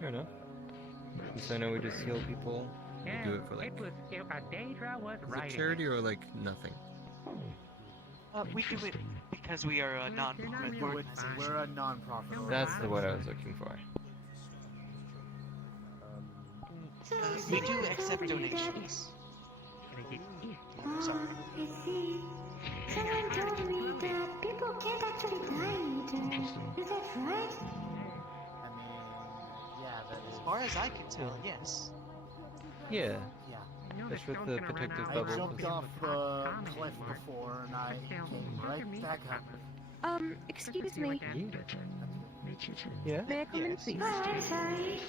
Fair enough. So I know we just heal people. We do it for like is it charity or like nothing? We do it because we are a non-profit organization. We're a non-profit That's the organization. word I was looking for. We do accept donations. Sorry. I see. Someone told me that people can't actually die in Aether. Is that right? I mean, yeah, that is. As far as I can tell, yes. Yeah. Yeah. Just with the protective I bubble. jumped off the cliff before and I came right back up. Excuse me. Yeah? May I come in, please? Oh, I'm sorry.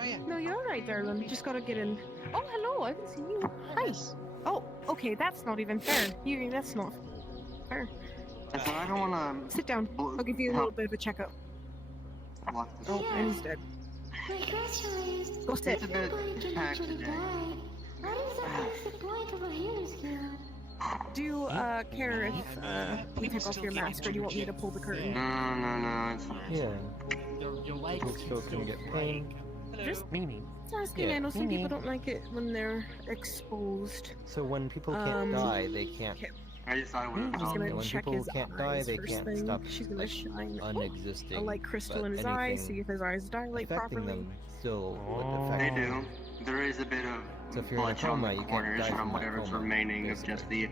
Oh yeah. No, you're alright, darling. Just gotta get in. Oh, hello, I haven't seen you. Hi. Oh, okay, that's not even fair. That's not fair. Listen, I don't wanna Sit down. I'll give you a little bit of a checkup. block this. Oh, and he's dead. My question is, Go sit. It's a bit people can packed actually today. die. What is the point of a hero skill? Do you care if we take off your mask, or do you want me to pull the curtain? No, it's fine. Yeah. Your legs People still can get pain. Just Meaning. asking. Yeah. I know some people don't like it when they're exposed. So when people can't die, they can't. I just thought it would I'm just help. gonna When check people his can't die, eyes they first can't thing. stop She's gonna shine unexisting. a light crystal but in his eye, anything see if his eyes dilate affecting properly. them still would They affect do. them. There is a bit of So if you're in a bloodshot on coma, the you can't corners die from from that whatever's coma, remaining of just the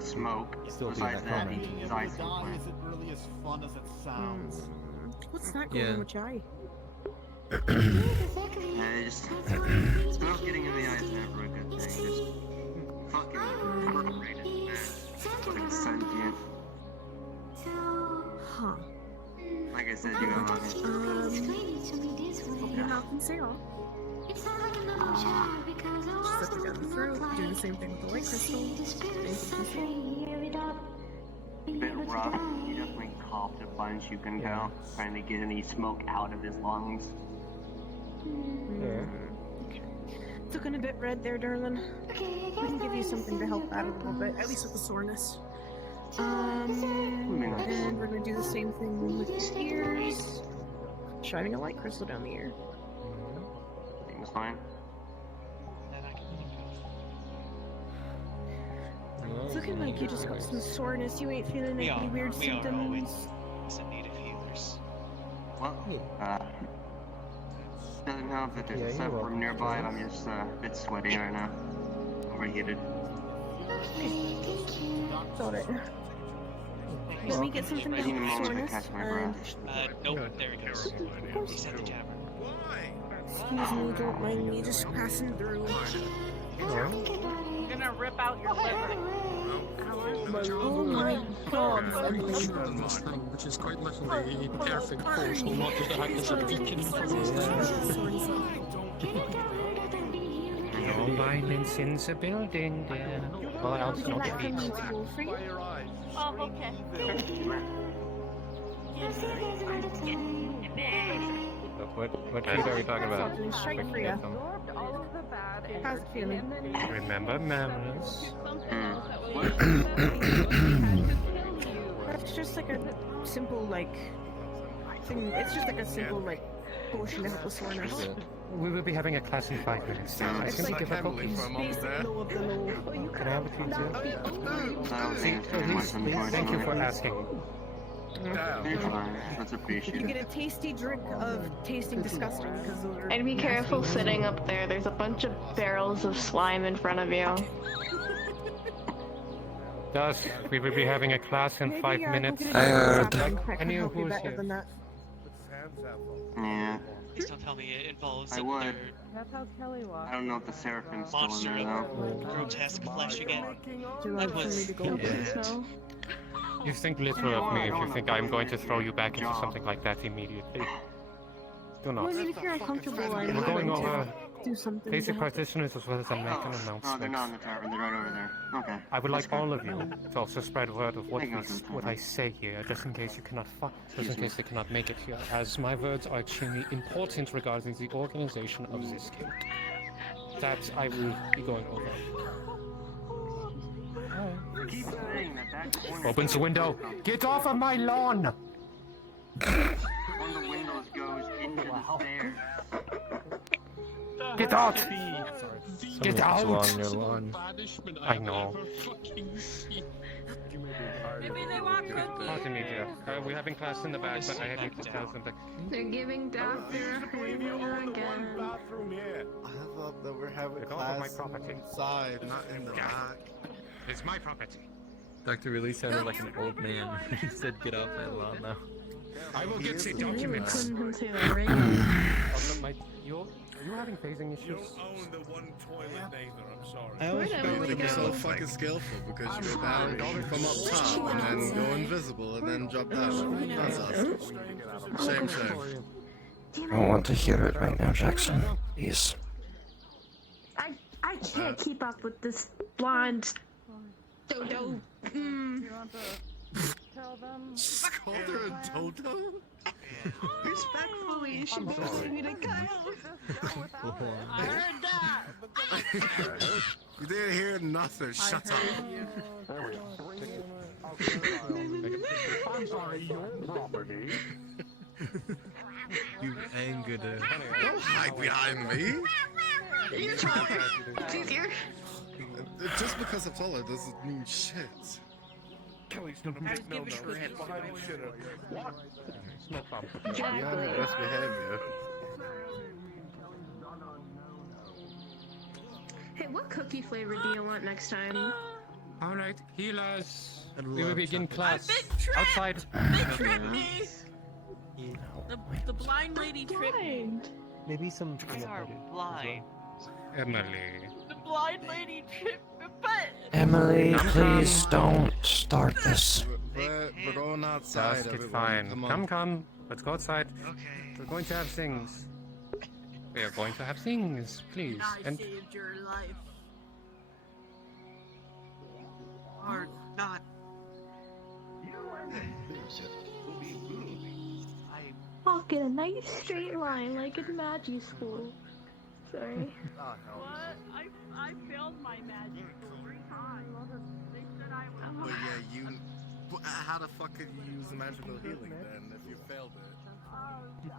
smoke. Still be in Besides that that, coma. Being his able eyes to are die fine. isn't really as fun as it sounds. What's that going Yeah. on with your eye? Yes, exactly. Yeah, just That's one of the things smoke we getting in the can eye is do. never a good You thing. see, Just fucking perforated in is Fucking centered sentient. around So, Huh. Like I said, I you would have just explain it to me this way. You're not gonna say all. It's not like another child because a lot Slip it down the throat, look do the like same thing with the light crystal. seeing the spirit suffering here without a being bit able to rough. He die. definitely coughed a bunch, you can Yeah. tell. Trying to get any smoke out of his lungs. Yeah. It's looking a bit red there, darling. Okay, I We guess can give you that something to is help out a little bit, the at least with the soreness. So, is there- And we're gonna do the same thing with his ears. Shining a light crystal down the ear. Seems fine. That I can think of. It's looking like you just got some soreness. You ain't feeling We any are- weird we are symptoms. always in need of healers. Well, doesn't help that there's Yeah, a you're sub welcome. room nearby. I'm just a bit sweaty right now. Overheated. Okay, thank you. It's alright. Let me get something to I need a help moment to soreness. catch my And breath. Nope, there he goes. of course, He sent the jabber. excuse me, don't mind me, just passing through. I'll think about it. Gonna rip out your liver. By the way, Oh my god, Emily. Which is quite literally a perfect course will not just act as a beacon for those can you tell her that I'll be here? No violence in the building, dear. Well, else Would you not like for me peace. to go for you? Oh, okay. I'll see you guys another time. What food are we talking about? Something straight We can for get you. some. All of the bad How's it feeling? Remember memories. That's just like a simple, like, thing. It's just like a simple, like, potion to help with soreness. We will be having a class in 5 minutes. It's It's gonna like be difficult. basic low of the low. Can I have a tea too? I don't think it's very much Please, thank you for unfortunately. asking. You're fine. That's You appreciated. get a tasty drink of tasting disgusting, because those are... And be careful sitting up there. There's a bunch of barrels of slime in front of you. Thus, we will be having a class in 5 minutes. I heard. Any who's here? Yeah, Please don't tell me it involves I would. That's how Kelly was. I don't know if the Seraphim's still Monster in there of though. grotesque flesh again. Do you like That for me was- to go please? No? You think little of me if you think I'm going to throw you back into something like that immediately. Do Well, not. I mean, if you're uncomfortable, I'm We're going willing over to do something to basic help. practitioners as well as a make an Oh, they're announcement. not in the tavern. They're right over there. Okay. I would like That's good. all of you to also spread word of what Thank you, what I say here, just in case you cannot just in case they cannot make it here, as my words are extremely important regarding the organization of this guild. That I will be going over. Keep saying that corner. Opens the window. Get off of my lawn! One of the windows goes Wow. Get out! Get Someone's out! along your lawn. I know. Maybe they want cookies. Pardon me, dear. We're having class in the back, but I need to tell something. They're giving Doctor a favor again. I thought that we're having Get off of my class property. inside, not in the back. It's my property. Doctor really sounded like an old man. He said, "Get off my lawn now." I will get the Really documents. couldn't even say that right. Also, are you having phasing issues? You own the one toilet, Aether, I'm sorry. I always Where'd think Emily you're so go? fucking skillful because you're about from up top and then go invisible and then drop down. That's awesome. Shame. I don't want to hear it right now, Jackson. Please. I can't keep up with this blonde dodo. You want to tell them? Called her a dodo? Respectfully, she wants me to Kyle. I heard that. You didn't hear nothing. Shut up. I'm sorry, your property. You angered her. Don't hide behind me. You're taller. It's easier. Just because I'm taller doesn't mean shit. Kelly's gonna make no What? No problem. Yeah, best behavior. Hey, what cookie flavor do you want next time? Alright, healers. I'd We will love begin chocolate. class tricked. outside. They tricked me. The blind lady tricked me. Blind. Maybe some We are blind. Emily. The blind lady tricked me, but Emily, Come, please come. don't start this. We're going outside. Just get everyone. fine. Come on. Come. Let's go outside. Okay. We're going to have things. We are going to have things, please. I And saved your life. Or not. Walk in a nice straight line like in magic school. Sorry. Oh, hell. What? I failed my magic 3 times. They said I was. But yeah, you. But how the fuck could you use magical healing then if you failed it?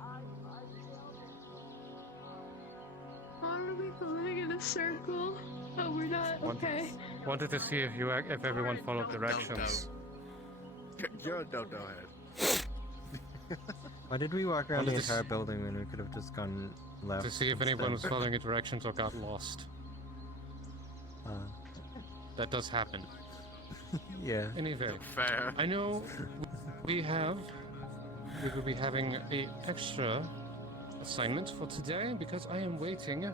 Why are we going in a circle? Oh, we're not. Okay. wanted to see if everyone followed directions. You're a dodo head. Why did we walk around the Wanted to entire building when we could have just gone left? To see if anyone was following the directions or got lost. That does happen. Yeah. Anyway, Fair. I know we will be having a extra assignment for today because I am waiting.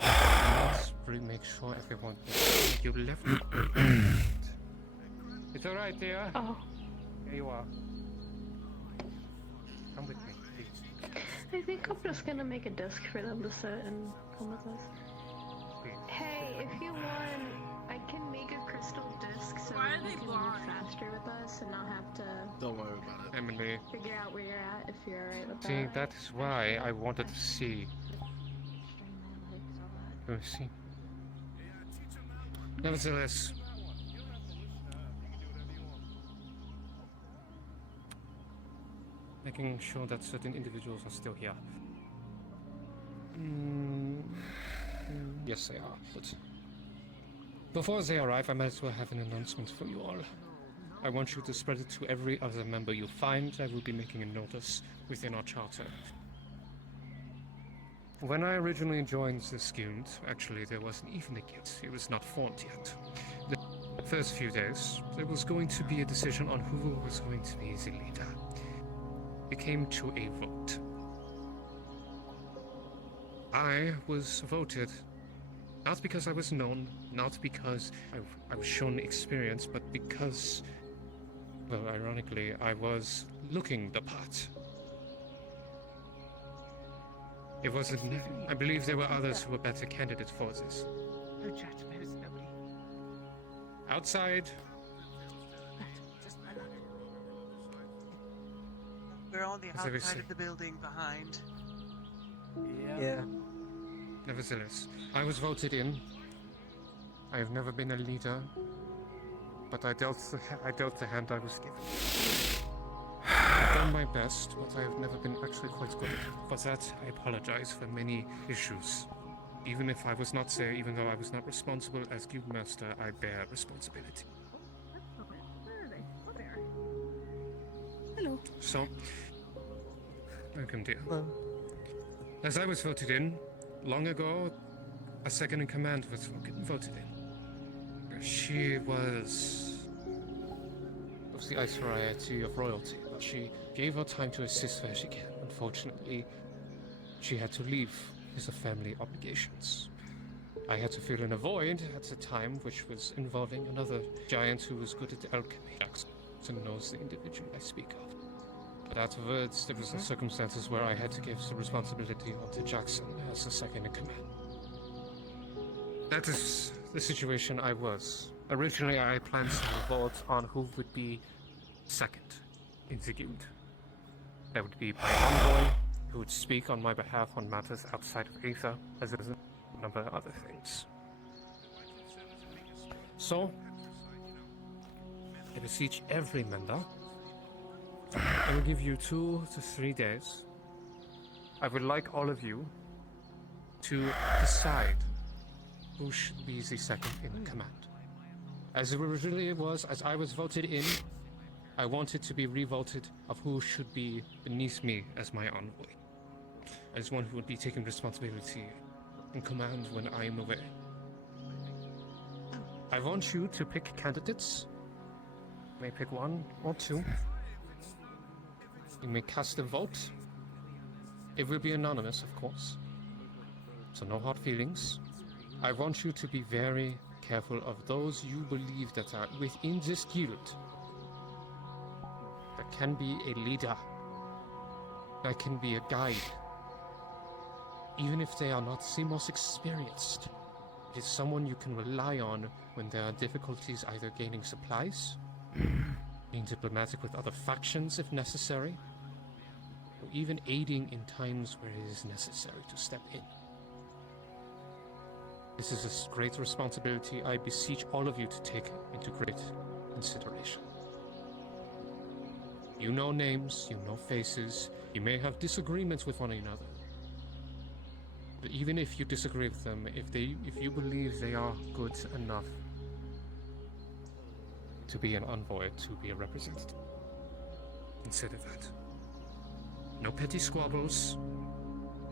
Let's make sure everyone. You left. It's alright, dear. Oh. Here you are. Come with me, please. I think I'm just gonna make a disc for them to sit and come with us. Hey, if you want, I can make a crystal disc so Why are you they can blind? move faster with us and not have to Don't worry about it. Emily, figure out where you're at if you're alright with see, that. that is why I wanted to see. Let me see. Nevertheless, making sure that certain individuals are still here. Yes, they are, but before they arrive, I might as well have an announcement for you all. I want you to spread it to every other member you find. I will be making a notice within our charter. When I originally joined this guild, actually there wasn't even a guild. It was not formed yet. The first few days, there was going to be a decision on who was going to be the leader. It came to a vote. I was voted, not because I was known, not because I was shown experience, but because, well, ironically, I was looking the part. It wasn't. I believe there were others who were better candidates for this. No chat, there's nobody. Outside, We're on the As I was outside saying. of the building behind. Yeah. nevertheless, I was voted in. I have never been a leader, but I dealt the hand I was given. done my best, but I have never been actually quite good. For that, I apologize for many issues. Even if I was not there, even though I was not responsible as guildmaster, I bear responsibility. Where are they? Oh, they are. Hello. So, welcome, dear. As I was voted in, long ago, a second in command was voted in. She was of the variety of royalty, but she gave her time to assist where she can. Unfortunately, she had to leave because of family obligations. I had to fill in a void at the time, which was involving another giant who was good at alchemy. Jackson knows the individual I speak of. But afterwards, there was circumstances where I had to give the responsibility onto Jackson as the second in command. That is the situation I was. Originally, I planned to vote on who would be second in the guild. That would be my envoy, who would speak on my behalf on matters outside of Aether, as well as a number of other things. So, I beseech every member, I will give you 2 to 3 days. I would like all of you to decide who should be the second in command. As it originally was, as I was voted in, I wanted to be revoted of who should be beneath me as my envoy. As one who would be taking responsibility and command when I am away. I want you to pick candidates. You may pick 1 or 2. You may cast a vote. It will be anonymous, of course. So no hard feelings. I want you to be very careful of those you believe that are within this guild. That can be a leader. That can be a guide. Even if they are not the most experienced, it is someone you can rely on when there are difficulties either gaining supplies, being diplomatic with other factions if necessary, or even aiding in times where it is necessary to step in. This is a great responsibility I beseech all of you to take into great consideration. You know names, you know faces, you may have disagreements with one another. But even if you disagree with them, if you believe they are good enough to be an envoy, to be a representative, consider that. No petty squabbles,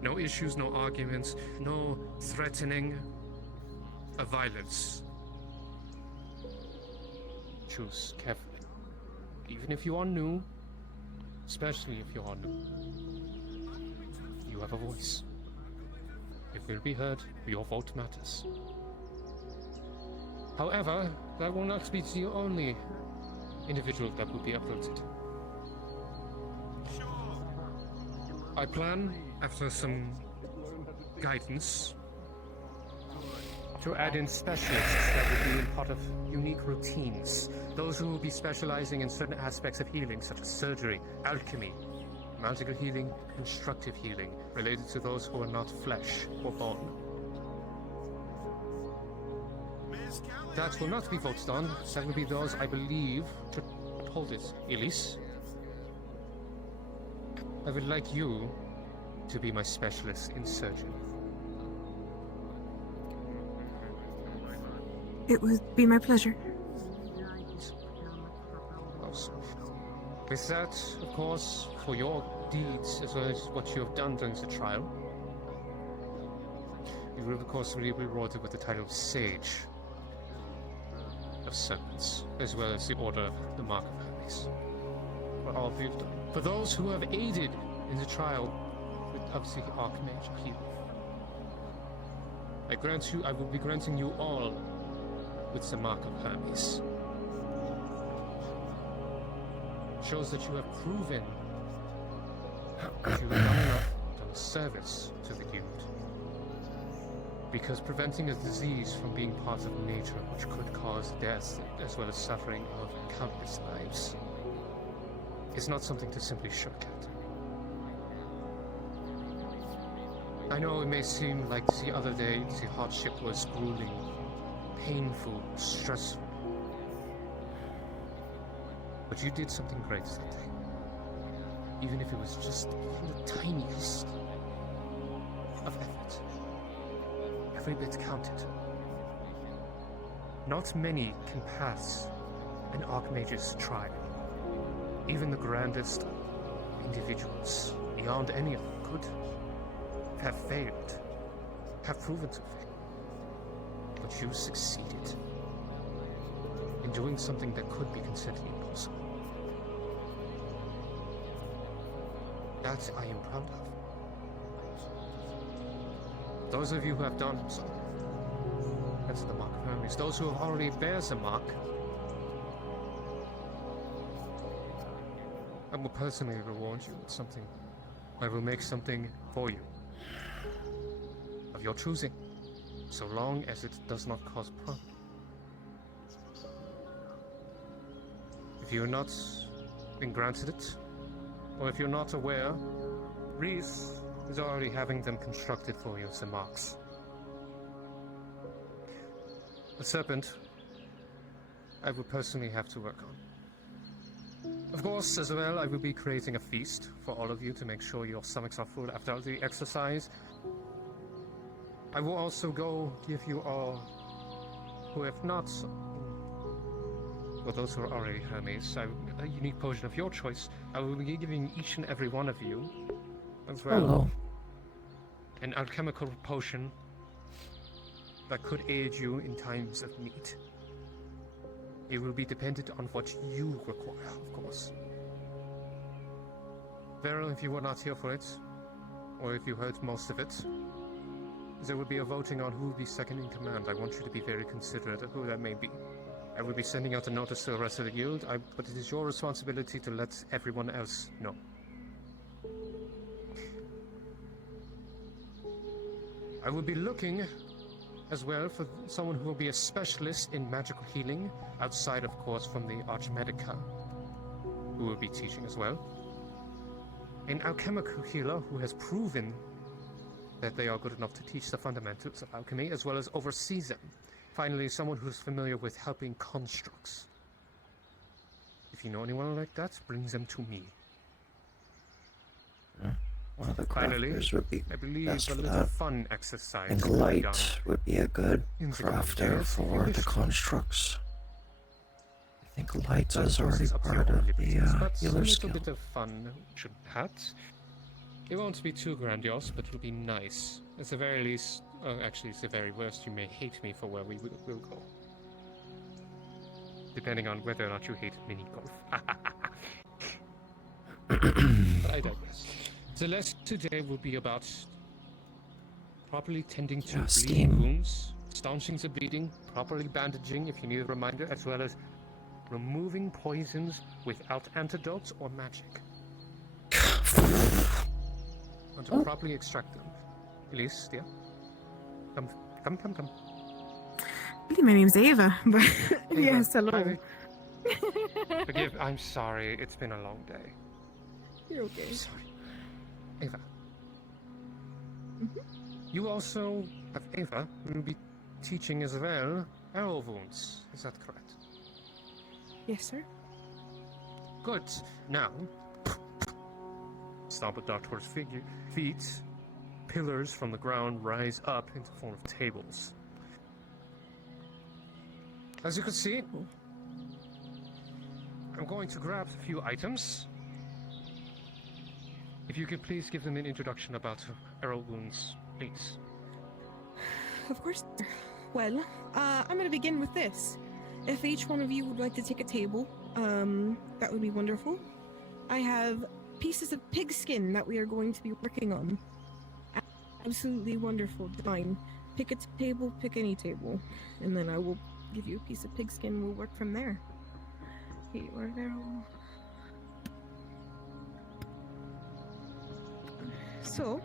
no issues, no arguments, no threatening of violence. Choose carefully. Even if you are new, especially if you are new, you have a voice. It will be heard, your vote matters. However, that will not be the only individual that will be uprooted. I plan, after some guidance, to add in specialists that will be in part of unique routines. Those who will be specializing in certain aspects of healing, such as surgery, alchemy, magical healing, constructive healing, related to those who are not flesh or bone. That will not be voted on. That will be those I believe should hold it. Elise, I would like you to be my specialist in surgery. It would be my pleasure. Awesome. With that, of course, for your deeds as well as what you have done during the trial, you will of course be rewarded with the title of Sage of Serpents, as well as the Order of the Mark of Hermes. For all of you have done. For those who have aided in the trial of the Archmage of Healing, I will be granting you all with the Mark of Hermes. Shows that you have proven that you have done enough, done a service to the guild. Because preventing a disease from being part of nature, which could cause death as well as suffering of countless lives, is not something to simply shirk at. I know it may seem like the other day the hardship was grueling, painful, stressful. But you did something great that day. even if it was just the tiniest of effort. Every bit counted. Not many can pass an Archmage's trial. Even the grandest individuals, beyond any of them, could have failed, have proven to fail. But you succeeded in doing something that could be considered impossible. That I am proud of. Those of you who have done so, that's the mark of Hermes. Those who have already bears a mark, I will personally reward you with something. I will make something for you of your choosing, so long as it does not cause problem. If you're not been granted it, or if you're not aware, Reese is already having them constructed for you as the marks. The serpent, I will personally have to work on. Of course, as well, I will be creating a feast for all of you to make sure your stomachs are full after the exercise. I will also go give you all who have not, for those who are already Hermes, a unique potion of your choice. I will be giving each and every one of you, as well, an alchemical potion that could aid you in times of need. It will be dependent on what you require, of course. Beryl, if you were not here for it, or if you heard most of it, there will be a voting on who will be second in command. I want you to be very considerate of who that may be. I will be sending out a notice to the rest of the guild, but it is your responsibility to let everyone else know. I will be looking as well for someone who will be a specialist in magical healing, outside, of course, from the Archmedica, who will be teaching as well. An alchemical healer who has proven that they are good enough to teach the fundamentals of alchemy, as well as oversee them. Finally, someone who is familiar with helping constructs. If you know anyone like that, bring them to me. One of the Finally, crafters would be I believe best a for little that. fun exercise. I think Light would be a good in the crafter coming for days. the constructs. I think Light is Of course, already it's up to part your own of the liberties, but a healer little skill. bit of fun shouldn't hurt. It won't be too grandiose, but it'll be nice. At the very least, actually, it's the very worst. You may hate me for where we will go, depending on whether or not you hate mini golf. But I digress. The lesson today will be about properly tending to bleeding steam. wounds, staunching the bleeding, properly bandaging if you need a reminder, as well as removing poisons without antidotes or magic. And to properly extract them. Elise, dear. Come. Really, my name's Ava, but Ava, yes, hello. Forgive, I'm sorry. It's been a long day. You're okay. I'm sorry. Ava. You also, Ava, will be teaching as well arrow wounds. Is that correct? Yes, sir. Good. Now, stomp a doctor's feet. Pillars from the ground rise up into the form of tables. As you can see, I'm going to grab a few items. If you could please give them an introduction about arrow wounds, please. Of course. Well, I'm going to begin with this. If each one of you would like to take a table, that would be wonderful. I have pieces of pig skin that we are going to be working on. Absolutely wonderful design. Pick a table, pick any table, and then I will give you a piece of pig skin. We'll work from there. Here you are, Daryl. So,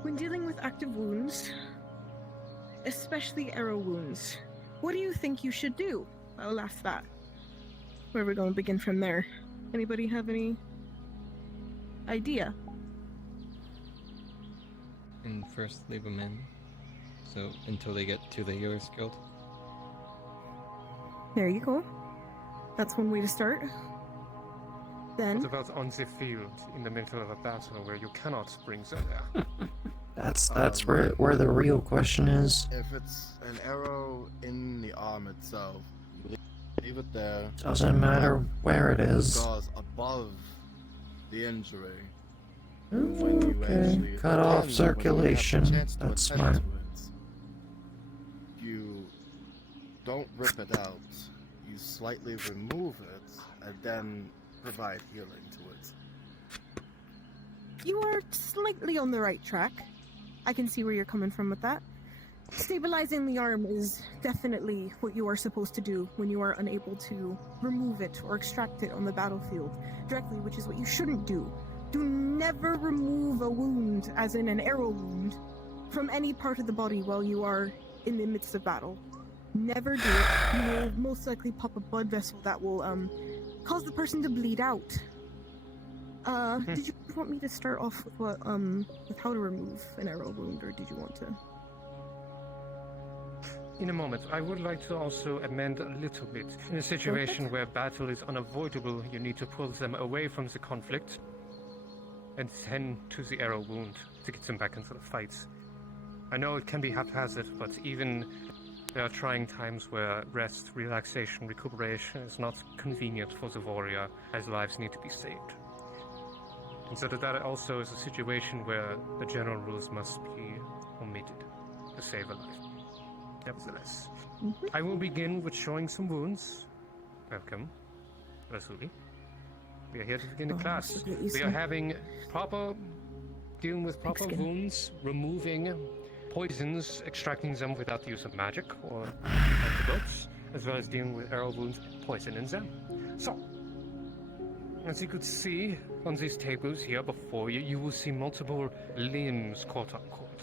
when dealing with active wounds, especially arrow wounds, what do you think you should do? I'll ask that. Where are we going to begin from there? Anybody have any idea? And first leave them in, so until they get to the healer's guild. There you go. That's one way to start. Then What about on the field, in the middle of a battle where you cannot bring them there? That's where the real question is. If it's an arrow in the arm itself, leave it there. Doesn't matter where it is. Gauze above the injury. When you Okay, actually cut then, off when you have the circulation. chance to That's attend smart. to it, you don't rip it out. You slightly remove it and then provide healing to it. you are slightly on the right track. I can see where you're coming from with that. Stabilizing the arm is definitely what you are supposed to do when you are unable to remove it or extract it on the battlefield directly, which is what you shouldn't do. Do never remove a wound, as in an arrow wound, from any part of the body while you are in the midst of battle. Never do it. You will most likely pop a blood vessel that will cause the person to bleed out. Did you want me to start off with what with how to remove an arrow wound, or did you want to? In a moment, I would like to also amend a little bit. In a situation where battle is unavoidable, you need to pull them away from the conflict and tend to the arrow wound to get them back into the fight. I know it can be haphazard, but even there are trying times where rest, relaxation, recuperation is not convenient for the warrior, as lives need to be saved. And so that also is a situation where the general rules must be omitted to save a life. Nevertheless, I will begin with showing some wounds. Welcome, Rasuli. We are here to begin the class. We are dealing with proper wounds, removing poisons, extracting them without the use of magic or antidotes, as well as dealing with arrow wounds, poisoning them. So, as you could see on these tables here before you, you will see multiple limbs, quote-unquote.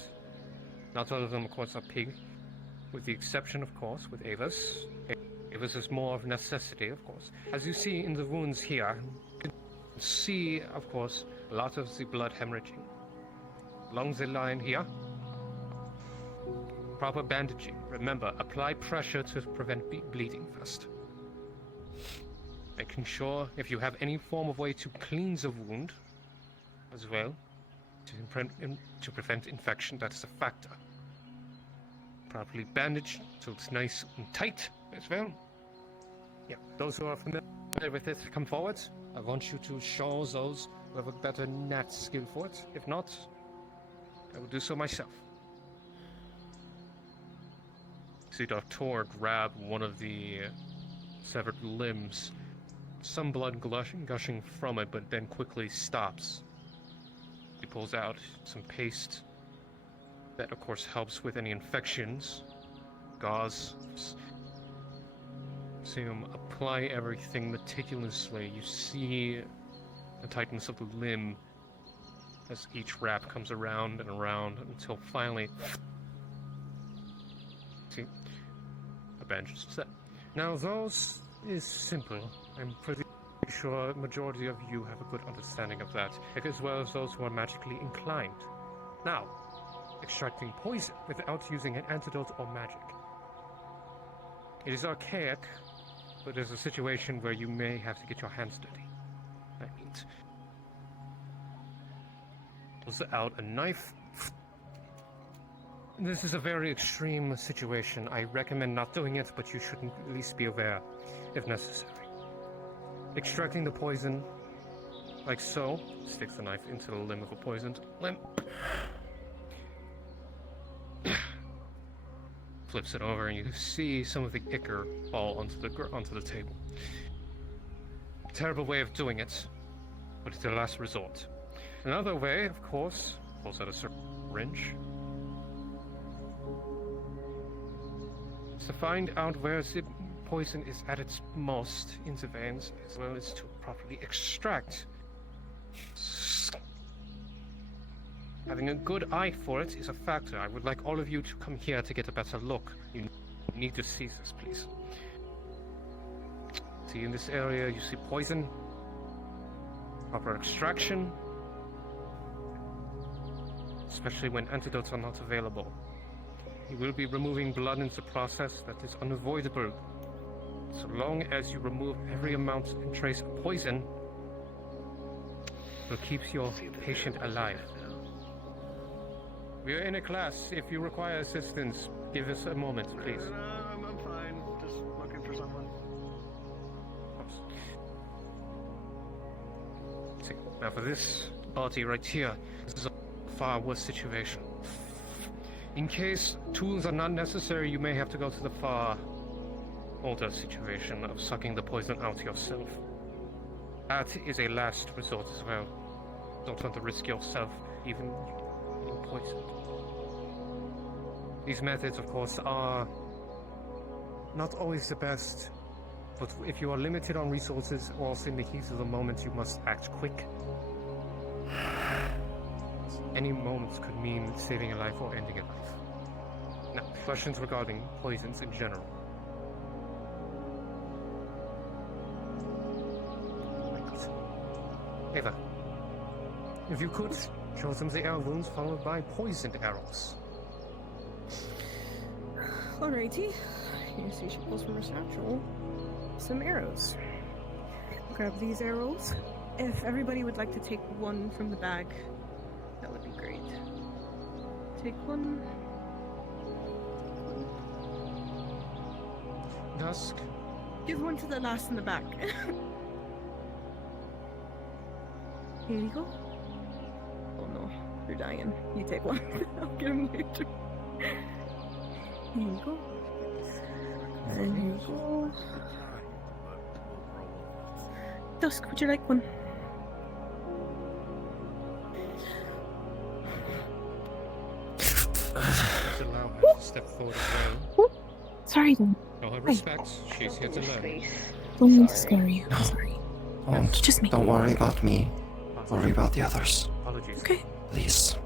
Not all of them, of course, are pig, with the exception, of course, with Ava's. Ava's is more of necessity, of course. As you see in the wounds here, you can see, of course, a lot of the blood hemorrhaging. Along the line here, proper bandaging. Remember, apply pressure to prevent bleeding first. Making sure if you have any form of way to cleanse a wound as well, to prevent infection, that's a factor. Properly bandaged so it's nice and tight as well. Yeah, those who are familiar with it, come forward. I want you to show those who have a better knack skill for it. If not, I will do so myself. See Doctor grab one of the severed limbs. Some blood gushing from it, but then quickly stops. He pulls out some paste. That, of course, helps with any infections. Gauze. See him apply everything meticulously. You see the tightness of the limb as each wrap comes around and around until finally... See? A bandage is set. Now, those is simple. I'm pretty sure a majority of you have a good understanding of that, as well as those who are magically inclined. Now, extracting poison without using an antidote or magic. It is archaic, but there's a situation where you may have to get your hands dirty. That means pulls out a knife. This is a very extreme situation. I recommend not doing it, but you should at least be aware if necessary. Extracting the poison, like so. Sticks the knife into the limb of a poisoned limb. Flips it over and you see some of the ichor fall onto the table. Terrible way of doing it, but it's the last resort. Another way, of course, pulls out a syringe. It's to find out where the poison is at its most in the veins, as well as to properly extract. Having a good eye for it is a factor. I would like all of you to come here to get a better look. You need to see this, please. See, in this area you see poison. Proper extraction. Especially when antidotes are not available. You will be removing blood in the process that is unavoidable. So long as you remove every amount and trace of poison, what keeps your patient alive. We are in a class. If you require assistance, give us a moment, please. I'm fine. Just looking for someone. See, now for this party right here, this is a far worse situation. In case tools are not necessary, you may have to go to the far older situation of sucking the poison out yourself. That is a last resort as well. Don't want to risk yourself even being poisoned. These methods, of course, are not always the best, but if you are limited on resources, or in the heat of the moment, you must act quick. Any moment could mean saving a life or ending a life. Now, questions regarding poisons in general. Eva, if you could, show them the arrow wounds followed by poisoned arrows. Alrighty. Here's the pulls from her satchel. Some arrows. Grab these arrows. If everybody would like to take one from the bag, that would be great. Take one. Dusk. Give one to the last in the back. Here you go. Oh no, you're dying. You take one. I'll get him later. Here you go. And here you go. Dusk, would you like one? Allow her to step forward as well. Sorry then. Show her respect. She's here to learn. Don't mean to scare you. I'm sorry. Don't. Just me. Don't worry about me. Worry about the others. Apologies. Okay. Please.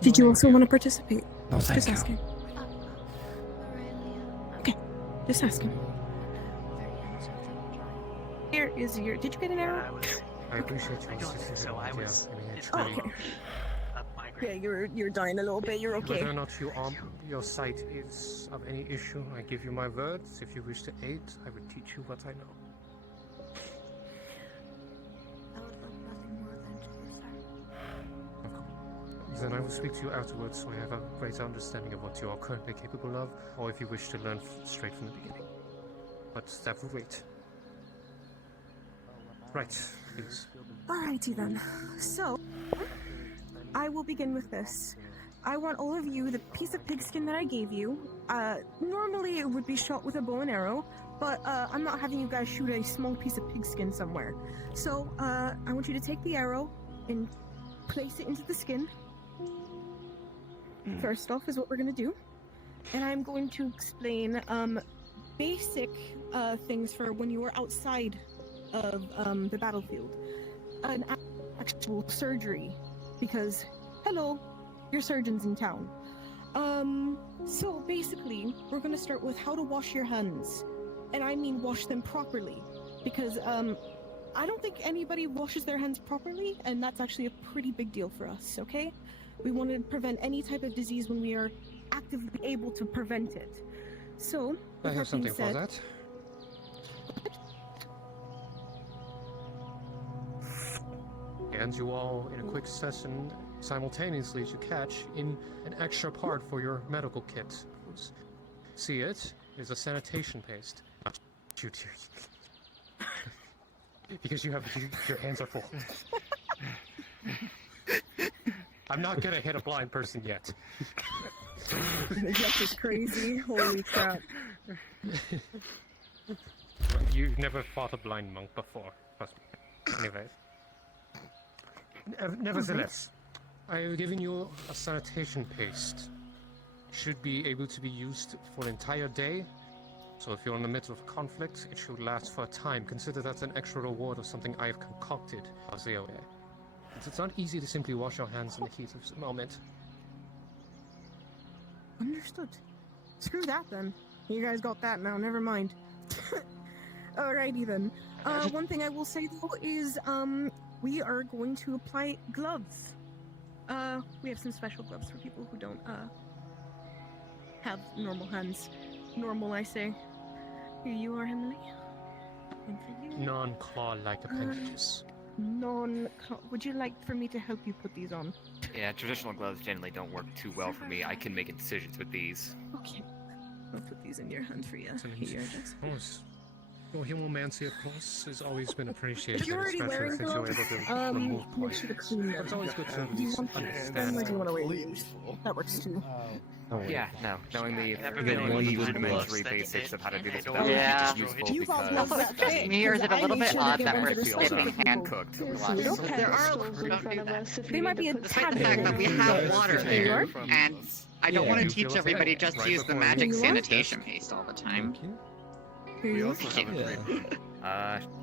Did you also want to participate? No, thank Just you. asking. Okay. Just asking. Here is your. Did you get an arrow? I appreciate your assistance. So I was. Oh, okay. Yeah, you're dying a little bit. You're okay. Whether or not your sight is of any issue, I give you my words. If you wish to aid, I will teach you what I know. I would love nothing more than to do, sir. Of course. Then I will speak to you afterwards, so I have a greater understanding of what you are currently capable of, or if you wish to learn straight from the beginning. But that will wait. Right, please. Alrighty then. So, I will begin with this. I want all of you the piece of pigskin that I gave you. Normally it would be shot with a bow and arrow, but I'm not having you guys shoot a small piece of pigskin somewhere. So, I want you to take the arrow and place it into the skin. First off is what we're gonna do. And I'm going to explain basic things for when you are outside of the battlefield. An actual surgery, because, hello, your surgeon's in town. So basically, we're gonna start with how to wash your hands. And I mean wash them properly, because I don't think anybody washes their hands properly, and that's actually a pretty big deal for us, okay? We want to prevent any type of disease when we are actively able to prevent it. So, I have something for that. And you all, in a quick session, simultaneously to catch in an extra part for your medical kit. See it? It's a sanitation paste. Because you have your hands are full. I'm not gonna hit a blind person yet. That's just crazy. Holy crap. You've never fought a blind monk before. Anyway. Nevertheless, I have given you a sanitation paste. Should be able to be used for an entire day. So if you're in the middle of conflict, it should last for a time. Consider that an extra reward of something I have concocted. It's not easy to simply wash your hands in the heat of the moment. Understood. Screw that then. You guys got that now, never mind. Alrighty then. One thing I will say though is, we are going to apply gloves. We have some special gloves for people who don't, have normal hands. Normal, I say. Here you are, Emily. And for you. Non-claw-like appendages. Would you like for me to help you put these on? Yeah, traditional gloves generally don't work too well for me. I can make incisions with these. Okay. I'll put these in your hand for you. Excellent. Here, just. Of course. Your hemomancy, of course, has always been appreciated, If you're already especially wearing since you're gloves, able to remove make parts. sure to clean them. It's always good to Do you want to understand. or do you want to wear these? That works too. Yeah, no. Knowing the one rudimentary basics of how to do this without Yeah. is useful You got gloves because that fit, Me, or is it a because little I made bit sure to odd get that ones we're that are still being specific hand people. cooked? There are loaves in front of us. If They you might need be to a put tad something bit The fact in that we there. have water there, and I don't Yeah. want to You teach feel everybody okay just right to use the before magic you- sanitation paste all the time. We also have a Yeah. great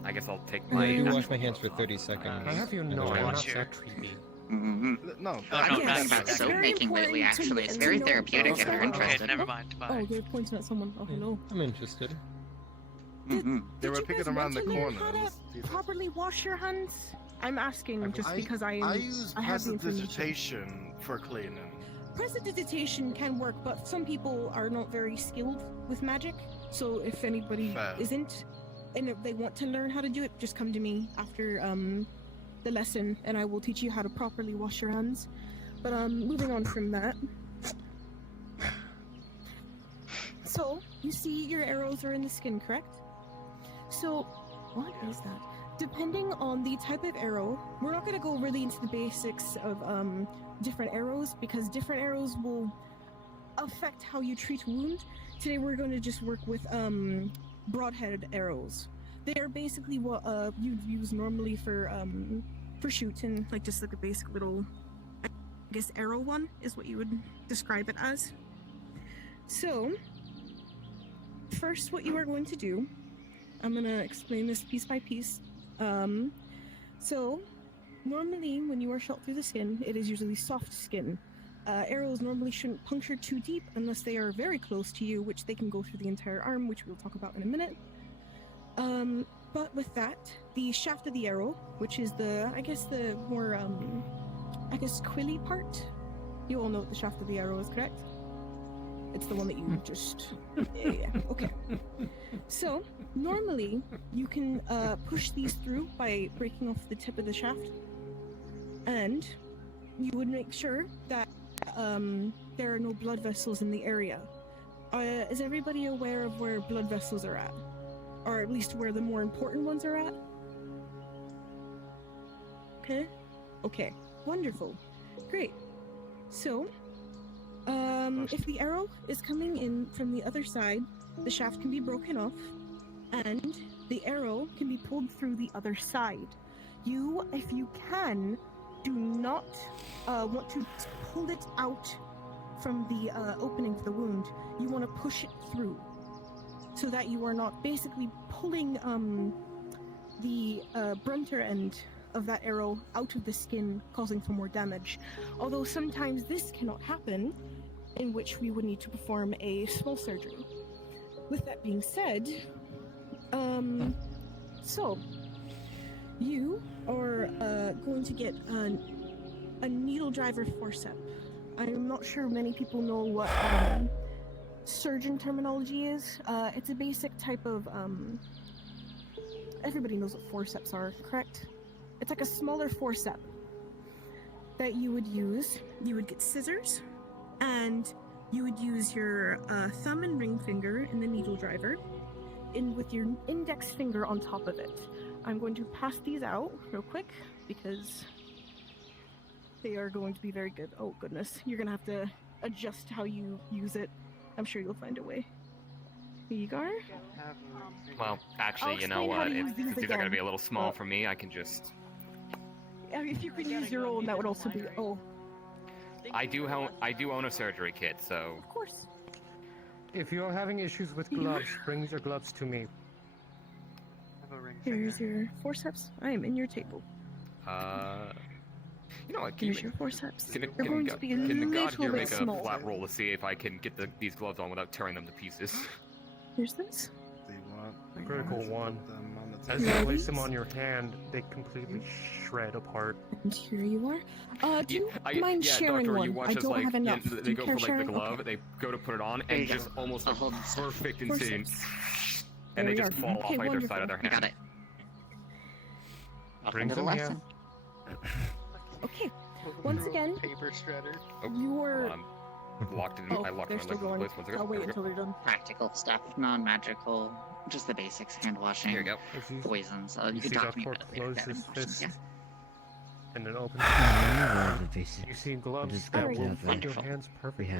I guess I'll take I my. do wash my hands for 30 seconds. I have you and know, then I'm I- not that creepy. Mm-hmm. No, I've no, been not thinking about exactly. soap Very making lately, important to actually. It's to very know- therapeutic if you're Okay, interested. never mind. Oh, Bye. you're pointing at someone. Oh, hello. I'm interested. Mm-hmm. they were Did you picking guys around want the to learn corner. how to properly wash your hands? I'm asking just because I use I have the information. prestidigitation for cleaning. Prestidigitation can work, but some people are not very skilled with magic. So if anybody Fair. isn't, and if they want to learn how to do it, just come to me after the lesson, and I will teach you how to properly wash your hands. But moving on from that. So you see, your arrows are in the skin, correct? So what is that? Depending on the type of arrow, we're not going to go really into the basics of different arrows because different arrows will affect how you treat a wound. Today we're going to just work with broadhead arrows. They are basically what you'd use normally for shooting, like just like a basic little, I guess, arrow one is what you would describe it as. So first, what you are going to do, I'm going to explain this piece by piece. So normally when you are shot through the skin, it is usually soft skin. Arrows normally shouldn't puncture too deep unless they are very close to you, which they can go through the entire arm, which we'll talk about in a minute. But with that, the shaft of the arrow, which is the more, quilly part. You all know what the shaft of the arrow is, correct? It's the one that you just... yeah, okay. So, normally, you can push these through by breaking off the tip of the shaft. And you would make sure that there are no blood vessels in the area. Is everybody aware of where blood vessels are at? Or at least where the more important ones are at? Okay? Okay. Wonderful. Great. So, if the arrow is coming in from the other side, the shaft can be broken off, and the arrow can be pulled through the other side. You, if you can, do not want to pull it out from the opening of the wound. You want to push it through, so that you are not basically pulling the brunter end of that arrow out of the skin, causing for more damage. Although sometimes this cannot happen, in which we would need to perform a small surgery. With that being said, so you are going to get a needle driver forceps. I'm not sure many people know what surgeon terminology is. It's a basic type of everybody knows what forceps are, correct? It's like a smaller forceps that you would use. You would get scissors, and you would use your thumb and ring finger in the needle driver, with your index finger on top of it. I'm going to pass these out real quick because they are going to be very good. Oh goodness, you're gonna have to adjust how you use it. I'm sure you'll find a way. Here you go. Well, actually, you know explain how what? to use If these these are going to again. be a little small for me, I can just. If you could use your own, that would also be. Oh, I do own a surgery kit, so. of course. If you're having issues with gloves, bring your gloves to me. Here's your forceps. I am in your table. You know what? Can, Here's your forceps. can, They're going to be a can the god little here bit make a small. flat roll to see if I can get these gloves on without tearing them to pieces? Here's this. They want Critical one. them on the As table. you place them on your hand, they completely shred apart. And here you are. Do you I, mind yeah, sharing Doctor, one? you watch I as, don't like, have enough. Yeah, Do they you go care for like sharing? the glove, Okay. they go to put it on, There and you just go. almost I'll like hold this. perfect incision, Forceps. and they There we just are. fall Okay, off either side of their wonderful. hand. Got it. Bring to the them here. lesson. Okay. Once again, Paper shredder. you're. Locked in. Oh, I locked they're my still legs in going. place. One second. I'll wait There we until go. they're done. Practical stuff, non-magical, just the basics, hand washing, Here you go. poisons. You You see can talk to me Dr. about it later. close if you have his any questions, fist and then open. You see gloves Just that got will that fit your wonderful. hands perfectly.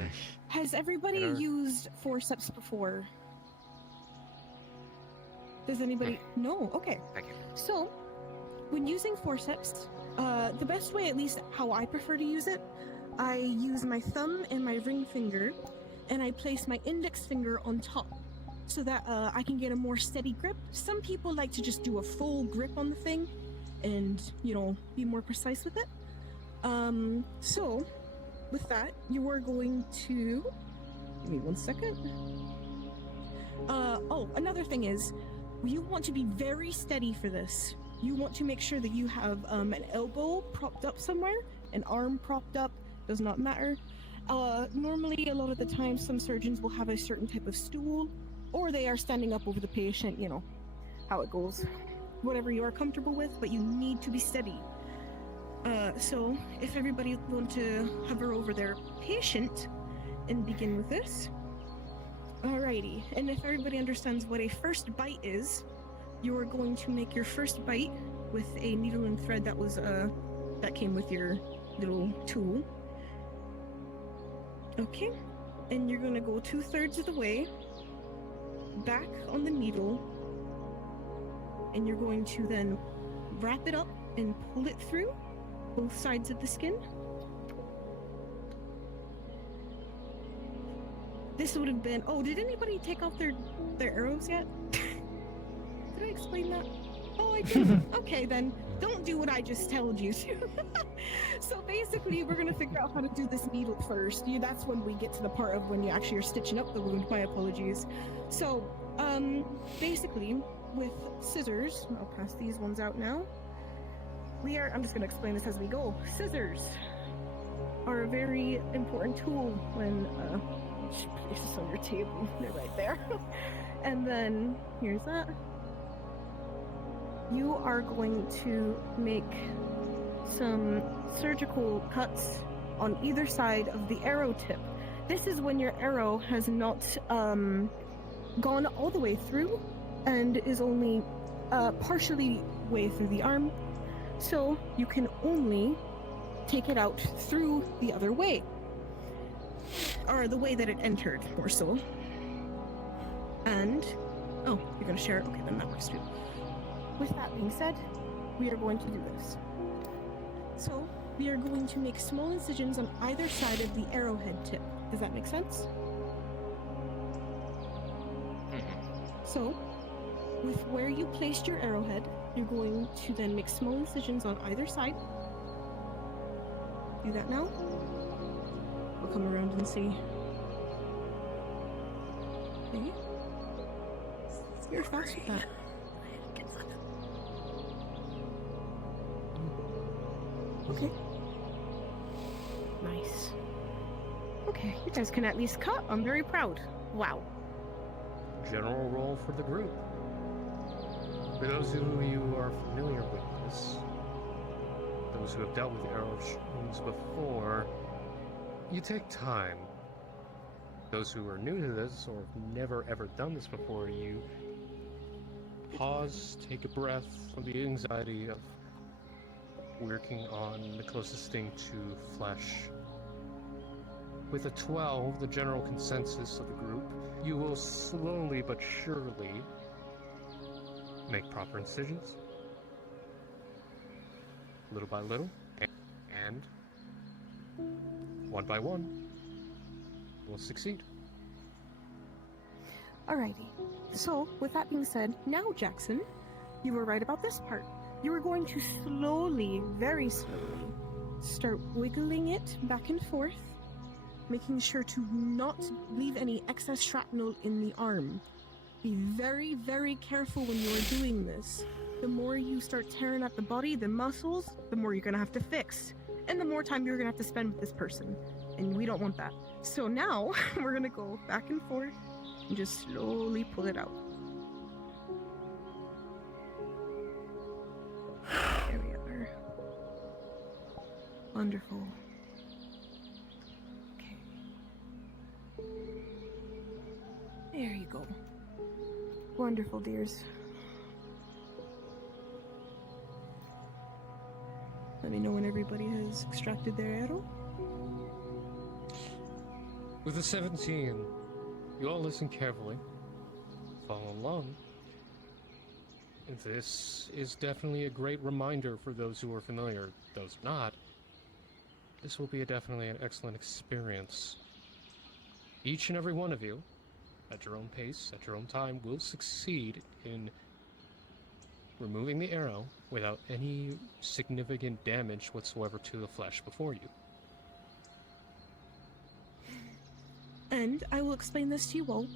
Has everybody Better. used forceps before? Does anybody? No. Okay. Thank you. So, when using forceps, the best way, at least how I prefer to use it, I use my thumb and my ring finger, and I place my index finger on top, so that I can get a more steady grip. Some people like to just do a full grip on the thing, and be more precise with it. So, with that, you are going to. Give me 1 second. Oh, another thing is, you want to be very steady for this. You want to make sure that you have an elbow propped up somewhere, an arm propped up, does not matter. Normally, a lot of the time, some surgeons will have a certain type of stool, or they are standing up over the patient, how it goes. Whatever you are comfortable with, but you need to be steady. So, if everybody want to hover over their patient and begin with this. Alrighty, and if everybody understands what a first bite is, you are going to make your first bite with a needle and thread that came with your little tool. Okay, and you're going to go 2/3 of the way back on the needle, and you're going to then wrap it up and pull it through both sides of the skin. This would have been. Oh, did anybody take off their arrows yet? Did I explain that? Oh, I did. Okay, then don't do what I just told you to. So basically, we're gonna figure out how to do this needle first. That's when we get to the part of when you actually are stitching up the wound. My apologies. So, basically, with scissors, I'll pass these ones out now. I'm just gonna explain this as we go. Scissors are a very important tool when place this on your table. They're right there. And then here's that. You are going to make some surgical cuts on either side of the arrow tip. This is when your arrow has not gone all the way through and is only partially way through the arm. So you can only take it out through the other way. Or the way that it entered, more so. And, oh, you're gonna share it? Okay, then that works too. With that being said, we are going to do this. So, we are going to make small incisions on either side of the arrowhead tip. Does that make sense? So, with where you placed your arrowhead, you're going to then make small incisions on either side. Do that now. We'll come around and see. Okay. You're fast with that. Okay. Nice. Okay, you guys can at least cut. I'm very proud. Wow. General roll for the group. For those of you who are familiar with this, those who have dealt with arrow wounds before, you take time. Those who are new to this or have never ever done this before, you pause, take a breath from the anxiety of working on the closest thing to flesh. With a 12, the general consensus of the group, you will slowly but surely make proper incisions. Little by little, and one by one, will succeed. Alrighty. So, with that being said, now Jackson, you were right about this part. You are going to slowly, very slowly, start wiggling it back and forth, making sure to not leave any excess shrapnel in the arm. Be very, very careful when you are doing this. The more you start tearing at the body, the muscles, the more you're going to have to fix. And the more time you're going to have to spend with this person. And we don't want that. So now, we're going to go back and forth and just slowly pull it out. There Wonderful. There you go. Wonderful, dears. Let me know when everybody has extracted their arrow. With the 17, you all listen carefully. Follow along. This is definitely a great reminder for those who are familiar. Those not, this will be definitely an excellent experience. Each and every one of you, at your own pace, at your own time, will succeed in removing the arrow without any significant damage whatsoever to the flesh before you. And I will explain this to you all.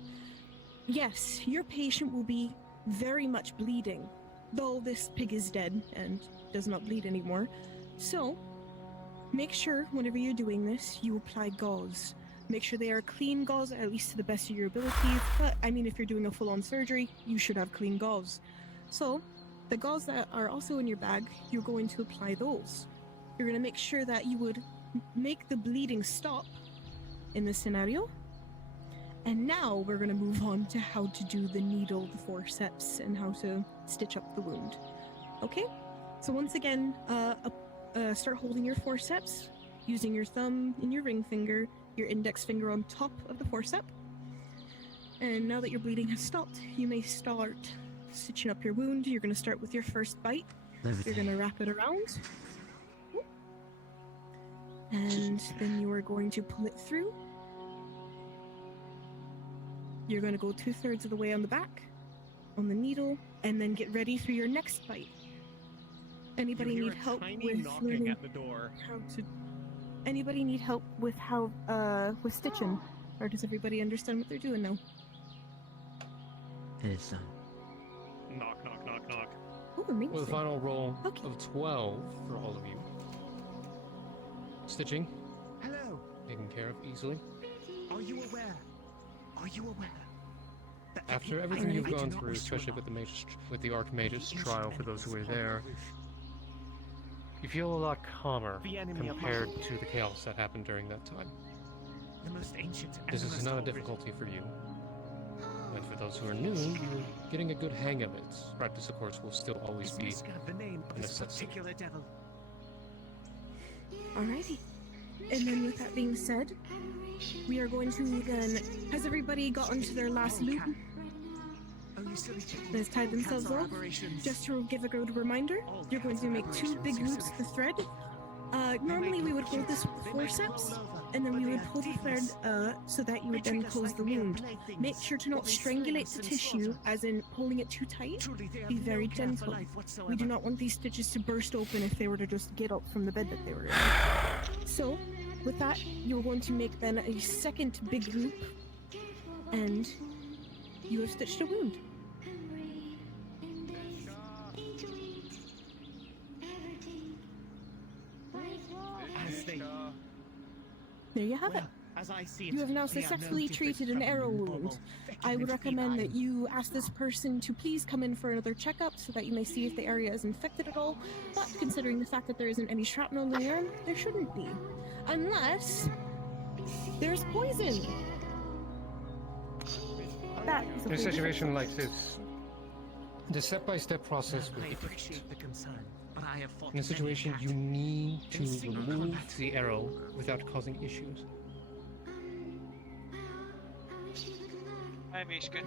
Yes, your patient will be very much bleeding, though this pig is dead and does not bleed anymore. So, make sure whenever you're doing this, you apply gauze. Make sure they are clean gauze, at least to the best of your abilities. But, I mean, if you're doing a full-on surgery, you should have clean gauze. So, the gauze that are also in your bag, you're going to apply those. You're going to make sure that you would make the bleeding stop in this scenario. And now we're going to move on to how to do the needle, the forceps, and how to stitch up the wound. Okay? So once again, start holding your forceps, using your thumb and your ring finger, your index finger on top of the forcep. And now that your bleeding has stopped, you may start stitching up your wound. You're going to start with your first bite. You're going to wrap it around. And then you are going to pull it through. You're going to go 2/3 of the way on the back, on the needle, and then get ready for your next bite. Anybody need help with learning at the door. how to? Anybody need help with how with stitching, or does everybody understand what they're doing now? It is done. Knock, knock, knock, knock. Oh, amazing. With a final roll of 12 for all of you. Stitching. Hello. Taken care of easily. Are you aware? Are you aware? After everything you've gone through, especially with the Archmage's trial, for those who were there, you feel a lot calmer compared to the chaos that happened during that time. The most ancient. This is not a difficulty for you. And for those who are new, you're getting a good hang of it. Practice, of course, will still always be the name of a this necessity. particular devil. Alrighty. And then with that being said, we are going to then... Has everybody gotten to their last loop? They've tied themselves off. Just to give a good reminder, you're going to make 2 big loops of the thread. Normally we would hold this with the forceps, and then we would pull the thread so that you would then close the wound. Make sure to not strangulate the tissue, as in pulling it too tight. Be very gentle. We do not want these stitches to burst open if they were to just get up from the bed that they were in. So, with that, you're going to make then a second big loop, and you have stitched a wound. There you have it. As I see it, You have now we are no successfully different treated an from arrow normal, wound. I would recommend that you ask this person to please come in for another checkup so that you may see if the area is infected at all. But considering the fact that there isn't any shrapnel in the arm, there shouldn't be. Unless there's poison. That is In a whole situation different- like this, the step-by-step process will I be different. appreciate the concern, but I have fought In a situation, many you need to in single remove combat. the arrow without causing issues. Bye, Mishka.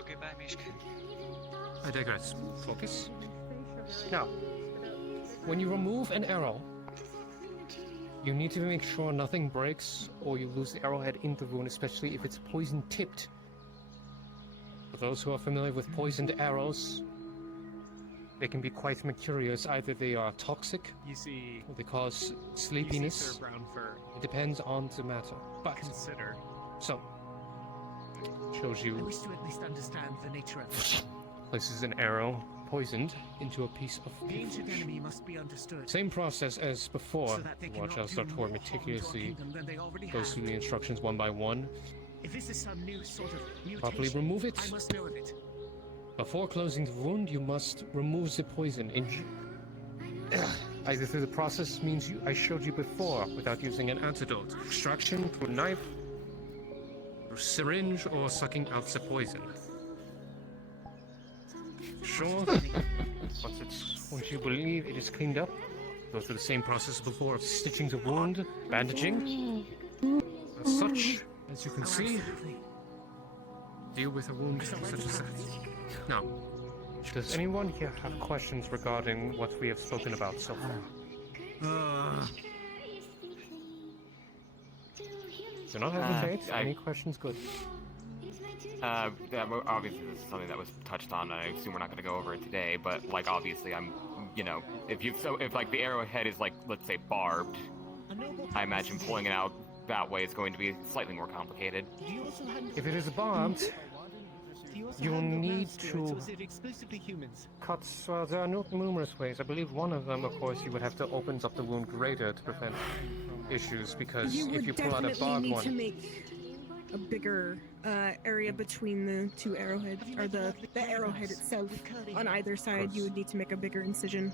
Okay, bye, Mishka. I digress. Focus. Now, when you remove an arrow, you need to make sure nothing breaks or you lose the arrowhead in the wound, especially if it's poison-tipped. For those who are familiar with poisoned arrows, they can be quite mercurious. Either they are toxic, You see, or they cause you see, sleepiness. Sir Brown Fur. It depends on the matter. But, Consider. so, shows I you wish to at least understand the nature of this. places an arrow poisoned into a piece of The ancient flesh. enemy must be understood. Same process as before. So that they Watch cannot out, do Dr. more meticulously harm to our kingdom than they already goes have. through the instructions one by one. If this is some new sort of mutation, Properly remove it. I must know of it. Before closing the wound, you must remove the poison. Either through the process means I showed you before, without using an antidote. Extraction through knife, through syringe, or sucking out the poison. Sure. Once you believe it is cleaned up, go through the same process before of stitching the wound, bandaging. As such, as you can see, deal with a wound such as that. Now, does anyone here have questions regarding what we have spoken about so far? Do not hesitate. Any questions? Good. Obviously, this is something that was touched on, and I assume we're not going to go over it today. But like, obviously, I'm, if like the arrowhead is like, let's say, barbed, I imagine pulling it out that way is going to be slightly more complicated. If it is barbed, you'll need to cut. Well, there are numerous ways. I believe one of them, of course, you would have to open up the wound greater to prevent issues. Because if you pull out a barbed one, to make a bigger area between the two arrowheads, or the arrowhead itself on either side, you would need to make a bigger incision.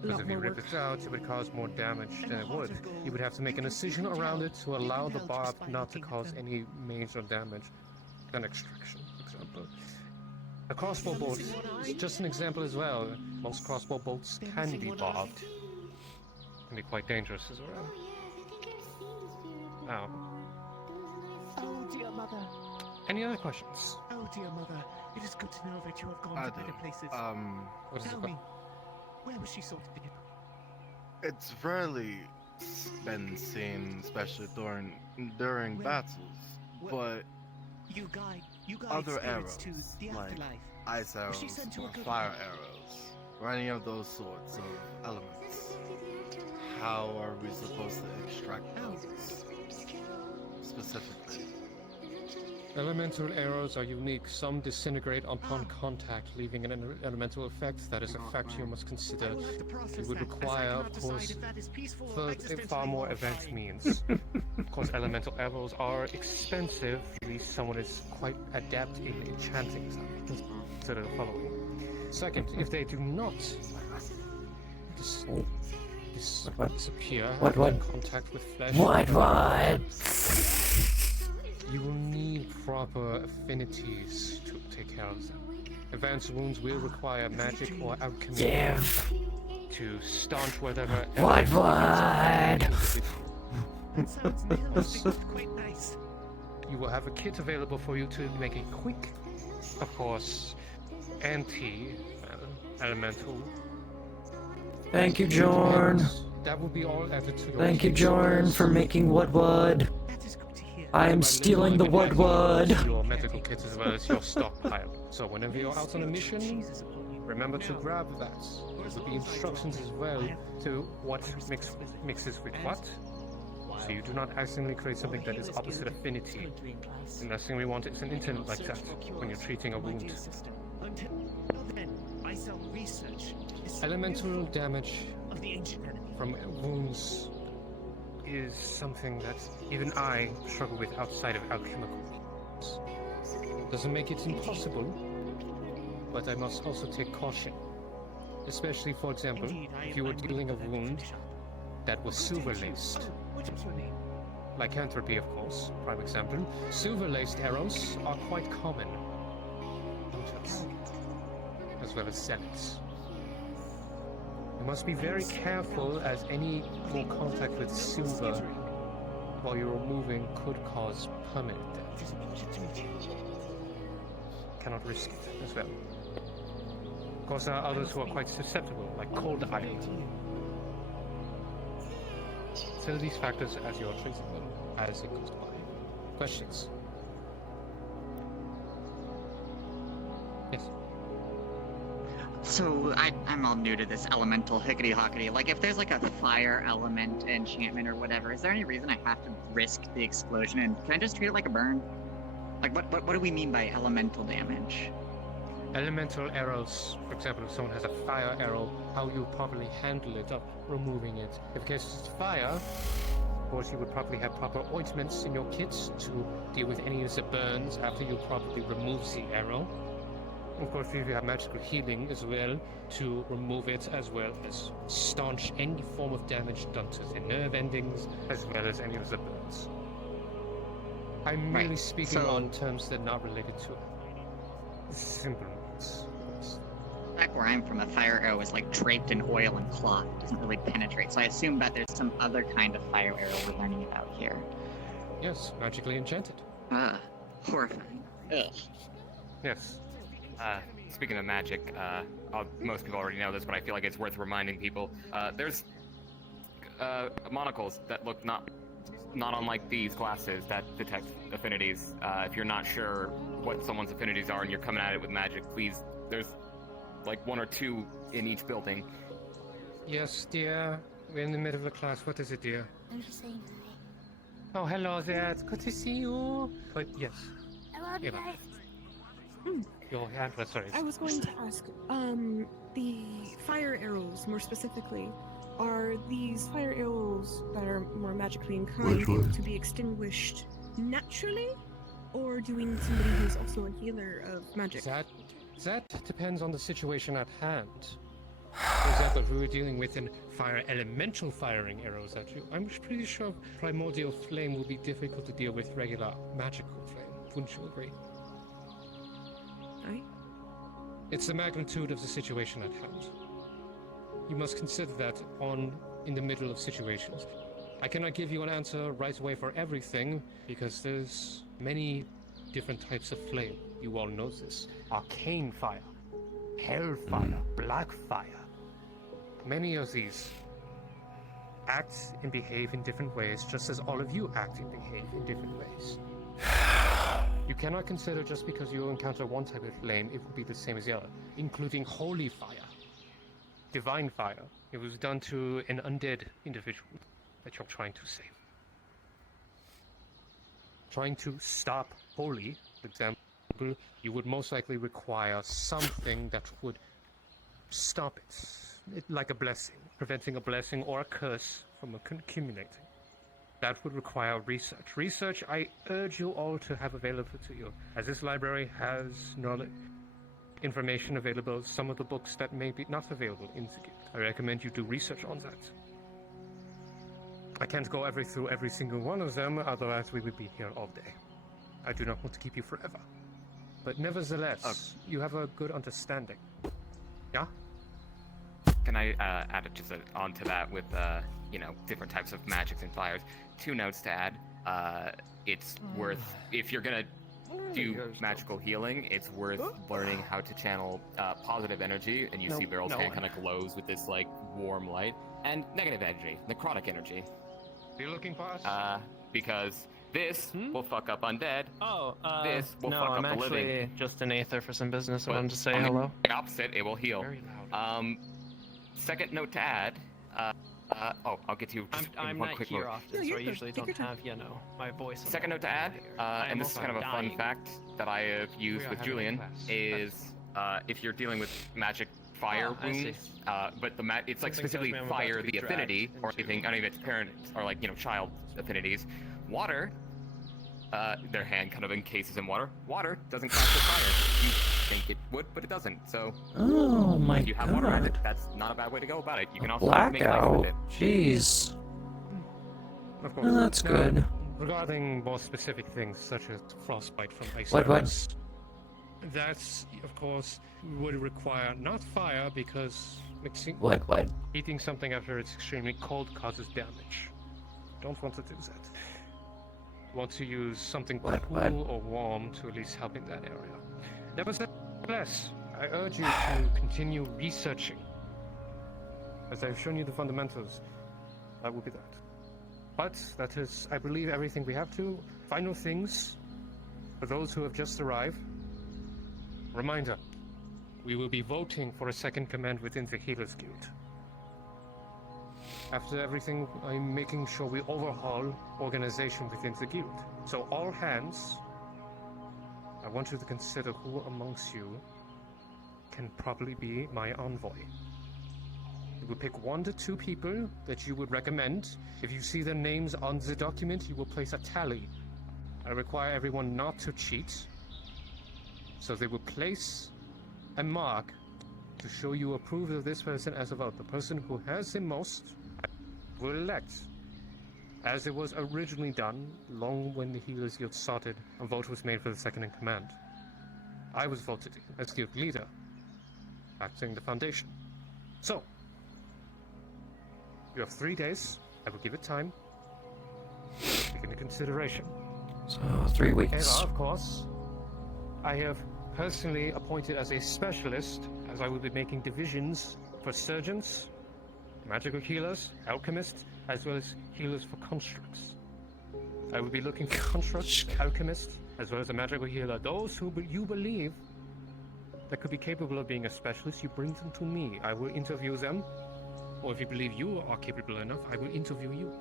Because if you rip it out, it would cause more damage than it would. You would have to make an incision around it to allow the barb not to cause any major damage. An extraction, for example. A crossbow bolt is just an example as well. Most crossbow bolts can be barbed. Can be quite dangerous as well. Now. Oh, dear mother. Any other questions? Oh, dear mother. It is good to know that you have gone to better places. What is Tell me, where was she sorted in? It's rarely been seen, especially during battles, but you guide other spirits arrows, to the like afterlife. ice arrows Was she sent to or a good fire life? arrows, or any of those sorts of elements, how are we supposed to extract those specifically? Elemental arrows are unique. Some disintegrate upon contact, leaving an elemental effect. That is a fact you must consider. It would require, of course, far more advanced means. Of course, elemental arrows are expensive. At least someone is quite adept in enchanting them. Consider the following. Second, if they do not disappear in contact with flesh, you will need proper affinities to take care of them. Advanced wounds will require magic or alchemy to staunch whatever. Quite nice. You will have a kit available for you to make a quick, of course, anti-elemental. Thank you, Jorn. That will be all added to your Thank you, kit. Jorn, for making Woodwood. I am stealing the Woodwood. Your medical kit as well as your stockpile. So whenever you're out on a mission, remember to grab that. There will be instructions as well to what mixes with what. So you do not accidentally create something that is opposite affinity. The last thing we want is an incident like that when you're treating a wound. Until then, I shall research Elemental damage of the ancient enemy. from wounds is something that even I struggle with outside of alchemical. Doesn't make it impossible, but I must also take caution. Especially, for example, if you were dealing a wound that was silver-laced. Lycanthropy, of course, prime example. Silver-laced arrows are quite common. As well as zealots. You must be very careful, as any more contact with silver while you're moving could cause permanent damage. Cannot risk it as well. Of course, there are others who are quite susceptible, like cold iron. Consider these factors as you're treating them as it goes by. Questions? Yes. So I'm all new to this elemental hickety-hockety. Like, if there's like a fire element enchantment or whatever, is there any reason I have to risk the explosion? And can I just treat it like a burn? Like, what do we mean by elemental damage? Elemental arrows, for example, if someone has a fire arrow, how you properly handle it, removing it. If it's fire, of course you would probably have proper ointments in your kits to deal with any of the burns after you properly remove the arrow. Of course, if you have magical healing as well to remove it, as well as staunch any form of damage done to the nerve endings, as well as any of the burns. I'm merely speaking on terms that are not related to simple means. Back where I'm from, a fire arrow is like draped in oil and cloth. It doesn't really penetrate. So I assume that there's some other kind of fire arrow we're learning about here. Yes, magically enchanted. Ah, horrifying. Ugh. Yes. Speaking of magic, most people already know this, but I feel like it's worth reminding people. There's monocles that look not unlike these glasses that detect affinities. If you're not sure what someone's affinities are and you're coming at it with magic, please, there's like 1 or 2 in each building. Yes, dear. We're in the middle of a class. What is it, dear? I'm just saying hi. Oh, hello there. It's good to see you. But yes. I love you guys. Your hand was sorry. I was going to ask, the fire arrows, more specifically, are these fire arrows that are more magically inclined able to be extinguished naturally? Or do we need somebody who's also a healer of magic? That depends on the situation at hand. For example, if we were dealing with fire elemental firing arrows at you, I'm pretty sure primordial flame will be difficult to deal with regular magical flame. Wouldn't you agree? Aye. It's the magnitude of the situation at hand. You must consider that in the middle of situations. I cannot give you an answer right away for everything, because there's many different types of flame. You all know this. Arcane fire, hellfire, black fire. Many of these act and behave in different ways, just as all of you act and behave in different ways. You cannot consider just because you encounter one type of flame, it will be the same as the other, including holy fire, divine fire. It was done to an undead individual that you're trying to save. Trying to stop holy, for example, you would most likely require something that would stop it, like a blessing, preventing a blessing or a curse from accumulating. That would require research. Research I urge you all to have available to you, as this library has information available, some of the books that may be not available in the guild. I recommend you do research on that. I can't go through every single one of them, otherwise we would be here all day. I do not want to keep you forever. But nevertheless, you have a good understanding. Yeah? Can I add just onto that with, different types of magics and fires? 2 notes to add. It's worth, if you're gonna do magical healing, it's worth learning how to channel positive energy, and you see Beryl's hand kind of glows with this, warm light, and negative energy, necrotic energy. Are you looking for us? Because this will fuck up undead. This will no, fuck I'm up the living. actually just in Aether for some business. I But wanted to say on hello. The opposite, it will heal. Very loud. Second note to add. I'll get to you just I'm one not quick here note. often, so I usually don't have, my voice. Second note to add, and this is kind of a fun fact that I have used with Julian, is if you're dealing with magic fire wounds, but it's like specifically fire, the affinity, or anything, any of its parents, or child affinities. Water, their hand kind of encases in water. Water doesn't cast with fire. You think it would, but it doesn't. So, Oh my if you have water around it, god. that's not a bad way to go about it. You can also make ice with Blackout. it. Jeez. Of course. Oh, that's Now, good. Regarding more specific things, such as frostbite from ice What? arrows, that's, of course, would require not fire, because mixing What? heating something after it's extremely cold causes damage. Don't want to do that. Want to use something cool or warm to at least help in that area. Nevertheless, I urge you to continue researching. As I've shown you the fundamentals, that will be that. But that is, I believe, everything we have to. Final things, for those who have just arrived. Reminder, we will be voting for a second command within the Healers Guild. After everything, I'm making sure we overhaul organization within the guild. So all hands, I want you to consider who amongst you can probably be my envoy. You will pick 1 to 2 people that you would recommend. If you see their names on the document, you will place a tally. I require everyone not to cheat. So they will place a mark to show you approve of this person as a vote. The person who has the most will elect. As it was originally done, long when the Healers Guild started, a vote was made for the second in command. I was voted as guild leader, acting the foundation. So, you have 3 days. I will give it time. Take into consideration. So 3 weeks. Eva, of course, I have personally appointed as a specialist, as I will be making divisions for surgeons, magical healers, alchemists, as well as healers for constructs. I will be looking for constructs, alchemists, as well as a magical healer. Those who you believe that could be capable of being a specialist, you bring them to me. I will interview them, or if you believe you are capable enough, I will interview you.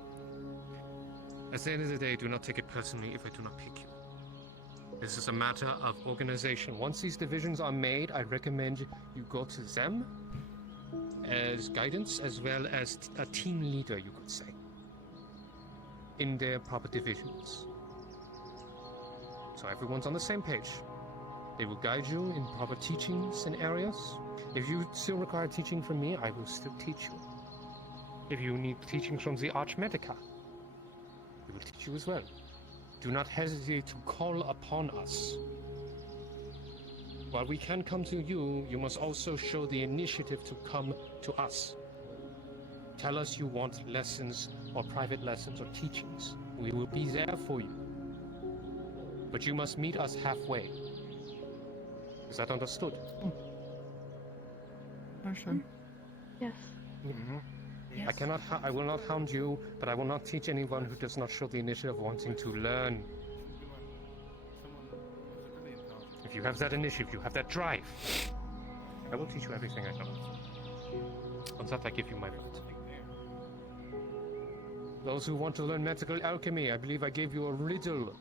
At the end of the day, do not take it personally if I do not pick you. This is a matter of organization. Once these divisions are made, I recommend you go to them as guidance, as well as a team leader, you could say, in their proper divisions. So everyone's on the same page. They will guide you in proper teachings and areas. If you still require teaching from me, I will still teach you. If you need teaching from the Archmedica, we will teach you as well. Do not hesitate to call upon us. While we can come to you, you must also show the initiative to come to us. Tell us you want lessons or private lessons or teachings. We will be there for you. But you must meet us halfway. Is that understood? Awesome. Yes. Mm-hmm. Yes. I will not hound you, but I will not teach anyone who does not show the initiative of wanting to learn. If you have that initiative, you have that drive, I will teach you everything I know. On that, I give you my vote. Those who want to learn magical alchemy, I believe I gave you a riddle.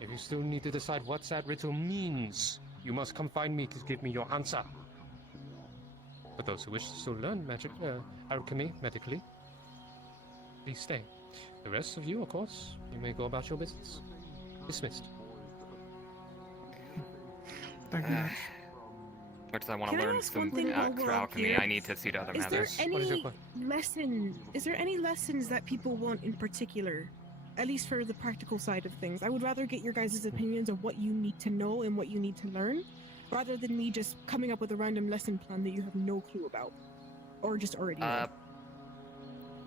If you still need to decide what that riddle means, you must come find me to give me your answer. For those who wish to still learn alchemy medically, please stay. The rest of you, of course, you may go about your business. Dismissed. Much as I want to learn some extra alchemy, I need to see to other matters. Is there any lessons that people want in particular? At least for the practical side of things. I would rather get your guys' opinions of what you need to know and what you need to learn, rather than me just coming up with a random lesson plan that you have no clue about. Or just already know.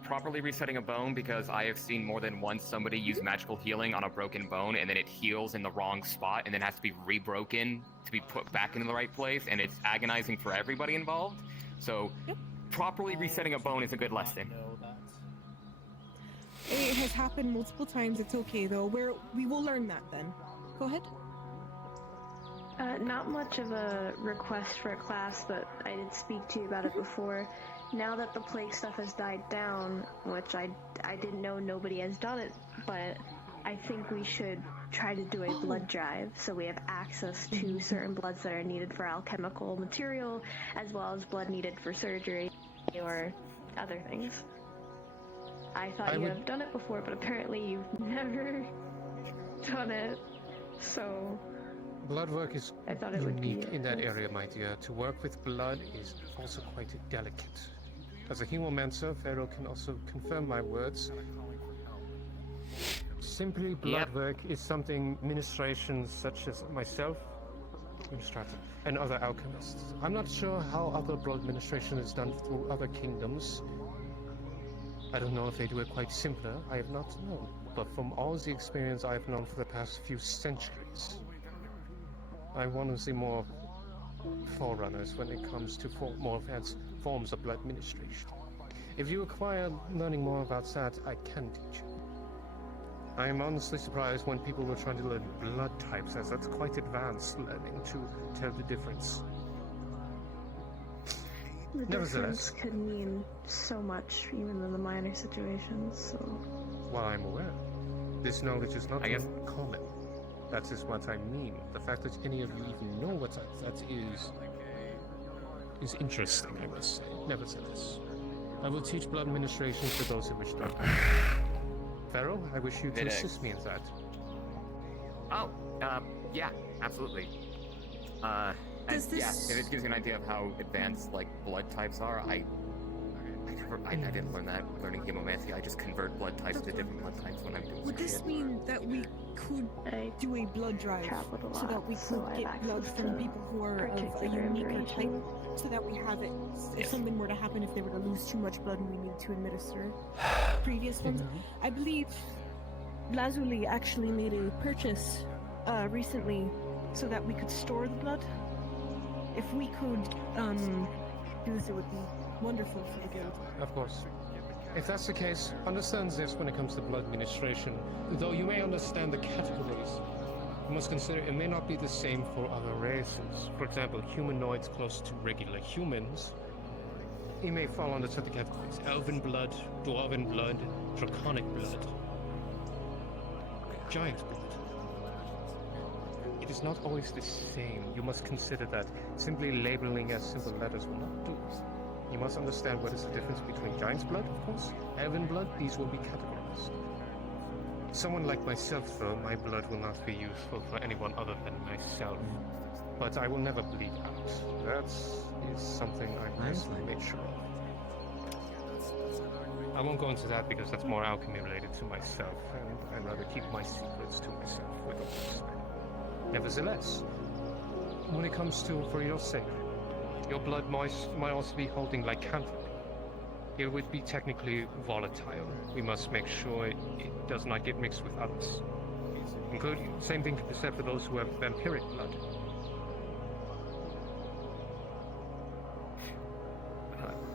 Properly resetting a bone, because I have seen more than once somebody use magical healing on a broken bone, and then it heals in the wrong spot, and then has to be rebroken to be put back into the right place, and it's agonizing for everybody involved. So, properly resetting a bone is a good lesson. It has happened multiple times. It's okay, though. We will learn that then. Go ahead. Not much of a request for a class, but I did speak to you about it before. Now that the plague stuff has died down, which I didn't know nobody has done it, but I think we should try to do a blood drive so we have access to certain bloods that are needed for alchemical material, as well as blood needed for surgery or other things. I thought you would have done it before, but apparently you've never done it, so... Blood work is unique in that area, my dear. To work with blood is also quite delicate. As a hemomancer, Pharaoh can also confirm my words. Simply blood work is something ministrations such as myself, and other alchemists. I'm not sure how other blood administration is done through other kingdoms. I don't know if they do it quite simpler. I have not known. But from all the experience I have known for the past few centuries, I want to see more forerunners when it comes to more advanced forms of blood administration. If you require learning more about that, I can teach you. I am honestly surprised when people were trying to learn blood types, as that's quite advanced learning to tell the difference. The difference could mean so much, even in the minor situations, so... While I'm aware, this knowledge is not common. That is what I mean. The fact that any of you even know what that is interesting, I must say. Nevertheless, I will teach blood administration to those who wish to. Pharaoh, I wish you to assist me in that. Oh, yeah, absolutely. Does Yeah, this... if it gives you an idea of how advanced like blood types are, I didn't learn that learning hemomancy. I just convert blood types to different blood types when I'm doing Would some this shit. mean that we could do a blood drive so that we could get blood from people who are of a unique type, so that we have it if something were to happen, if they were to lose too much blood and we need to administer previous ones? I believe Lazuli actually made a purchase recently so that we could store the blood. If we could do this, it would be wonderful for the guild. Of course. If that's the case, understand this when it comes to blood administration. Though you may understand the categories, you must consider it may not be the same for other races. For example, humanoids close to regular humans, it may fall under certain categories. Elven blood, dwarven blood, draconic blood, giant blood. It is not always the same. You must consider that simply labeling as simple letters will not do. You must understand what is the difference between giant's blood, of course, elven blood, these will be categorized. Someone like myself, though, my blood will not be useful for anyone other than myself. But I will never bleed out. That is something I personally made sure of. I won't go into that because that's more alchemy related to myself, and I'd rather keep my secrets to myself with all this. Nevertheless, when it comes to, for your sake, your blood might also be holding lycanthropy. It would be technically volatile. We must make sure it does not get mixed with others. Including, same thing to be said for those who have vampiric blood.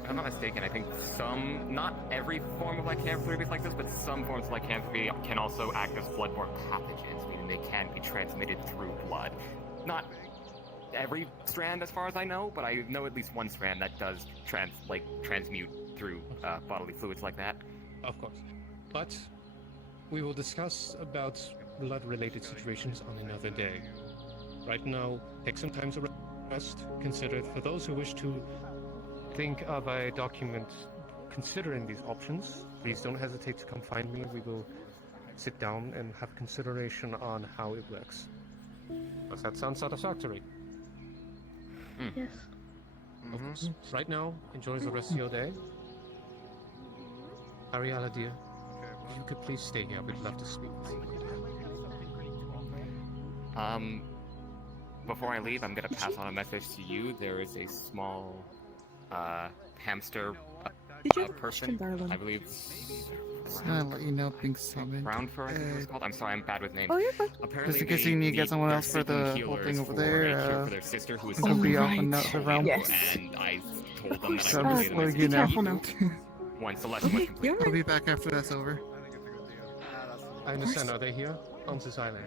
If I'm not mistaken, I think not every form of lycanthropy is like this, but some forms of lycanthropy can also act as bloodborne pathogens, meaning they can be transmitted through blood. Not every strand, as far as I know, but I know at least one strand that does transmute through bodily fluids like that. Of course. But we will discuss about blood-related situations on another day. Right now, take some time to rest. Consider for those who wish to think of a document considering these options, please don't hesitate to come find me. We will sit down and have consideration on how it works. Does that sound satisfactory? Yes. Of course. Right now, enjoy the rest of your day. Ariella, dear, if you could please stay here, we'd love to speak with you. Before I leave, I'm gonna pass on a message to you. There is a small hamster person, I believe. I'll let you know being summoned. Brown fur, I think it's called. I'm sorry, I'm bad with names. Oh, you're fine. Apparently, just in case you need to get someone else for the whole thing over there, for their sister who is it'll be off in the realm. Yes. And I told them that So I I'm would just say letting them you know. careful now. Once the lesson was complete. I'll be back after that's over. I understand. Are they here on this island?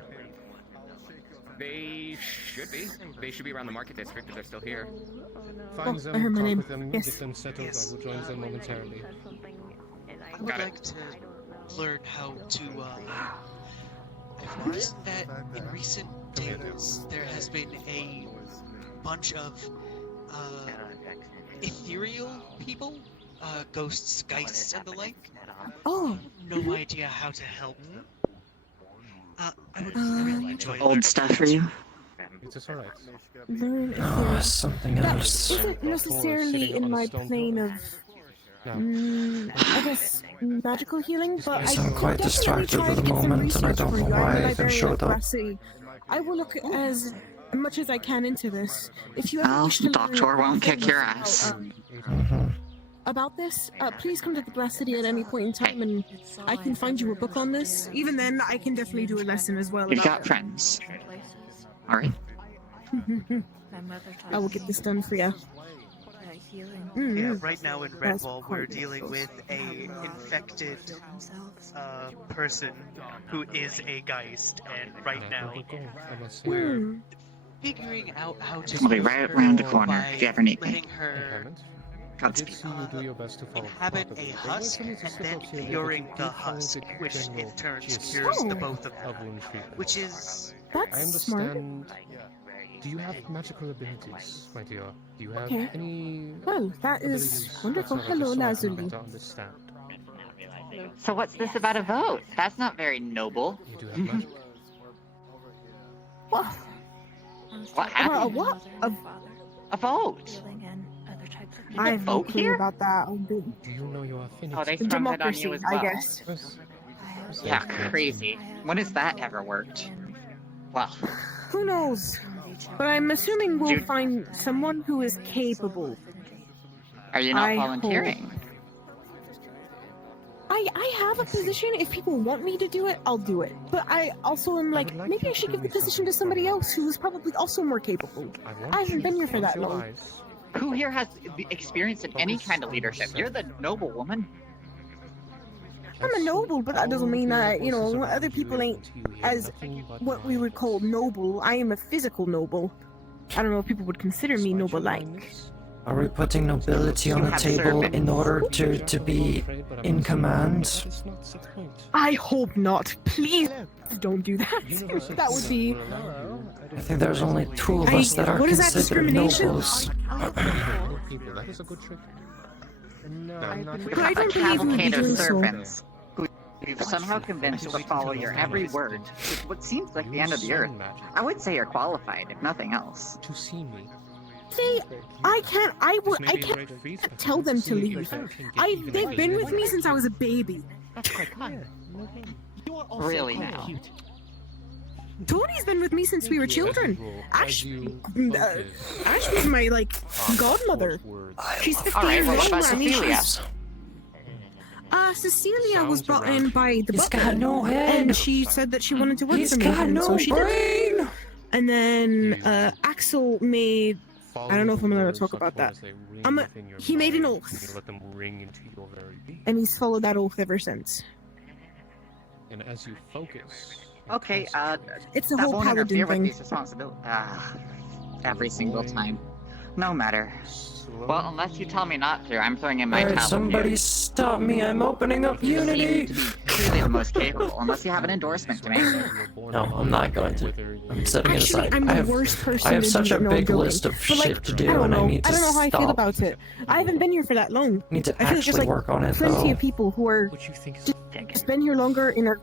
They should be. They should be around the market district if they're still here. Find I heard them, my talk name. with them, Yes. get them settled. I will join them momentarily. I would like to learn how to, I've noticed that in recent days, there has been a bunch of, ethereal people, ghosts, geists, and the like. Oh. No idea how to help them. I would really enjoy Old stuff for you. It's alright. Learn Oh, something that else. isn't necessarily in my plane of, I guess, magical healing, but Yes, I I'm quite definitely distracted try at to the get some moment, and I research don't for know you. why I'm I a even librarian showed of up. VRC. I will look as much as I can into this. If you ever Well, wish to Doctor learn won't kick your about, ass. About this, please come to the Bracity at any point in time, and I can find you a book on this. Even then, I can definitely do a lesson as well. You've about got friends. Alright. I will get this done for you. Yeah, right now in Redwall, we're dealing with a infected person who is a geist, and right now we're figuring out how to I'll be use right her around the corner by if you ever need me. letting her I did see you do your best to follow inhabit a husk, and then curing the husk, which in turn cures the both of them, which is... I understand. Do you have magical abilities, my dear? Do you have any? Well, that is wonderful. Hello, Lazuli. Understand. So what's this about a vote? That's not very noble. You do have magic. Well, What happened? What? A vote. I have no clue about that. Do you know your affinity? Oh, they sprung that on Democracy, you as well. I guess. Yeah, crazy. When has that ever worked? Well, Who knows? But I'm assuming we'll find someone who is capable. are you not I volunteering? I have a position. If people want me to do it, I'll do it. But I also am like, maybe I should give the position to somebody else who is probably also more capable. I haven't been here for that long. Who here has the experience in any kind of leadership? You're the noble woman. I'm a noble, but that doesn't mean that, you know, other people ain't as what we would call noble. I am a physical noble. I don't know if people would consider me noble-like. Are we putting nobility on the table in order to be in command? I hope not. Please don't do that. That would be... I think there's only 2 of us that are what is that, considered discrimination? nobles. That is a good trick. But I don't believe we would be doing so. Servants who you've somehow convinced to follow your every word with what seems like the end of the earth. I would say you're qualified, if nothing else. To see me. See, I can't tell them to leave. They've been with me since I was a baby. Really now? Tony's been with me since we were children. Ash was my, like, godmother. She's 50 years well, what old. about I mean, Cecilia? Cecilia was brought in by the He's butler, got no head. and she said that she wanted to work He's for me, got and no so she did. brain. And then Axel made... I don't know if I'm allowed to talk about that. He made an oath, Let them ring into your very being. and he's followed that oath ever since. And as you focus, Okay, It's the that whole won't paladin interfere with thing. these responsibilities. Every single time. No matter. Well, unless you tell me not to, I'm throwing in my Alright, talent somebody here. stop me, I'm opening up Unity! Clearly the most capable, unless you have an endorsement to make. No, I'm not going to. I'm setting it Actually, aside. I'm the worst person I have to such do a it. No, big I'm list joking. of But, like, shit to do, I don't and know. I need to I don't know how I feel stop. about it. I haven't been here for that long. I need to I feel like there's actually like work on it, plenty though. of people who are just been here longer and are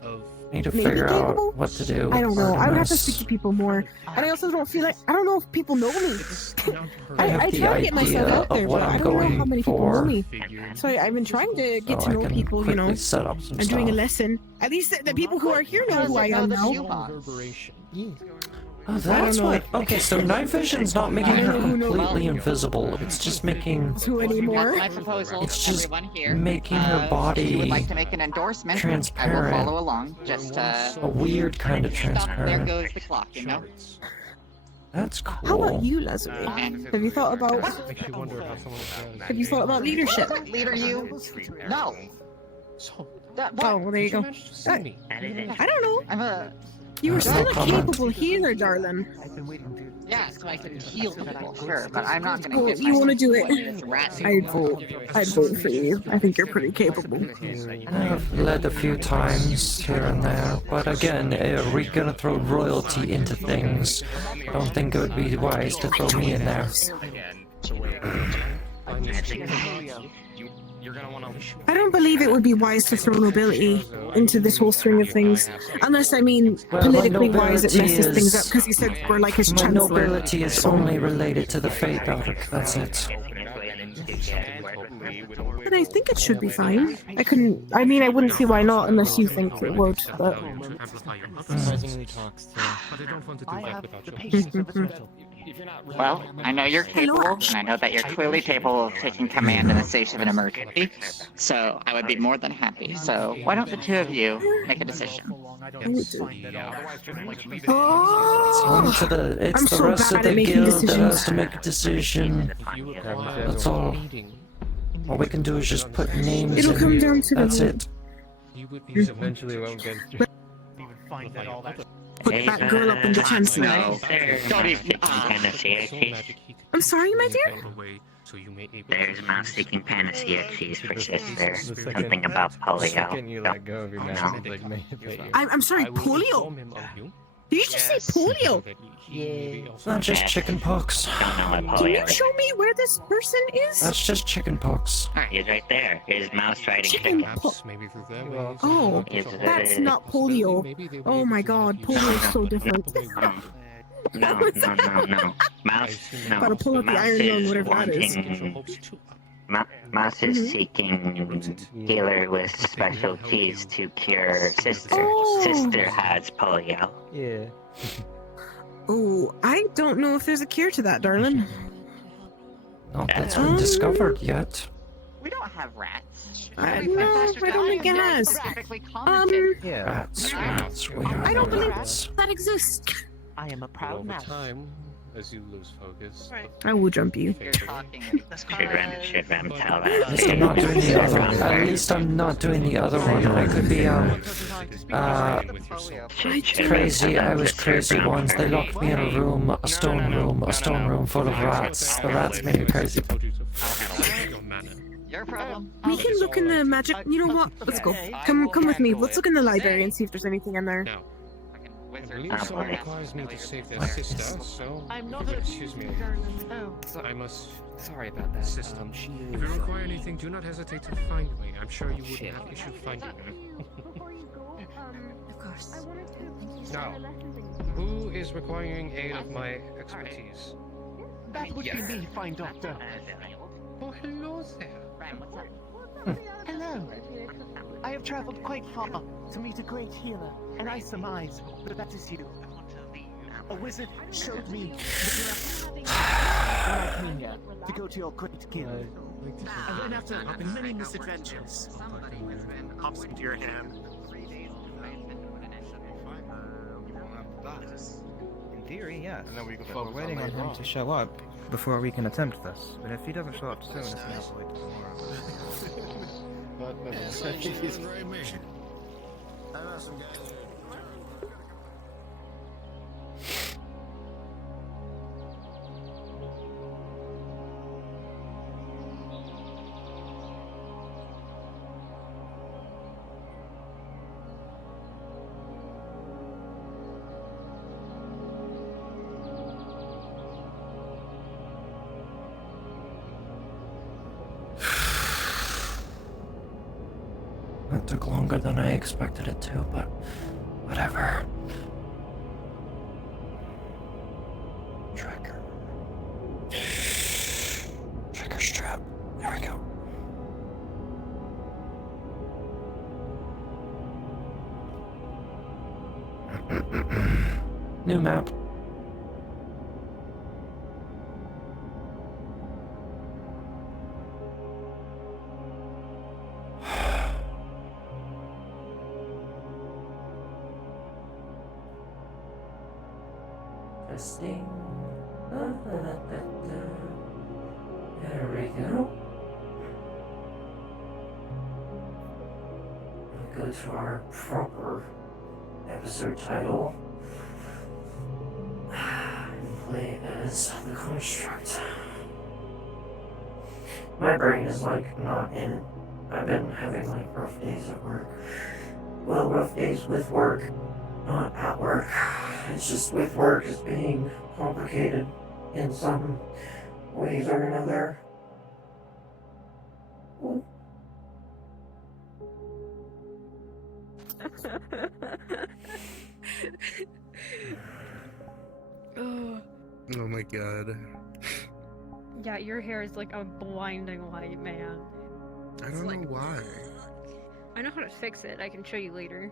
I need to maybe figure capable. out what to do. I don't know. I would have to Artemis. speak to people more. And I also don't feel like I don't know if people know me. I have I the try to get myself idea out there, of what but I I'm don't know going how many people for. know me. So I've been trying to get So to I know can people, you know. quickly set up some I'm doing a stuff. lesson. At least the people who are here know who I am now. Oh, that's know. what. Okay, so night vision's not making her completely invisible. It's just making. Who anymore? That's my proposal. It's just Everyone here. making her If you would body like to make an endorsement, I will transparent. follow along. Just a weird kind of stop. There transparent. goes the clock, you know? That's How cool. about you, Lazare? Have you thought about leadership? Leader you? No. Oh, well, there you go. I don't know. I'm a... You were No still a comment. capable healer, darling. Yeah, so I can heal people, sure, but I'm not gonna Oh, get you want to do it? this rat I'd vote for you. I think you're pretty capable. I've led a few times here and there, but again, are we gonna throw royalty into things? I don't think it would be wise to throw me in there. I don't believe it would be wise to throw nobility into this whole string of things. Unless, I mean, Well, politically my wise, it nobility messes things is- up because you said we're like his My chancellor. nobility is only related to the Fate Dark, that's it. But I think it should be fine. I mean, I wouldn't see why not unless you think it would, but... Surprisingly talks to. But I don't want to do that without your Well, I know you're capable, and I know that you're clearly capable of taking command in the face of an emergency, so I would be more than happy. So, why don't the two of you make a decision? It's I'm the so rest bad of the at making guild that decisions. has to make a decision. That's all. All we can do is just put names It'll in. come down to the That's vote. it. Eventually, won't get through. Put that girl up in the chancellor. No, don't even panacea. I'm sorry, my dear? There's mouse-seeking panacea cheese for sister. Something about polio. Can you let go of your mouth? Like, I'm sorry, polio? Did you just say polio? It's not just chicken pox. Don't know what Can polio you is. show me where this person is? That's just chicken pox. He's right there. Here's mouse riding Chicken chicken. po- Oh, that's not polio. Oh my god, polio is so different. No. Mouse, no. Gotta pull out the Mouse Iron Man, is whatever that is. wanting. Mouse is seeking healer with specialties to cure sister. Oh. Sister has polio. Yeah. Oh, I don't know if there's a cure to that, darling. Not that's been discovered yet. We don't have rats. No, I don't think it has. Yeah. Rats. We I don't believe rats. that exists. I am a proud Over mouse. time, as you lose focus, I will jump you. Should Ram tell At least I'm not doing the other one. At least I'm not doing the other one. I could be crazy. I was crazy once. They locked me in a room, a stone room full of rats. The rats made me crazy. Your problem. We can look in the magic. You know what? Let's go. Come with me. Let's look in the library and see if there's anything in there. Now, I believe someone requires me to save their sister, so excuse me. I must. Sorry about that. Sister. If you require anything, do not hesitate to find me. I'm sure you wouldn't have issue finding me. Of course. Now, who is requiring aid of my expertise? That would be me, fine doctor. Oh, hello there. Hello. I have traveled quite far to meet a great healer, and I surmise that that is you. A wizard showed me that you have when I came here to go to your great guild. And then after many misadventures, Pops into your hand. In theory, yes. And then we can But focus we're on waiting on later him on. to show up before we can attempt this. But if he doesn't show up soon, it's gonna have to wait till tomorrow. But Very me. I know some guys. That took longer than I expected it to, but whatever. Tracker. Tracker strap. There we go. New map. Testing. There we go. We'll go to our proper episode title. And play as the construct. My brain is like not in it. I've been having like rough days at work. Well, rough days with work, not at work. It's just with work is being complicated in some ways or another. Oh my god. Yeah, your hair is like a blinding white, man. I don't know why. I know how to fix it. I can show you later.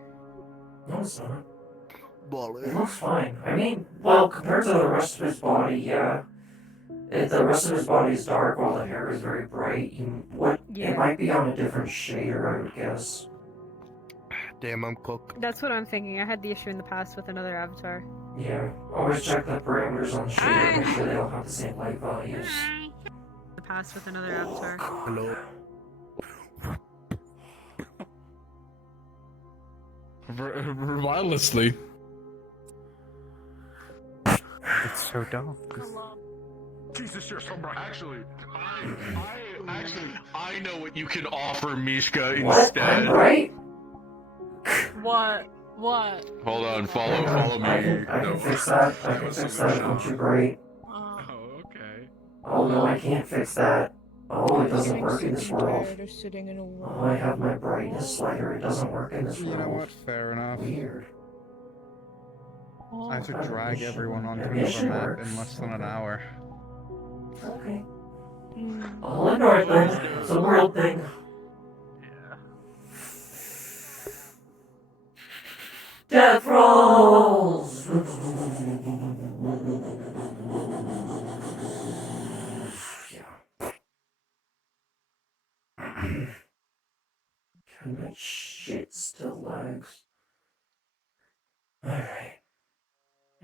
No, it's not. It looks fine. I mean, well, compared to the rest of his body, yeah. The rest of his body is dark while the hair is very bright. It might be on a different shader, I would guess. Damn, I'm cooked. That's what I'm thinking. I had the issue in the past with another avatar. Yeah, always check the parameters on the shader, make sure they all have the same light values. The past with another avatar. Hello. Wirelessly. It's so dark. Jesus, you're so bright. Actually, I know what you can offer Mishka instead. Right? What? What? Hold on, follow me. I can fix that. I can fix that. Don't you break. Oh, okay. Oh no, I can't fix that. Oh, it doesn't work in this world. Oh, I have my brightness slider. It doesn't work in this world. You know what? Fair enough. Weird. I have to drag everyone onto Maybe another she map works. in less than an hour. Okay. I'll ignore it then. It's a world thing. Death rolls! God, my shit still lags. Alright.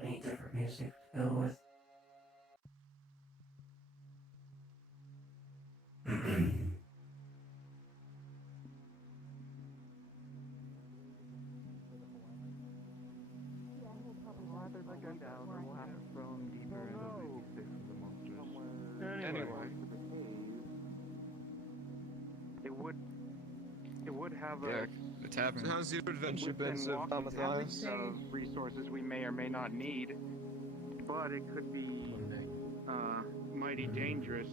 I need different music to go with. Anyway, it would have a. The tavern. So how's your adventure been so far, Matthias? Resources we may or may not need, but it could be mighty dangerous.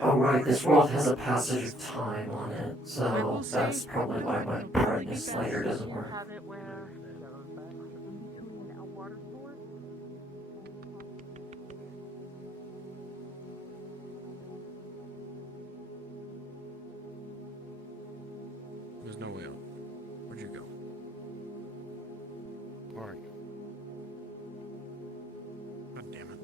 Oh right, this world has a passage of time on it, so that's probably why my brightness slider doesn't work. Have it where between a water source. There's no way out. Where'd you go? Alright. God damn it.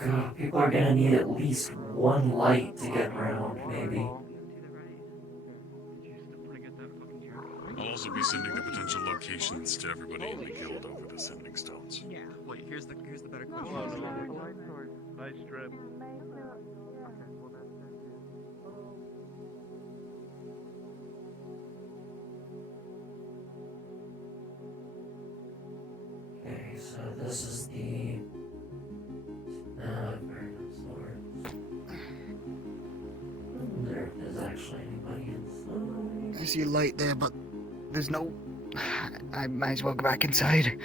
God, people are gonna need at least one light to get around, maybe. I'll also be sending the potential locations to everybody in the guild over the sending stones. Yeah. Wait, here's the better Oh, question. no. Nice trip. Okay, so this is the... very nice lord. I wonder if there's actually anybody inside. I see a light there, but there's no... I might as well go back inside.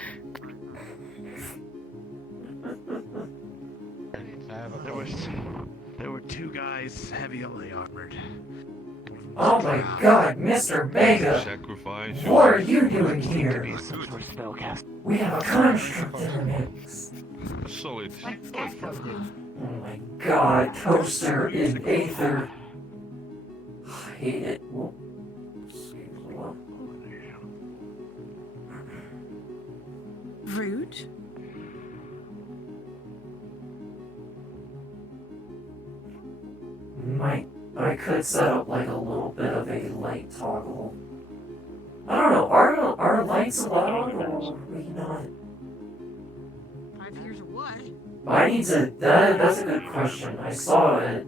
There were two guys heavily armored. Oh my god, Mr. Mega! Sacrifice. What are you doing here? Some sort of spellcast. We have a construct in our midst. Solid. Oh my god, Toaster in Aether. I hate it. Whoa. Excuse me, what? Rude. I could set up like a little bit of a light toggle. I don't know, are lights allowed or are we not? 5 years of what? I need to, that's a good question. I saw it,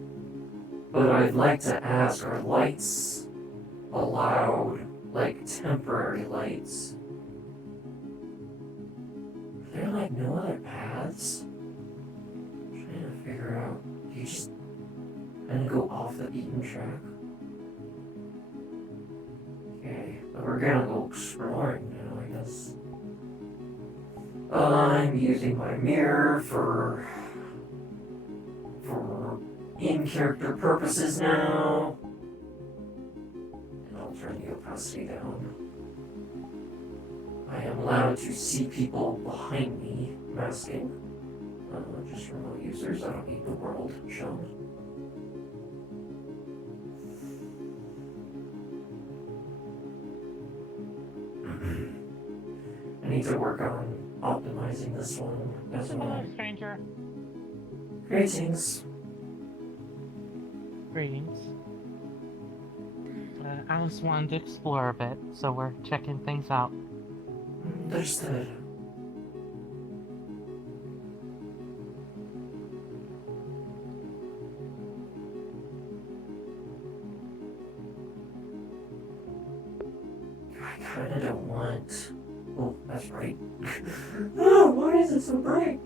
but I'd like to ask, are lights allowed, like temporary lights? Are there like no other paths? I'm trying to figure out, do you just kind of go off the beaten track? Okay, but we're gonna go exploring now, I guess. I'm using my mirror for in-character purposes now. And I'll turn the opacity down. I am allowed to see people behind me masking. Just remote users, I don't need the world shown. I need to work on optimizing this one as well. Stranger. Greetings. Greetings. Alice wanted to explore a bit, so we're checking things out. Understood. I kinda don't want... Oh, that's bright. Oh, why is it so bright?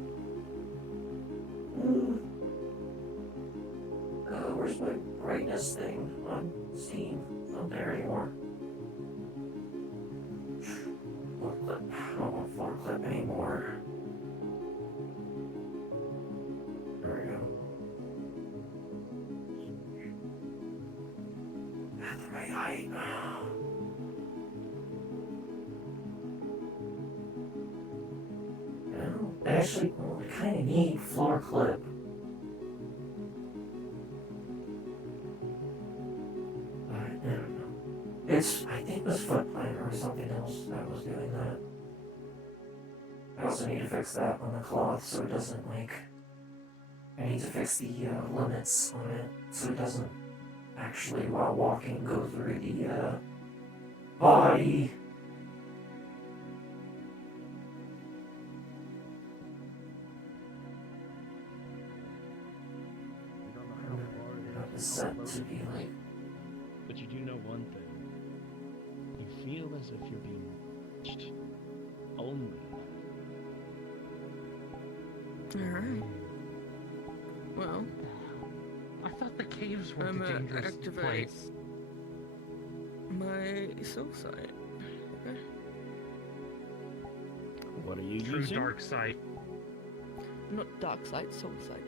Where's my brightness thing on Steam? It's not there anymore. Floor clip. I don't want floor clip anymore. There we go. at the right height. Actually, I kind of need floor clip. I don't know. I think it was foot planner or something else that was doing that. I also need to fix that on the cloth so it doesn't I need to fix the limits on it so it doesn't actually, while walking, go through the body. It's set to be But you do know one thing. You feel as if you're being watched. Only. Alright. Well, I thought the caves were I'm the dangerous activate place. my soul sight. Okay. What are you True using? dark sight. Not dark sight, soul sight.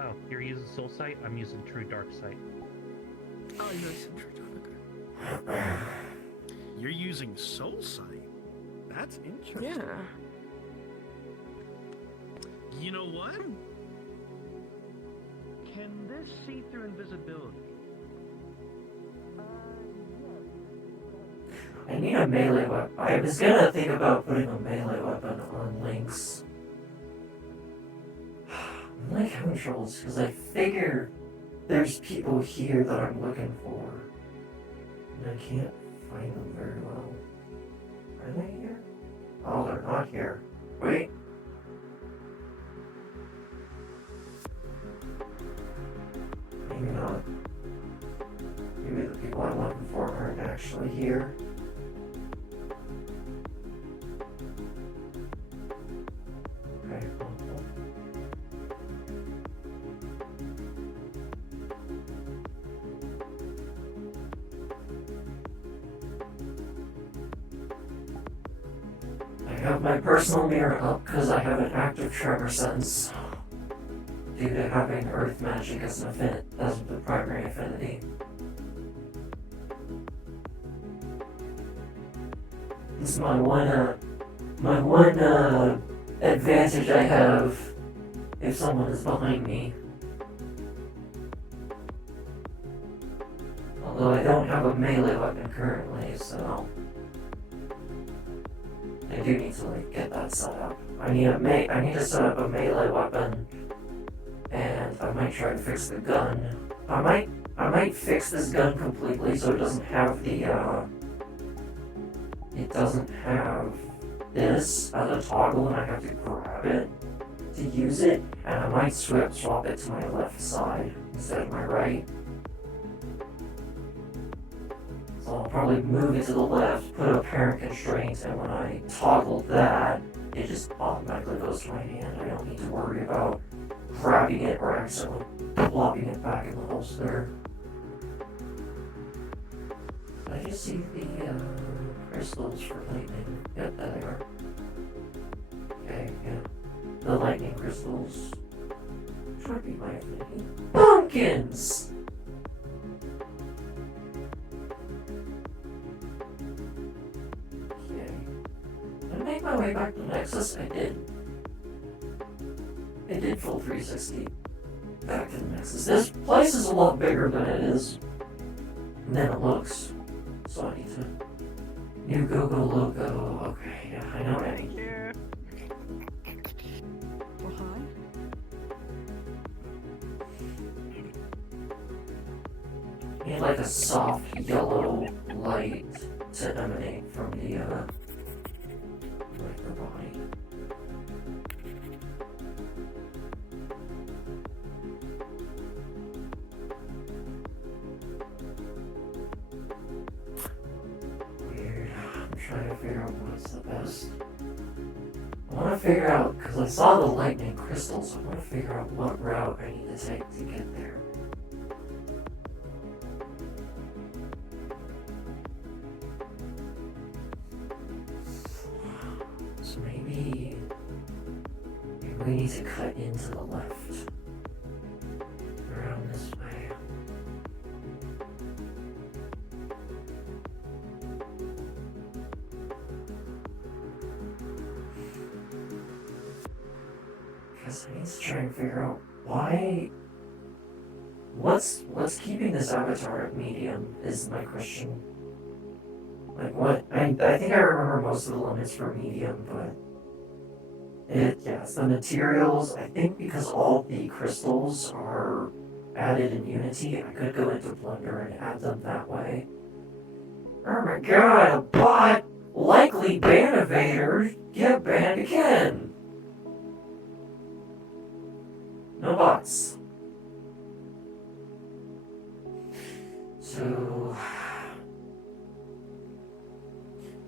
Oh, you're using soul sight? I'm using true dark sight. Oh, you're using true dark. Okay. You're using soul sight? That's interesting. Yeah. You know what? Can this see through invisibility? I need a melee weapon. I was gonna think about putting a melee weapon on Link's. I'm like having troubles because I figure there's people here that I'm looking for. And I can't find them very well. Are they here? Oh, they're not here. Wait. Maybe not. Maybe the people I'm looking for aren't actually here. Okay. I have my personal mirror up because I have an active tremor sense due to having earth magic as as the primary affinity. This is my one advantage I have if someone is behind me. Although I don't have a melee weapon currently, so I do need to get that set up. I need to set up a melee weapon, and I might try to fix the gun. I might fix this gun completely so it doesn't have this as a toggle, and I have to grab it to use it, and I might swap it to my left side instead of my right. So I'll probably move it to the left, put a parent constraint, and when I toggle that, it just automatically goes to my hand. I don't need to worry about grabbing it or accidentally plopping it back in the holster. Did I just see the crystals for lightning? Yep, there they are. Okay, yeah. The lightning crystals. Try to be my affinity. Pumpkins! Did I make my way back to Nexus? I did. I did full 360 back to the Nexus. This place is a lot bigger than it looks. So I need to... New GoGo logo. Okay, yeah, I know what I need. Well, hi. I need like a soft yellow light to emanate from the body. Weird. I'm trying to figure out what's the best. I want to figure out, because I saw the lightning crystals, I want to figure out what route I need to take to get there. So maybe we need to cut into the left. Around this way. guess I need to try and figure out why. What's keeping this avatar at medium is my question. Like what? I think I remember most of the limits for medium, but it's the materials. I think because all the crystals are added in Unity, I could go into Blender and add them that way. Oh my god, a bot! Likely ban evader! Get banned again! No bots. So...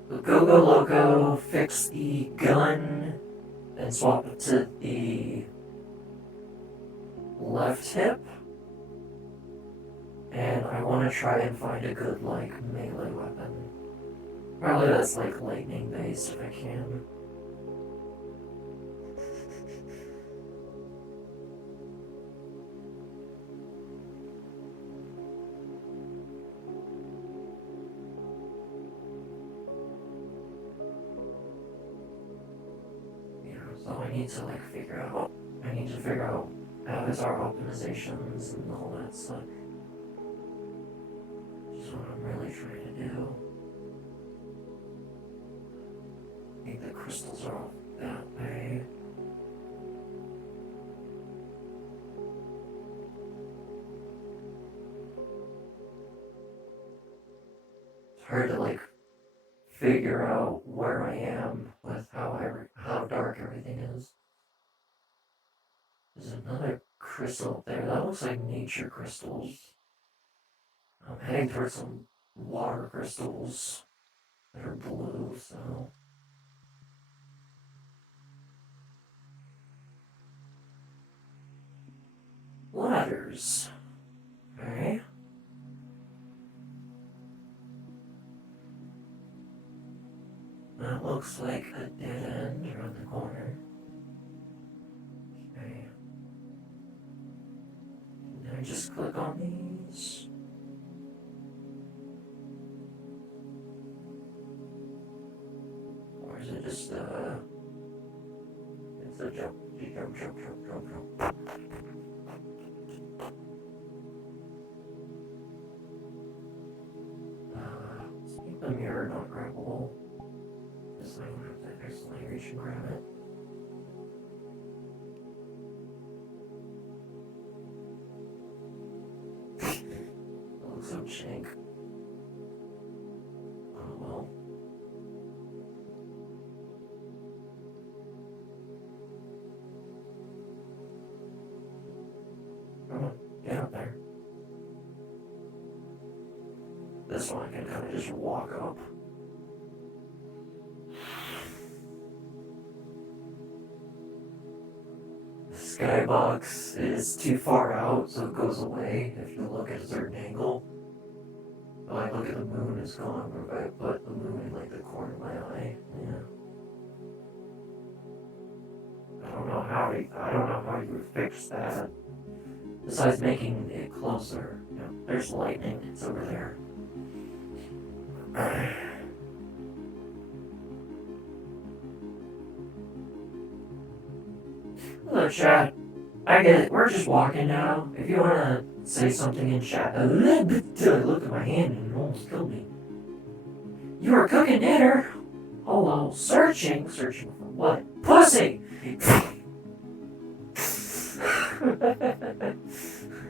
the Go-Go Loco fix the gun and swap it to the left hip. And I want to try and find a good, like, melee weapon. Probably that's, like, lightning based if I can. So I need to figure out avatar optimizations and all that stuff. Which is what I'm really trying to do. I think the crystals are all that way. It's hard to figure out where I am with how dark everything is. There's another crystal up there. That looks like nature crystals. I'm heading towards some water crystals that are blue, so... ladders. Okay. That looks like a dead end around the corner. Okay. Can I just click on these? Or is it just it's a jump. Let's keep the mirror not grabbable. Just so I don't have to accidentally reach and grab it. That looks so jank. Oh well. Come on, get up there. This one I can kind of just walk up. The skybox is too far out, so it goes away if you look at a certain angle. If I look at the moon, it's gone. If I put the moon in the corner of my eye, yeah. I don't know how you would fix that. Besides making it closer. Yeah, there's lightning. It's over there. Hello, chat. I get it. We're just walking now. If you want to say something in chat. I looked at my hand and it almost killed me. You were cooking dinner? Hello. Searching? Searching for what? Pussy!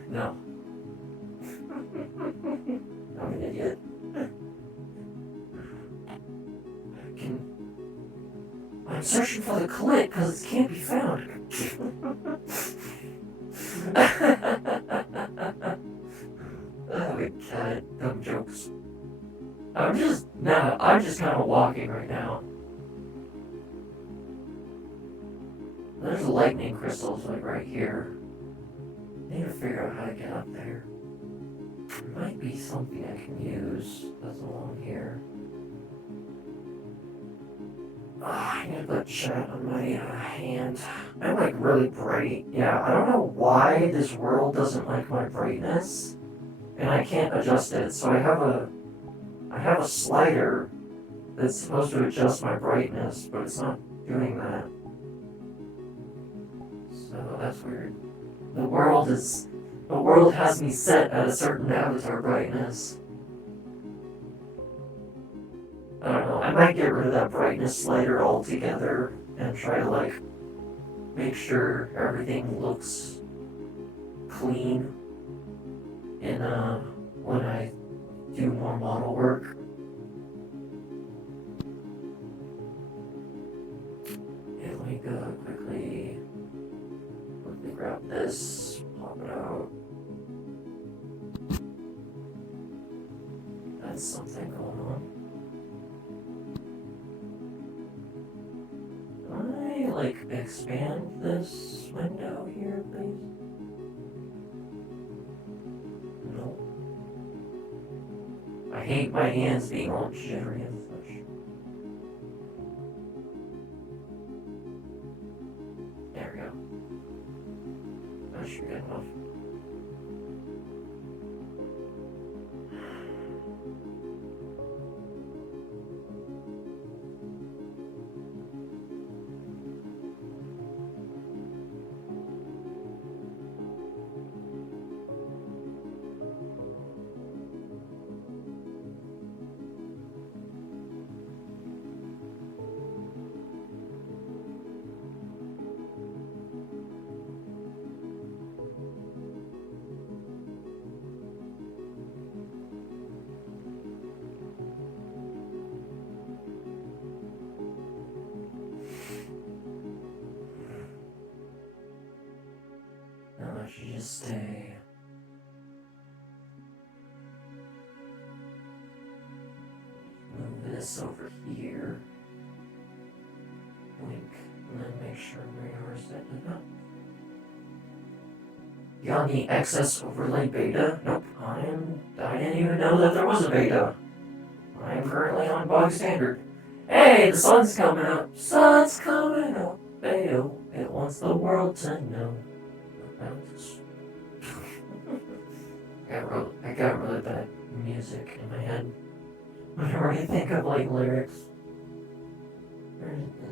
No. I'm an idiot. I'm searching for the clit because it can't be found. Oh, God, dumb jokes. I'm just kind of walking right now. There's lightning crystals right here. I need to figure out how to get up there. There might be something I can use that's along here. Oh, I need to put chat on my hand. I'm really bright. Yeah, I don't know why this world doesn't like my brightness. And I can't adjust it, so I have a slider that's supposed to adjust my brightness, but it's not doing that. So So that's weird. The world has me set at a certain avatar brightness. I don't know, I might get rid of that brightness slider altogether and try to like make sure everything looks clean in when I do more model work. Yeah, let me go quickly grab this, pop it out. That's something going on. Can I, like, expand this window here, please? No. I hate my hands being all jittery and such. There we go. That should be good enough. Now I should just stay. Move this over here. Blink, and then make sure radar is set to go. Beyond the excess overlay beta? Nope, I didn't even know that there was a beta. I am currently on bog standard. Hey, the sun's coming up. Sun's coming up. Bayo, it wants the world to know. I got really bad music in my head whenever I think of like lyrics.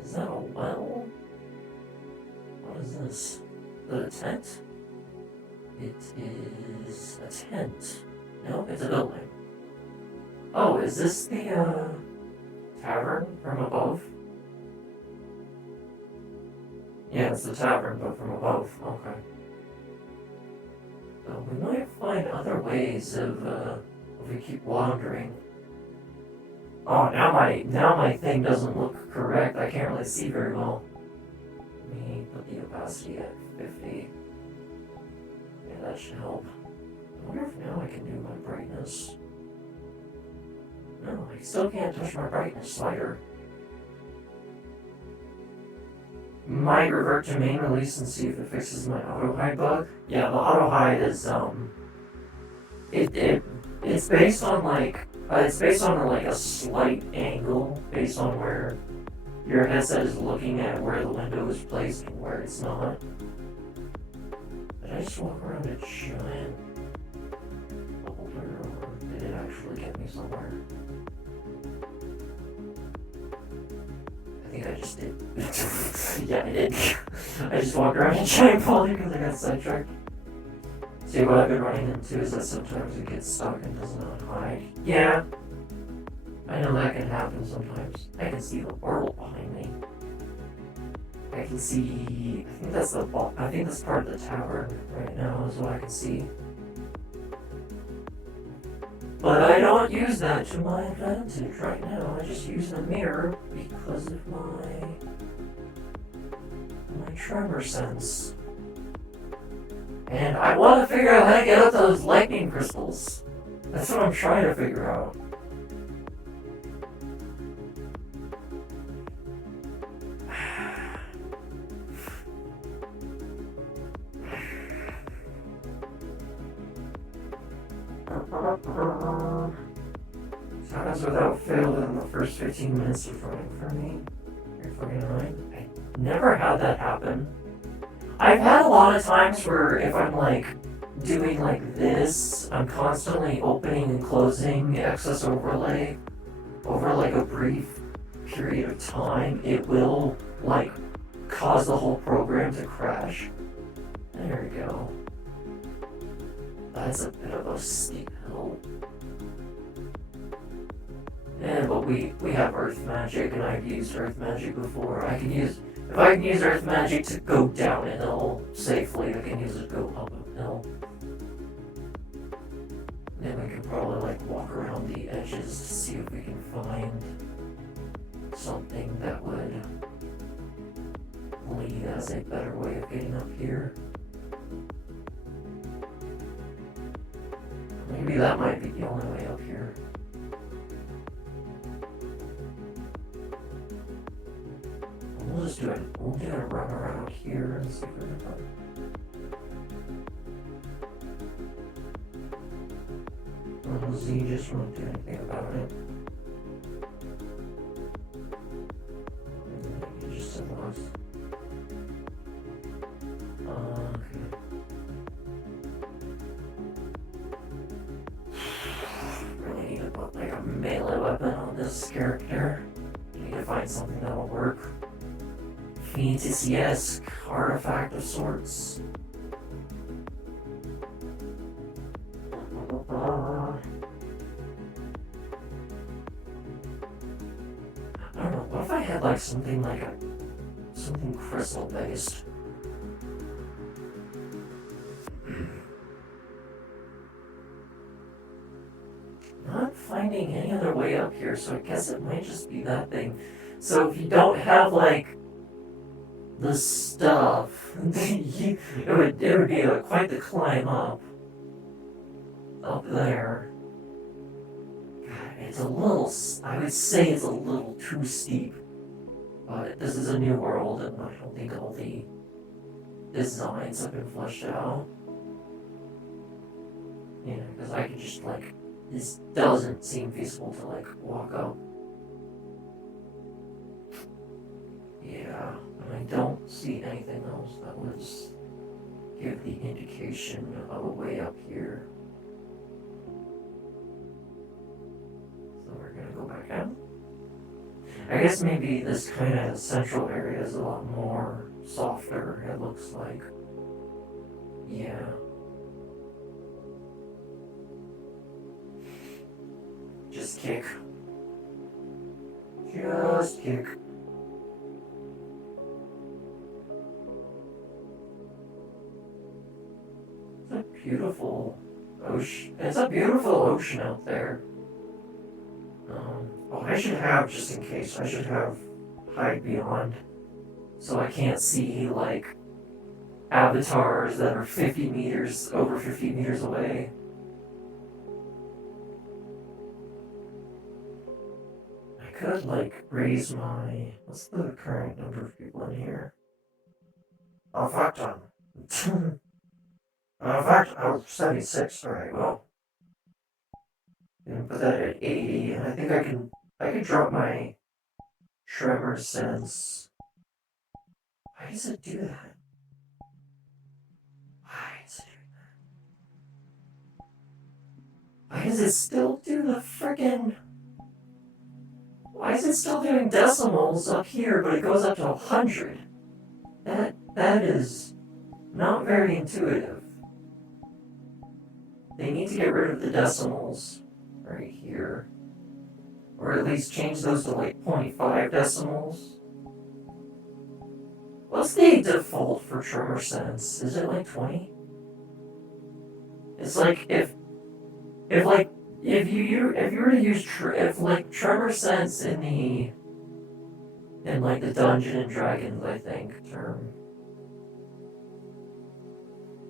Is that a well? What is this? Is that a tent? It is a tent. No, it's a building. Oh, is this the tavern from above? Yeah, it's the tavern, but from above. Okay. So we might find other ways of if we keep wandering. Oh, now my thing doesn't look correct. I can't really see very well. Let me put the opacity at 50. Yeah, that should help. I wonder if now I can do my brightness. No, I still can't touch my brightness slider. Might revert to main release and see if it fixes my auto hide bug. Yeah, the auto hide is it's based on like a slight angle based on where your headset is looking at where the window is placed and where it's not. Did I just walk around a giant boulder, or did it actually get me somewhere? I think I just did. Yeah, I did. I just walked around a giant boulder because I got sidetracked. See, what I've been running into is that sometimes it gets stuck and does not hide. Yeah, I know that can happen sometimes. I can see the world behind me. I can see. I think that's part of the tower right now is what I can see. But I don't use that to my advantage right now. I just use the mirror because of my tremor sense. And I want to figure out how to get up those lightning crystals. That's what I'm trying to figure out. Sometimes without fail within the first 15 minutes of running for me. You're fucking annoying. I never had that happen. I've had a lot of times where if I'm like doing like this, I'm constantly opening and closing excess overlay over like a brief period of time. It will like cause the whole program to crash. There we go. That's a bit of a steep hill. Yeah, but we have earth magic, and I've used earth magic before. If I can use earth magic to go down a hill safely, I can use it to go up a hill. Then we can probably like walk around the edges to see if we can find something that would lead as a better way of getting up here. Maybe that might be the only way up here. We'll just do it. We'll do a run around here and see if we can find. Z just won't do anything about it. He just said lost. Okay. Really need to put like a melee weapon on this character. Need to find something that'll work. Fantasy-esque artifact of sorts. I don't know, what if I had like something crystal based? Not finding any other way up here, so I guess it might just be that thing. So if you don't have like the stuff, it would be quite the climb up there. It's a little, I would say it's a little too steep, but this is a new world and I don't think all the designs have been fleshed out. Yeah, because I could just like, this doesn't seem feasible to like walk up. Yeah, and I don't see anything else that would give the indication of a way up here. We're gonna go back out. I guess maybe this kind of central area is a lot more softer, it looks like. Yeah. Just kick. Just kick. It's a beautiful ocean. It's a beautiful ocean out there. Oh, I should have, just in case, I should have hide beyond, so I can't see, like, avatars that are over 50 meters away. I could, like, raise my, what's the current number of people in here? Oh, fuck ton. Oh, 76, alright, well. And put that at 80, and I think I can drop my tremor sense. Why does it do that? Why does it still do the frickin'... Why is it still doing decimals up here, but it goes up to 100? That is not very intuitive. They need to get rid of the decimals right here. Or at least change those to like 0.5 decimals. What's the default for tremor sense? Is it like 20? It's like if you were to use tremor sense in like the Dungeon and Dragons, I think, term.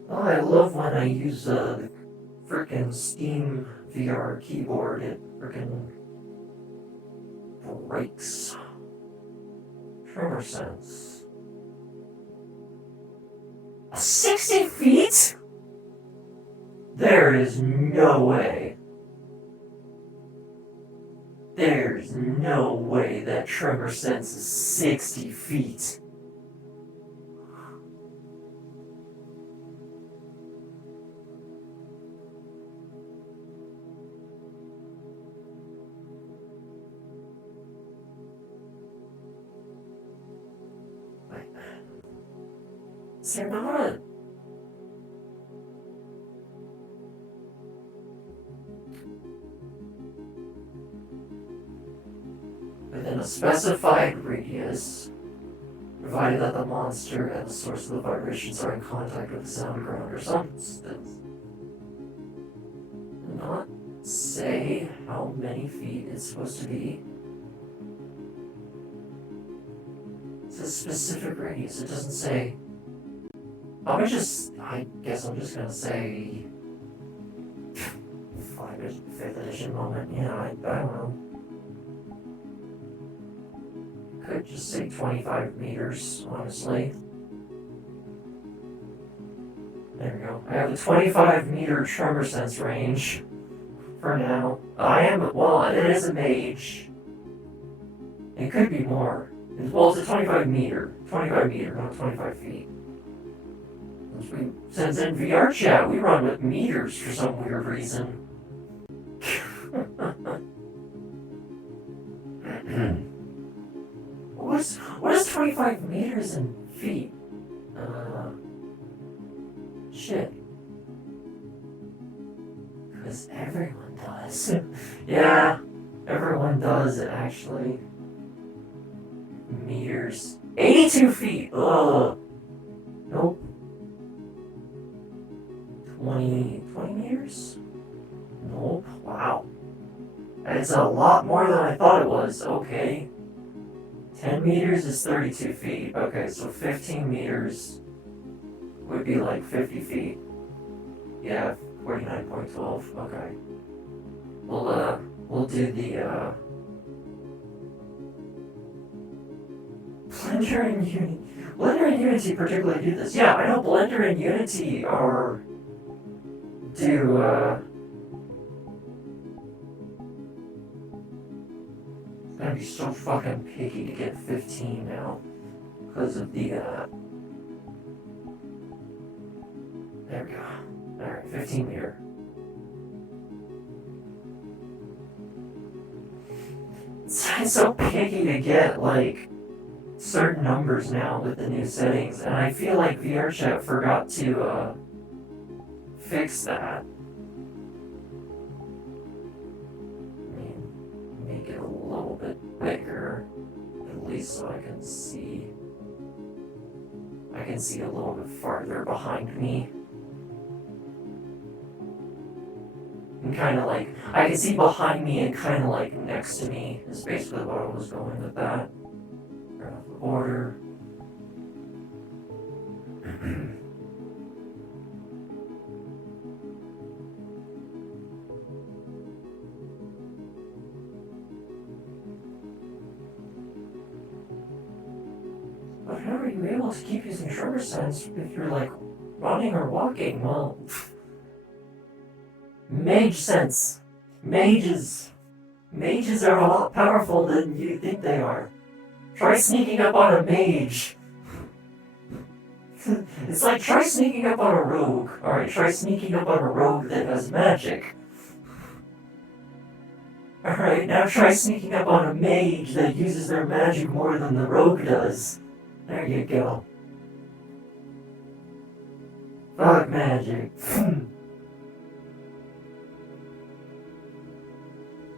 Oh, I love when I use the frickin' Steam VR keyboard. It frickin' breaks. Tremor sense. 60 feet? There is no way. There's no way that tremor sense is 60 feet. Is there not within a specified radius, provided that the monster and the source of the vibrations are in contact with the sound, ground, or substance. Not say how many feet it's supposed to be. It's a specific radius. It doesn't say. I guess I'm just gonna say 5th edition moment. Yeah, I don't know. Could just say 25 meters, honestly. There we go. I have a 25-meter tremor sense range for now. It is a mage. It could be more. Well, it's a 25 meter, not 25 feet. Since in VR chat, we run with meters for some weird reason. What is 25 meters in feet? Shit. Because everyone does. Yeah, everyone does it actually. Meters. 82 feet! Ugh. Nope. 20 meters? Nope. Wow. It's a lot more than I thought it was. Okay. 10 meters is 32 feet. Okay, so 15 meters would be like 50 feet. Yeah, 49.12. Okay. We'll do the, Blender and Unity. Blender and Unity particularly do this. Yeah, I know Blender and Unity It's gonna be so fucking picky to get 15 now. Because of the, There we go. Alright, 15 meter. It's so picky to get, like, certain numbers now with the new settings, and I feel like VRChat forgot to, fix that. I mean, make it a little bit bigger, at least so I can see a little bit farther behind me. And kind of like, I can see behind me and kind of like next to me is basically what I was going with that. Right off the border. But how are you able to keep using tremor sense if you're like running or walking? Well, mage sense. Mages are a lot powerful than you think they are. Try sneaking up on a mage. It's like try sneaking up on a rogue. Alright, try sneaking up on a rogue that has magic. Alright, now try sneaking up on a mage that uses their magic more than the rogue does. There you go. Fuck magic.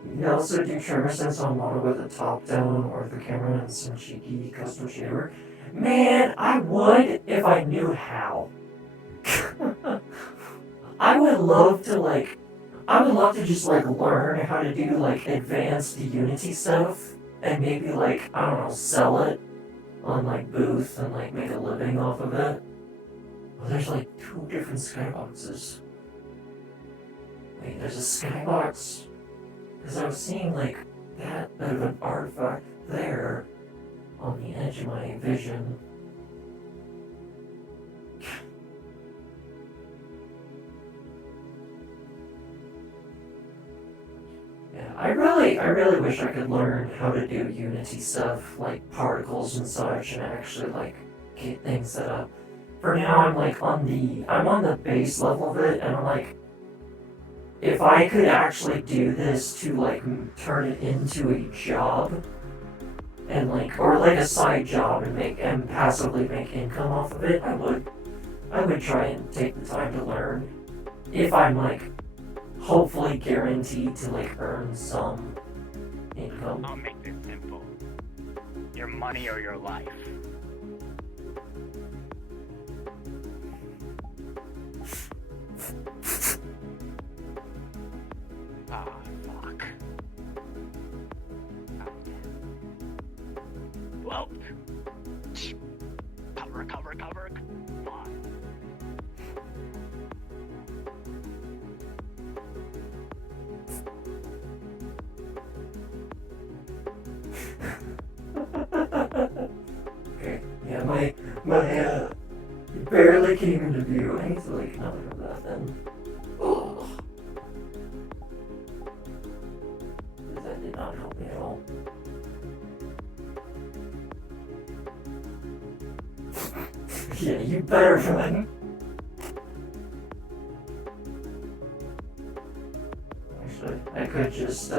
You can also do tremor sense on model with a top-down or the camera and some cheeky custom shader. Man, I would if I knew how. I would love to just like learn how to do like advanced Unity stuff and maybe like, I don't know, sell it on like Booth and like make a living off of it. Well, there's like 2 different skyboxes. Wait, there's a skybox. Because I was seeing like that bit of an artifact there on the edge of my vision. Yeah, I really wish I could learn how to do Unity stuff, like particles and such, and actually like get things set up. For now, I'm on the base level of it, and I'm like, if I could actually do this to like turn it into a job, and like, or like a side job and passively make income off of it, I would try and take the time to learn. If I'm like, hopefully guaranteed to like earn some income. I'll make this simple. Your money or your life. Ah, fuck. Well, cover. Come on. Okay, yeah, it barely came into view. I need to, like, not have that then. Ugh. That did not help me at all. Yeah, you better run. Actually, I could just,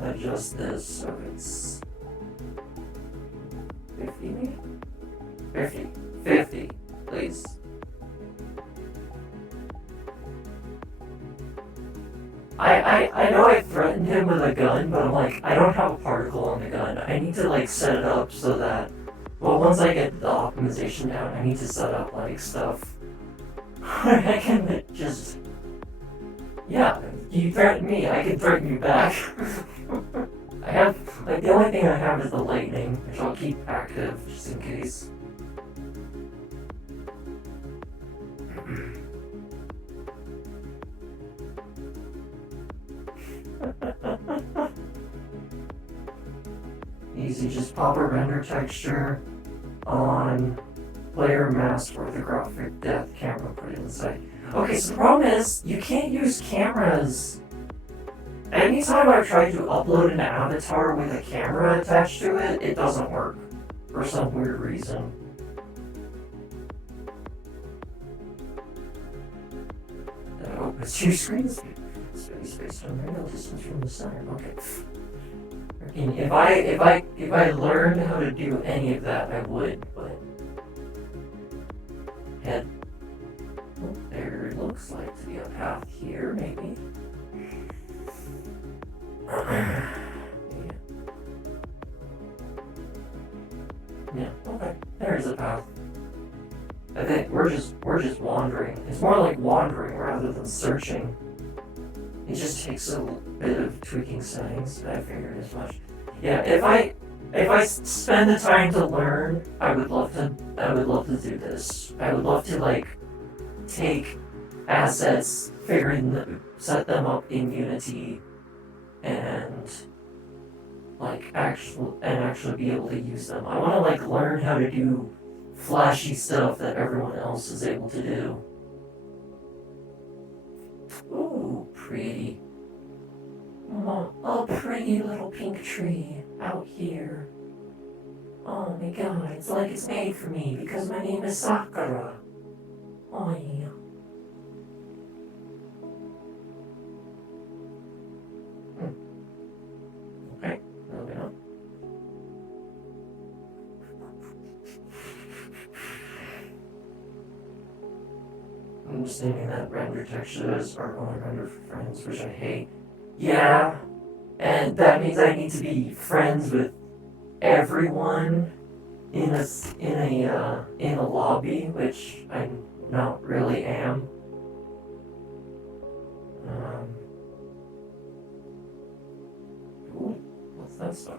adjust this so it's 50 maybe? 50, please. I know I threatened him with a gun, but I'm like, I don't have a particle on the gun. I need to, like, set it up so that, well, once I get the optimization down, I need to set up, like, stuff where I can just, yeah, you threaten me, I can threaten you back. I have, like, the only thing I have is the lightning, which I'll keep active, just in case. Easy, just pop a render texture on player mask orthographic depth camera, put it inside. Okay, so the problem is, you can't use cameras. Anytime I've tried to upload an avatar with a camera attached to it, it doesn't work. For some weird reason. Oh, it's two screens. Spaced on real distance from the center. Okay. If I learned how to do any of that, I would, but head. Oh, there looks like to be a path here, maybe. Yeah, okay. There's a path. I think we're just wandering. It's more like wandering rather than searching. It just takes a bit of tweaking settings. I figured as much. Yeah, if I spend the time to learn, I would love to do this. I would love to, like, take assets, set them up in Unity, and like actually be able to use them. I want to, like, learn how to do flashy stuff that everyone else is able to do. Ooh, pretty. Oh, a pretty little pink tree out here. Oh my god, it's like it's made for me because my name is Sakura. Oh yeah. Okay, moving on. I'm just thinking that render textures are only render for friends, which I hate. Yeah, and that means I need to be friends with everyone in a lobby, which I not really am. Ooh, what's that stuff?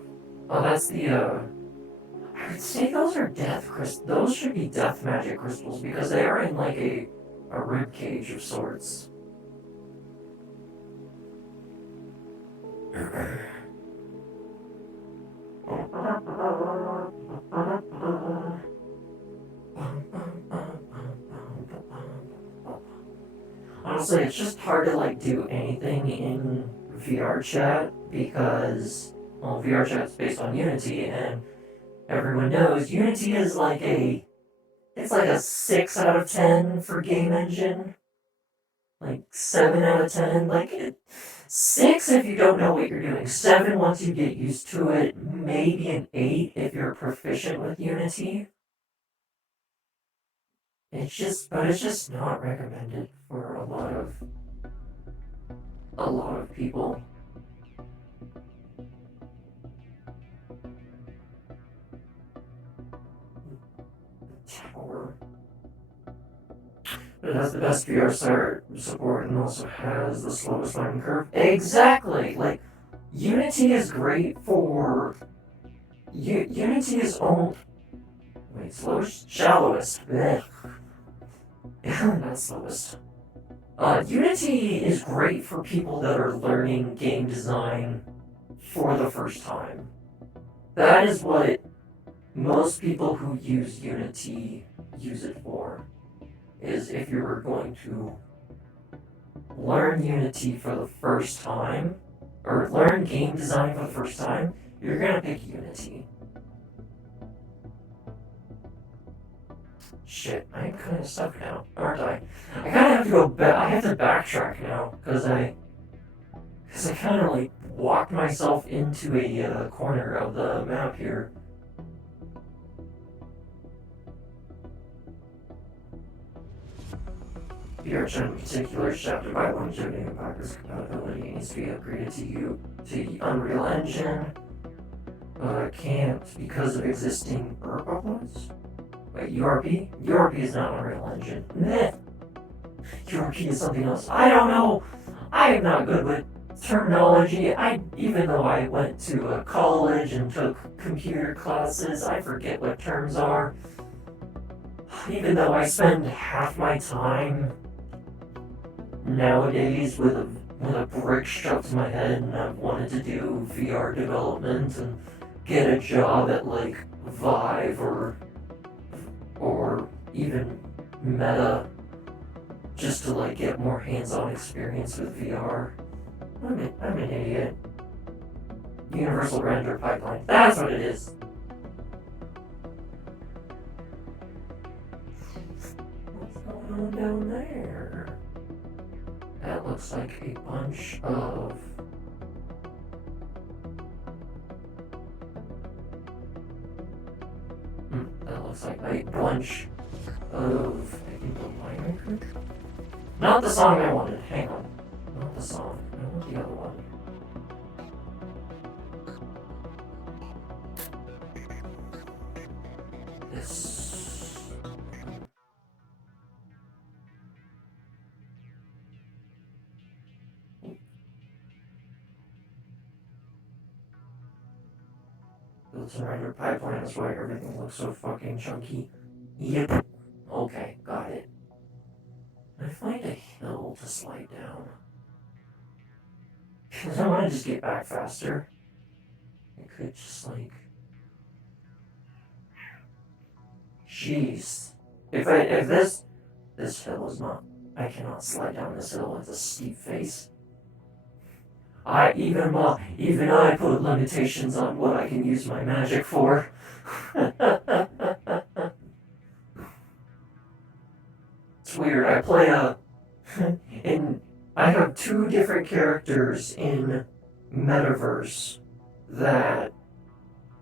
Oh, that's the I would say those are death crystals. Those should be death magic crystals because they are in like a rib cage of sorts. Honestly, it's just hard to, like, do anything in VR chat because, well, VR chat's based on Unity, and everyone knows Unity is like it's like a 6 out of 10 for game engine. Like 7 out of 10. Like 6 if you don't know what you're doing. 7 once you get used to it. Maybe an 8 if you're proficient with Unity. It's just not recommended for a lot of people. has the best VRC support and also has the slowest learning curve. Exactly! Like, Unity is great for... Unity is only... Wait, slowest? Shallowest. Blech. Not slowest. Unity is great for people that are learning game design for the first time. That is what most people who use Unity use it for. Is if you were going to learn Unity for the first time, or learn game design for the first time, you're gonna pick Unity. Shit, I'm kind of stuck now, aren't I? I kind of have to go back. I have to backtrack now because I kind of like walked myself into a corner of the map here. VRC in particular is shafted by longevity and backwards compatibility. It needs to be upgraded to Unreal Engine. Can't because of existing uploads. Wait, URP? URP is not Unreal Engine. Meh. URP is something else. I don't know. I am not good with terminology. Even though I went to college and took computer classes, I forget what terms are. Even though I spend half my time nowadays with a brick shoved to my head, and I've wanted to do VR development and get a job at like Vive or even Meta, just to like get more hands-on experience with VR. I'm an idiot. Universal Render Pipeline. That's what it is. What's going on down there? That looks like a bunch of... that looks like a bunch of... I think the line record? Not the song I wanted. Hang on. Not the song. I want the other one. This... Built-in render pipeline is why everything looks so fucking chunky. Yep. Okay, got it. Can I find a hill to slide down? Because I want to just get back faster. I could just like... Jeez. If this hill is not... I cannot slide down this hill with a steep face. Even I put limitations on what I can use my magic for. It's weird. I play I have two different characters in Metaverse that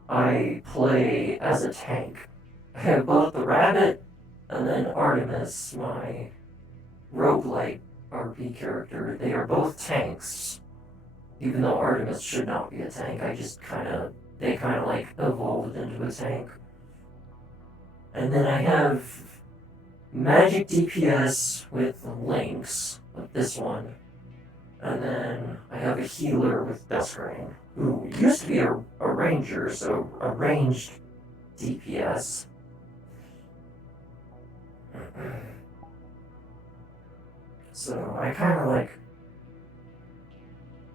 I play as a tank. I have both the Rabbit and then Artemis, my roguelite RP character. They are both tanks. Even though Artemis should not be a tank, they kind of like evolved into a tank. And then I have magic DPS with Lynx, with this one. And then I have a healer with Duskrain, who used to be a ranger, so a ranged DPS. So I kind of like...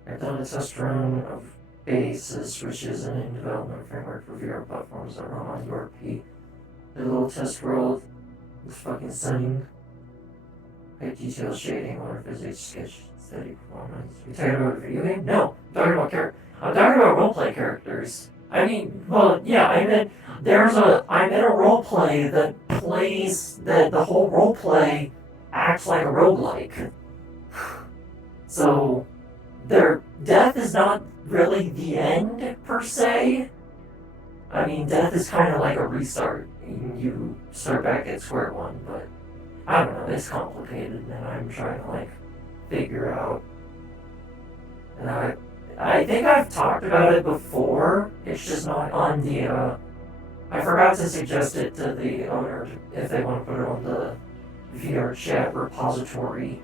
I've done a test run of Basis, which is an in-development framework for VR platforms that run on URP. The little test world was fucking stunning. High detail shading, water physics, sketch, steady performance. You talking about a video game? No, I'm talking about roleplay characters. I mean, well, yeah, I'm in a roleplay that plays, that the whole roleplay acts like a roguelike. So, their death is not really the end, per se. I mean, death is kind of like a restart. You start back at square one, but I don't know, it's complicated, and I'm trying to, like, figure out. And I think I've talked about it before, it's just not on the, I forgot to suggest it to the owner if they want to put it on the VR chat repository.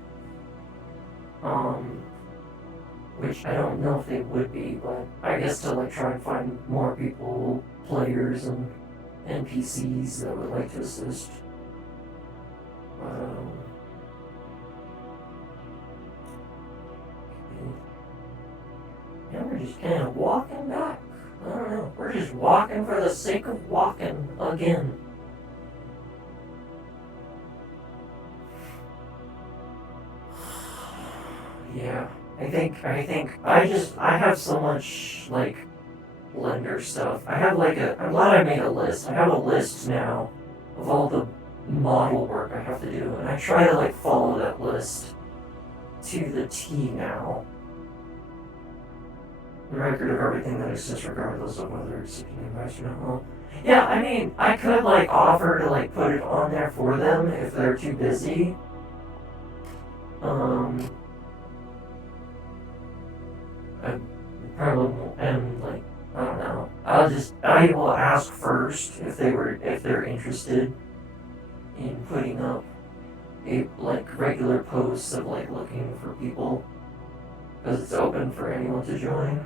Which I don't know if they would be, but I guess to like try and find more people, players and NPCs that would like to assist. Yeah, we're just kind of walking back. I don't know. We're just walking for the sake of walking again. Yeah, I have so much, like, lender stuff. I'm glad I made a list. I have a list now of all the model work I have to do, and I try to, like, follow that list to the T now. The record of everything that exists, regardless of whether it's seeking advice or not. Yeah, I mean, I could, like, offer to, like, put it on there for them if they're too busy. I probably won't, and, like, I don't know. I will ask first if they're interested in putting up regular posts of, like, looking for people. Because it's open for anyone to join.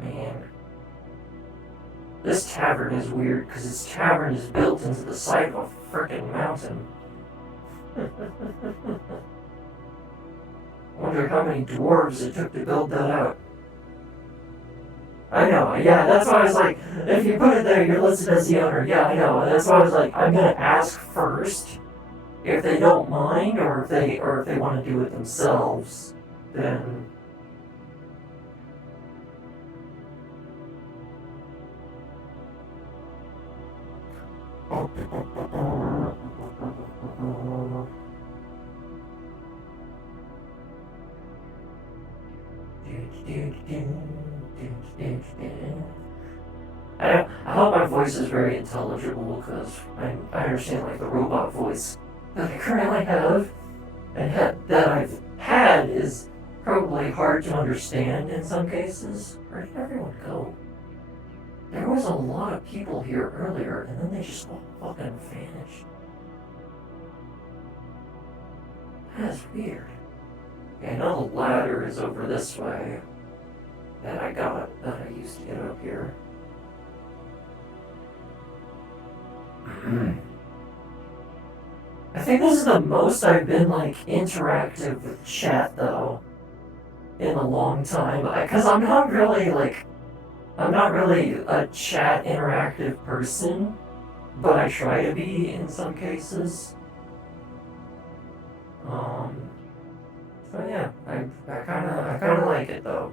Man. This tavern is weird, because this tavern is built into the side of a frickin' mountain. Wonder how many dwarves it took to build that out. I know, yeah, that's why I was like, if you put it there, you're listed as the owner. Yeah, I know, that's why I was like, I'm gonna ask first if they don't mind, or if they want to do it themselves, then. I hope my voice is very intelligible, because I understand, like, the robot voice that I currently have, and that I've had is probably hard to understand in some cases. Where did everyone go? There was a lot of people here earlier, and then they just all fucking vanished. That's weird. Okay, I know the ladder is over this way that I used to get up here. I think this is the most I've been, like, interactive with chat, though, in a long time. Because I'm not really a chat interactive person, but I try to be in some cases. So yeah, I kinda like it, though.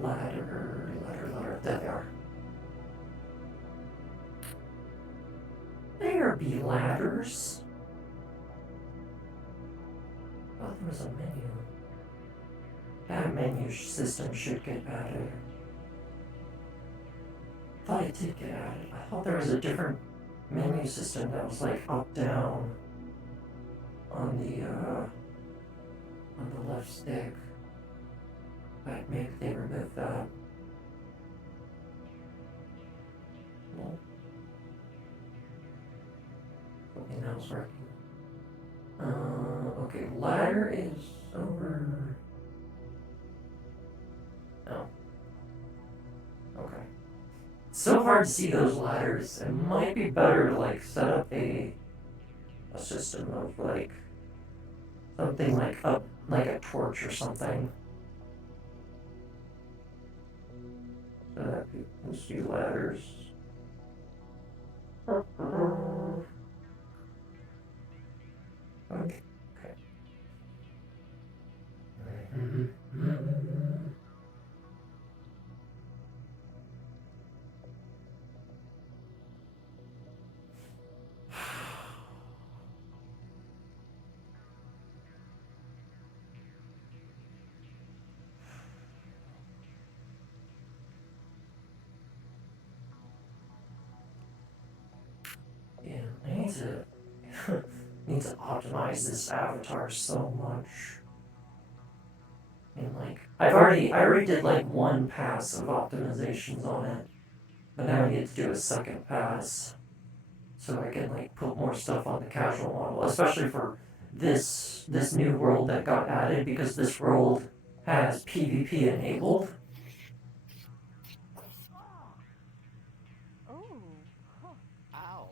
Ladder, there they are. There be ladders. Oh, there was a menu. That menu system should get added. I thought it did get added. I thought there was a different menu system that was like up down on the left stick. But maybe they removed that. Well, okay, now it's working. Okay, ladder is over. Oh. Okay. It's so hard to see those ladders. It might be better to, like, set up a system of, like, something like a torch or something. So that people can see ladders. Okay. need to optimize this avatar so much. And like, I already did like one pass of optimizations on it, but now I need to do a second pass so I can like put more stuff on the casual model, especially for this new world that got added, because this world has PvP enabled. Ow.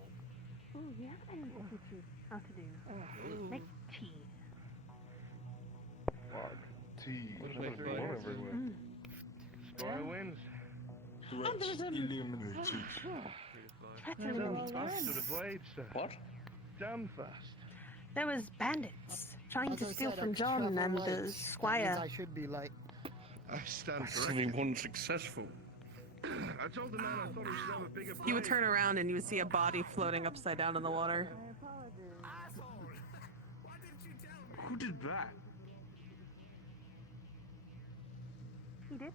Ooh, yeah, I need to teach you how to do. Make tea. Fuck. Tea. Mm. Sky wins. Threats eliminated. Threats eliminated. To the blade, sir. What? Damn fast. There was bandits trying to steal from John and the squire. I should be like. I stand Actually, one successful. I told the man I thought he should have a bigger You would blade. turn around and you would see a body floating upside down in the water. Who did that? He did.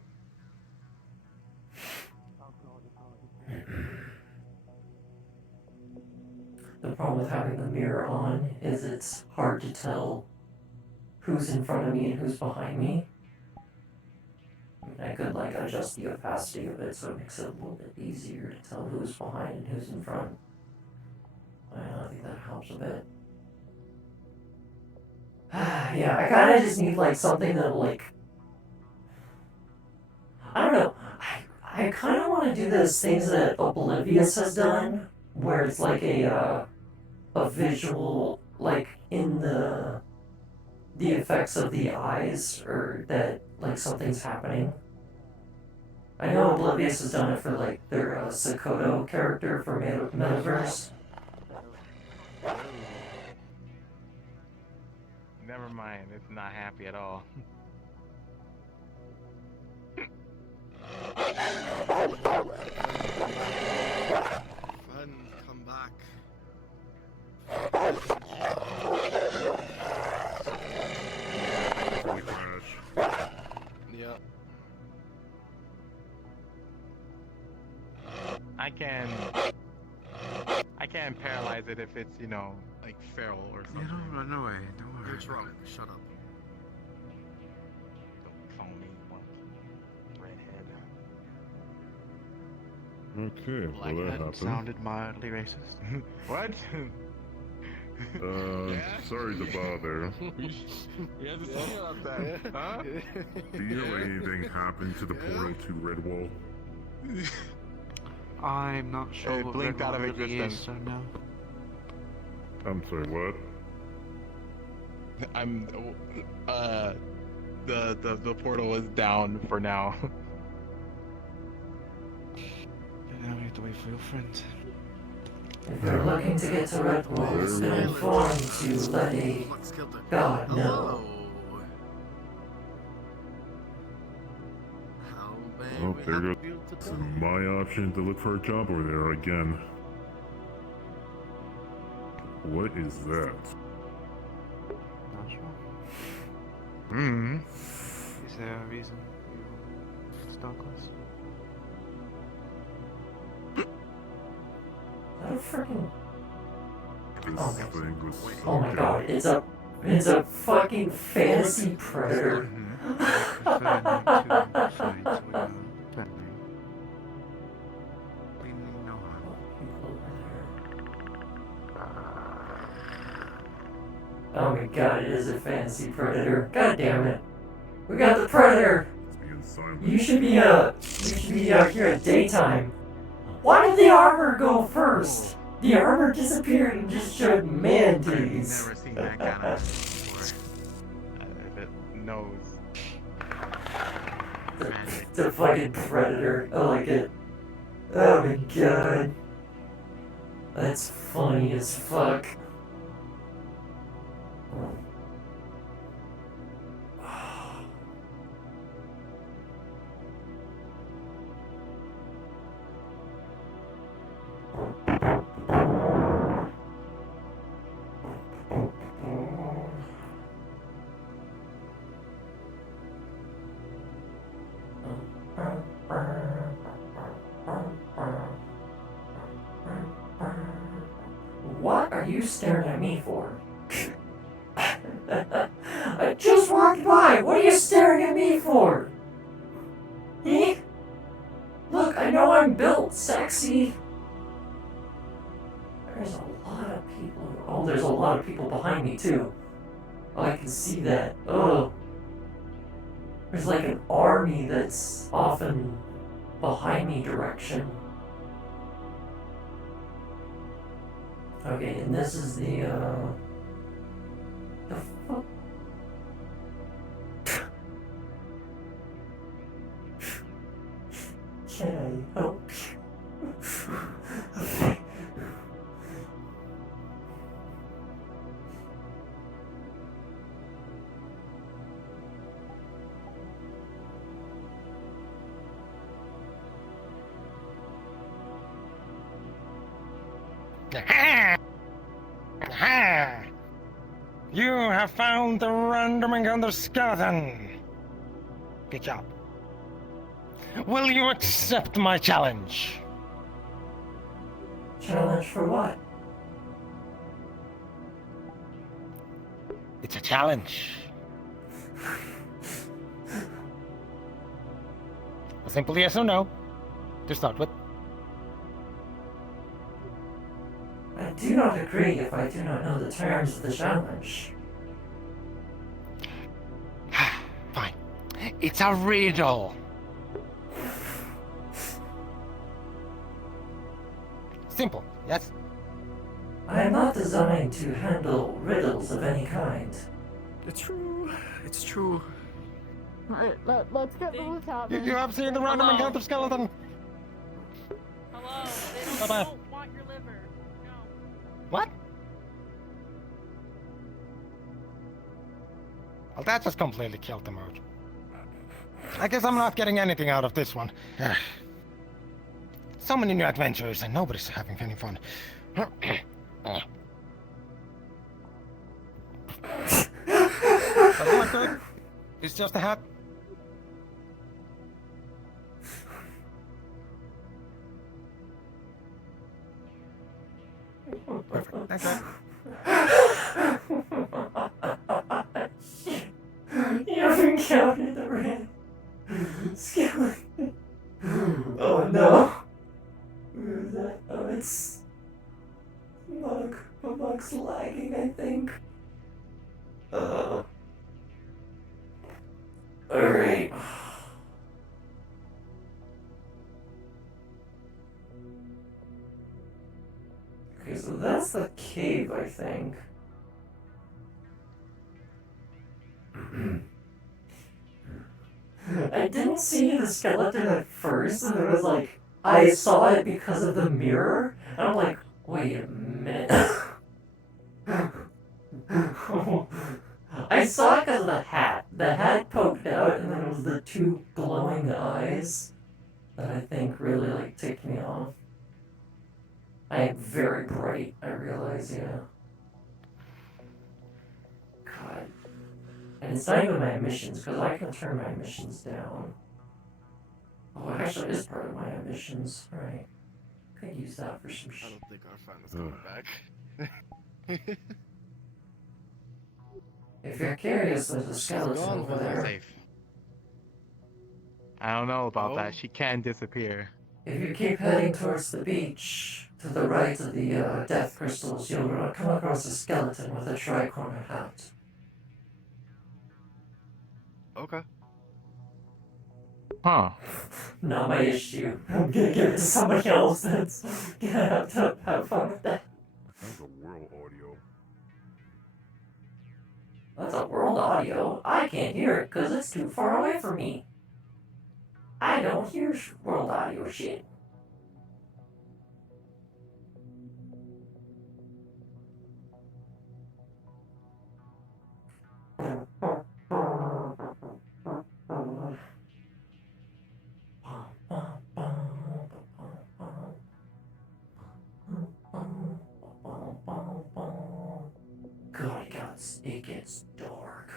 The problem with having the mirror on is it's hard to tell who's in front of me and who's behind me. I mean, I could like adjust the opacity of it so it makes it a little bit easier to tell who's behind and who's in front. I think that helps a bit. Yeah, I kind of just need like something that like, I don't know. I kind of want to do those things that Oblivious has done, where it's like a visual, like in the effects of the eyes, or that like something's happening. I know Oblivious has done it for like their Sakoto character for Metaverse. Never mind, it's not happy at all. Friend, come back. Yeah. I can paralyze it if it's, you know, like feral or something. You don't run away. Don't worry. You're drunk. Shut up. Don't phone me, monkey. Redhead. Okay, well that Blackhead happened. sounded mildly racist. What? Sorry to bother. You have to tell me about that, huh? Do you know anything happened to the portal to Redwall? I'm not sure It what blinked out of Redwall really is, existence. so no. I'm sorry, what? I'm the portal is down for now. Now we have to wait for your friend. If you're looking to get to Redwall, it's been informed to let a god know. Oh, there goes my option to look for a job over there again. What is that? Not sure. Hmm. Is there a reason you stalk us? What a freaking... This thing was so Oh my god, it's a fucking fantasy predator. Oh my god, it is a fantasy predator. God damn it. We got the predator. You should be out here at daytime. Why did the armor go first? The armor disappeared and just showed man titties. Never seen that kind of before. If it knows. The fucking predator. I like it. Oh my god. That's funny as fuck. What are you staring at me for? I just walked by. What are you staring at me for? Eh? Look, I know I'm built sexy. There's a lot of people. Oh, there's a lot of people behind me, too. Oh, I can see that. Oh. There's like an army that's often behind me direction. Okay, and this is the fuck? Can I help you? Okay. Aha! Aha! You have found the random encounter skeleton. Good job. Will you accept my challenge? Challenge for what? It's a challenge. A simple yes or no, to start with. I do not agree if I do not know the terms of the challenge. Fine. It's a riddle. Simple, yes? I am not designed to handle riddles of any kind. It's true. It's true. Alright, let's get the lookout. You have seen the random encounter skeleton. Hello. They Bye-bye. don't want your liver. No. What? Well, that just completely killed the mood. I guess I'm not getting anything out of this one. So many new adventures and nobody's having any fun. Doesn't look good. It's just a hat. Perfect. Thanks, man. You have encountered the red skeleton. Oh no. Where is that? Oh, it's Bug's lagging, I think. Alright. Okay, so that's the cave, I think. I didn't see the skeleton at first, and it was like, I saw it because of the mirror, and I'm like, wait a minute. I saw it because of the hat. The hat poked out, and then it was the two glowing eyes that I think really, like, ticked me off. I am very bright, I realize, yeah. God. And it's not even my emissions, because I can turn my emissions down. Oh, it actually is part of my emissions. Alright. Could use that for some shit. I don't think our friend is coming back. If you're curious, there's a skeleton over there. Safe. I don't know about that. She can disappear. If you keep heading towards the beach, to the right of the death crystals, you'll come across a skeleton with a tri-corner hat. Okay. Huh. Not my issue. I'm gonna give it to somebody else that's gonna have to have fun with that. That's a world audio. That's a world audio. I can't hear it because it's too far away from me. I don't hear world audio shit. God, it gets dark.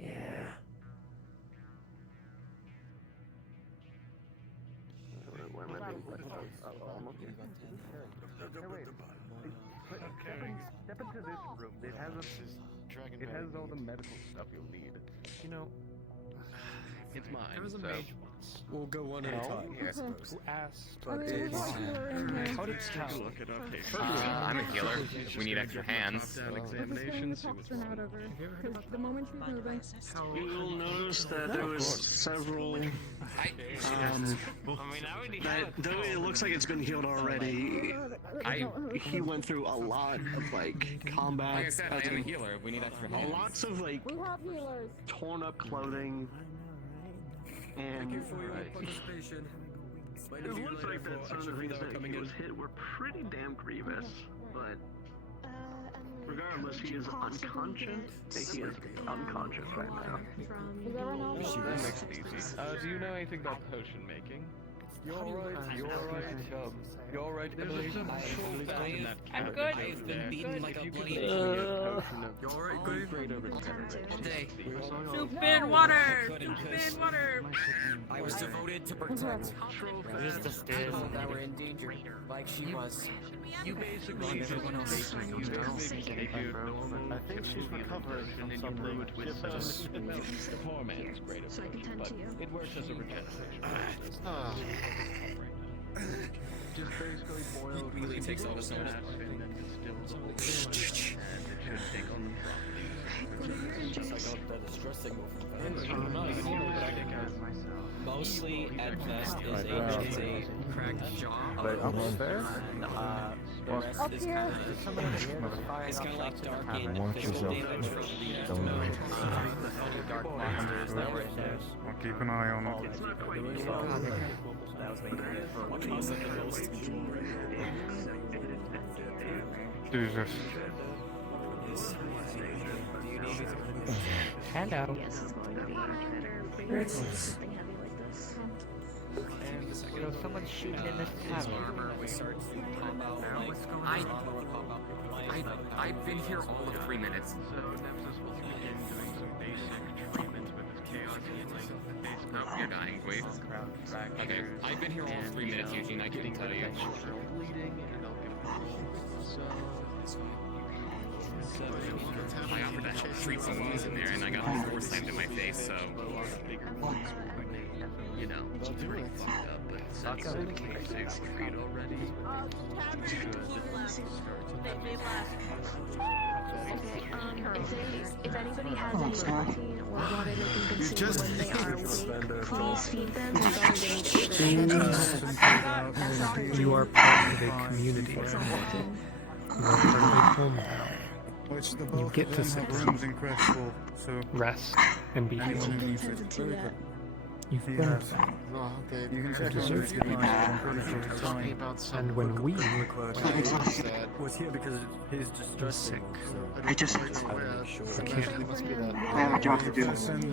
Yeah. Step into this room. It has all the medical stuff you'll need. You know, it's mine. There was a so. mage once. We'll go one at a time. Yeah, I suppose. Who asked? But it's... How did Scout look it up here? I'm a healer. We need extra hands. The moment you're moving. You'll notice that there was several. Though it looks like it's been healed already, he went through a lot of like combat. Like I said, I am a healer. We need extra hands. Lots of like torn up clothing. And it looks like that some of the things that he was hit were pretty damn grievous, but regardless, he is unconscious. He is unconscious right now. That makes it easy. Do you know anything about potion making? You're alright. You're alright. I'm good. I've been beaten like a bloody. You're alright, great over Soup and water! Soup and water! I was devoted to protect people that were in danger, like she was. You basically just I think she's recovering from some fluid with Poor man's great ability, but it works as a regeneration. just basically boil really takes all the souls. and then distills the water, and it should take on the properties. I got that distress signal from mostly at best is a cracked jaw. But upstairs? The rest is kind of like dark and physical damage from the funny dark monsters that were in there. I'll keep an eye on it. It's not quite Jesus. Hello. You know, someone's shooting in this town. I've been here all of 3 minutes. So Nemesis will begin doing some basic treatments with his chaos healing. Oh, you're dying. Wait. Okay, I've been here all of 3 minutes, Eugene. I couldn't tell you. I offered to treat some wounds in there, and I got the door slammed in my face, so... You know, it's pretty fucked up, but since the cave treat already... They left. If anybody has any protein or water they can consume when they are awake, please feed them and don't get You are part of a community. You are part of a hometown. You get to sit, rest, and be healed. You've been You can deserve to be and when we was here because his distress sick. I just I have a job to do. I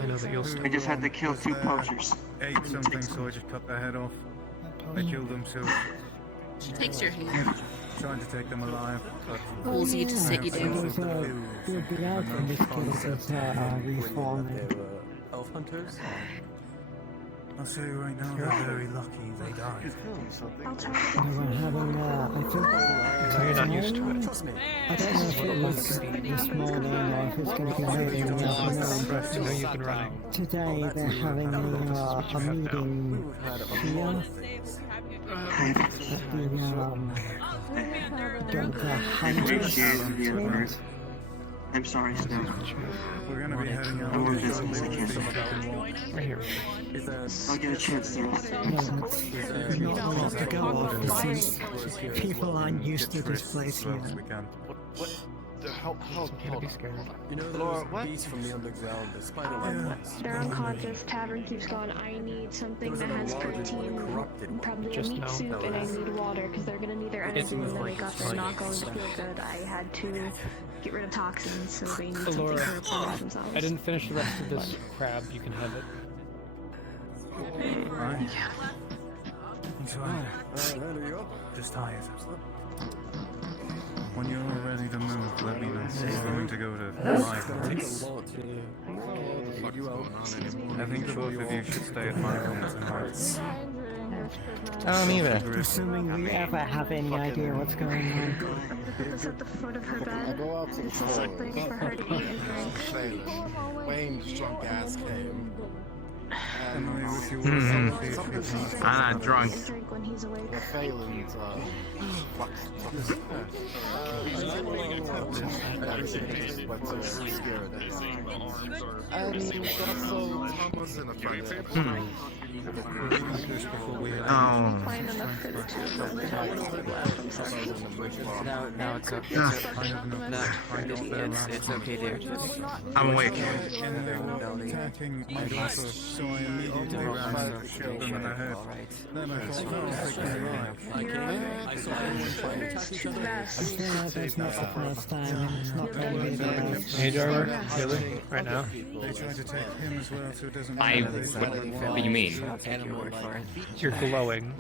know that you'll still I just had to kill 2 poachers. Ate something, so I just cut their head off. They killed them, so... She takes your hand. Trying to take them alive, but... Pulls you to sit you down. Good outcome in this case is reforming. Elf hunters? I'll say right now, they're very lucky they died. you're not used to it. I don't know if it was this morning or if it's going to be later in the afternoon. You've been running. Today they're having a meeting here at the hunters. I'm sorry, Snow. We're gonna be heading out. More business I can't. Right here. I'll get a chance there. There's not a lot to go off since people aren't used to this place yet. What? Hold be scared. You know those beasts from the underground, the spider-like ones? They're unconscious. Tavern keeps going. I need something that has protein, probably a meat soup, and I need water because they're gonna need their energy when they wake up. They're not going to feel good. I had to get rid of toxins, so they need something to replenish themselves. I didn't finish the rest of this crab. You can have it. Alright. Just tired. When you're ready to move, let me know. We're going to go to my place. I think the both of you should stay at my home tonight. Oh, neither. Assuming we ever have any idea what's going on. It's at the foot of her bed. It's something for her to eat and drink. Wayne's drunk ass came. I'm not drunk. Drink when he's awake. Phelan's No, it's okay. It's okay, dear. Just I'm awake. Attacking my daughter, so I immediately ran out to kill them in the head. Then I thought, oh, I feel like that's not the first time. It's not going to be the last. Mage armor? Really? Right now? They tried to take him as well, so it doesn't I. matter. What do you mean? You're glowing.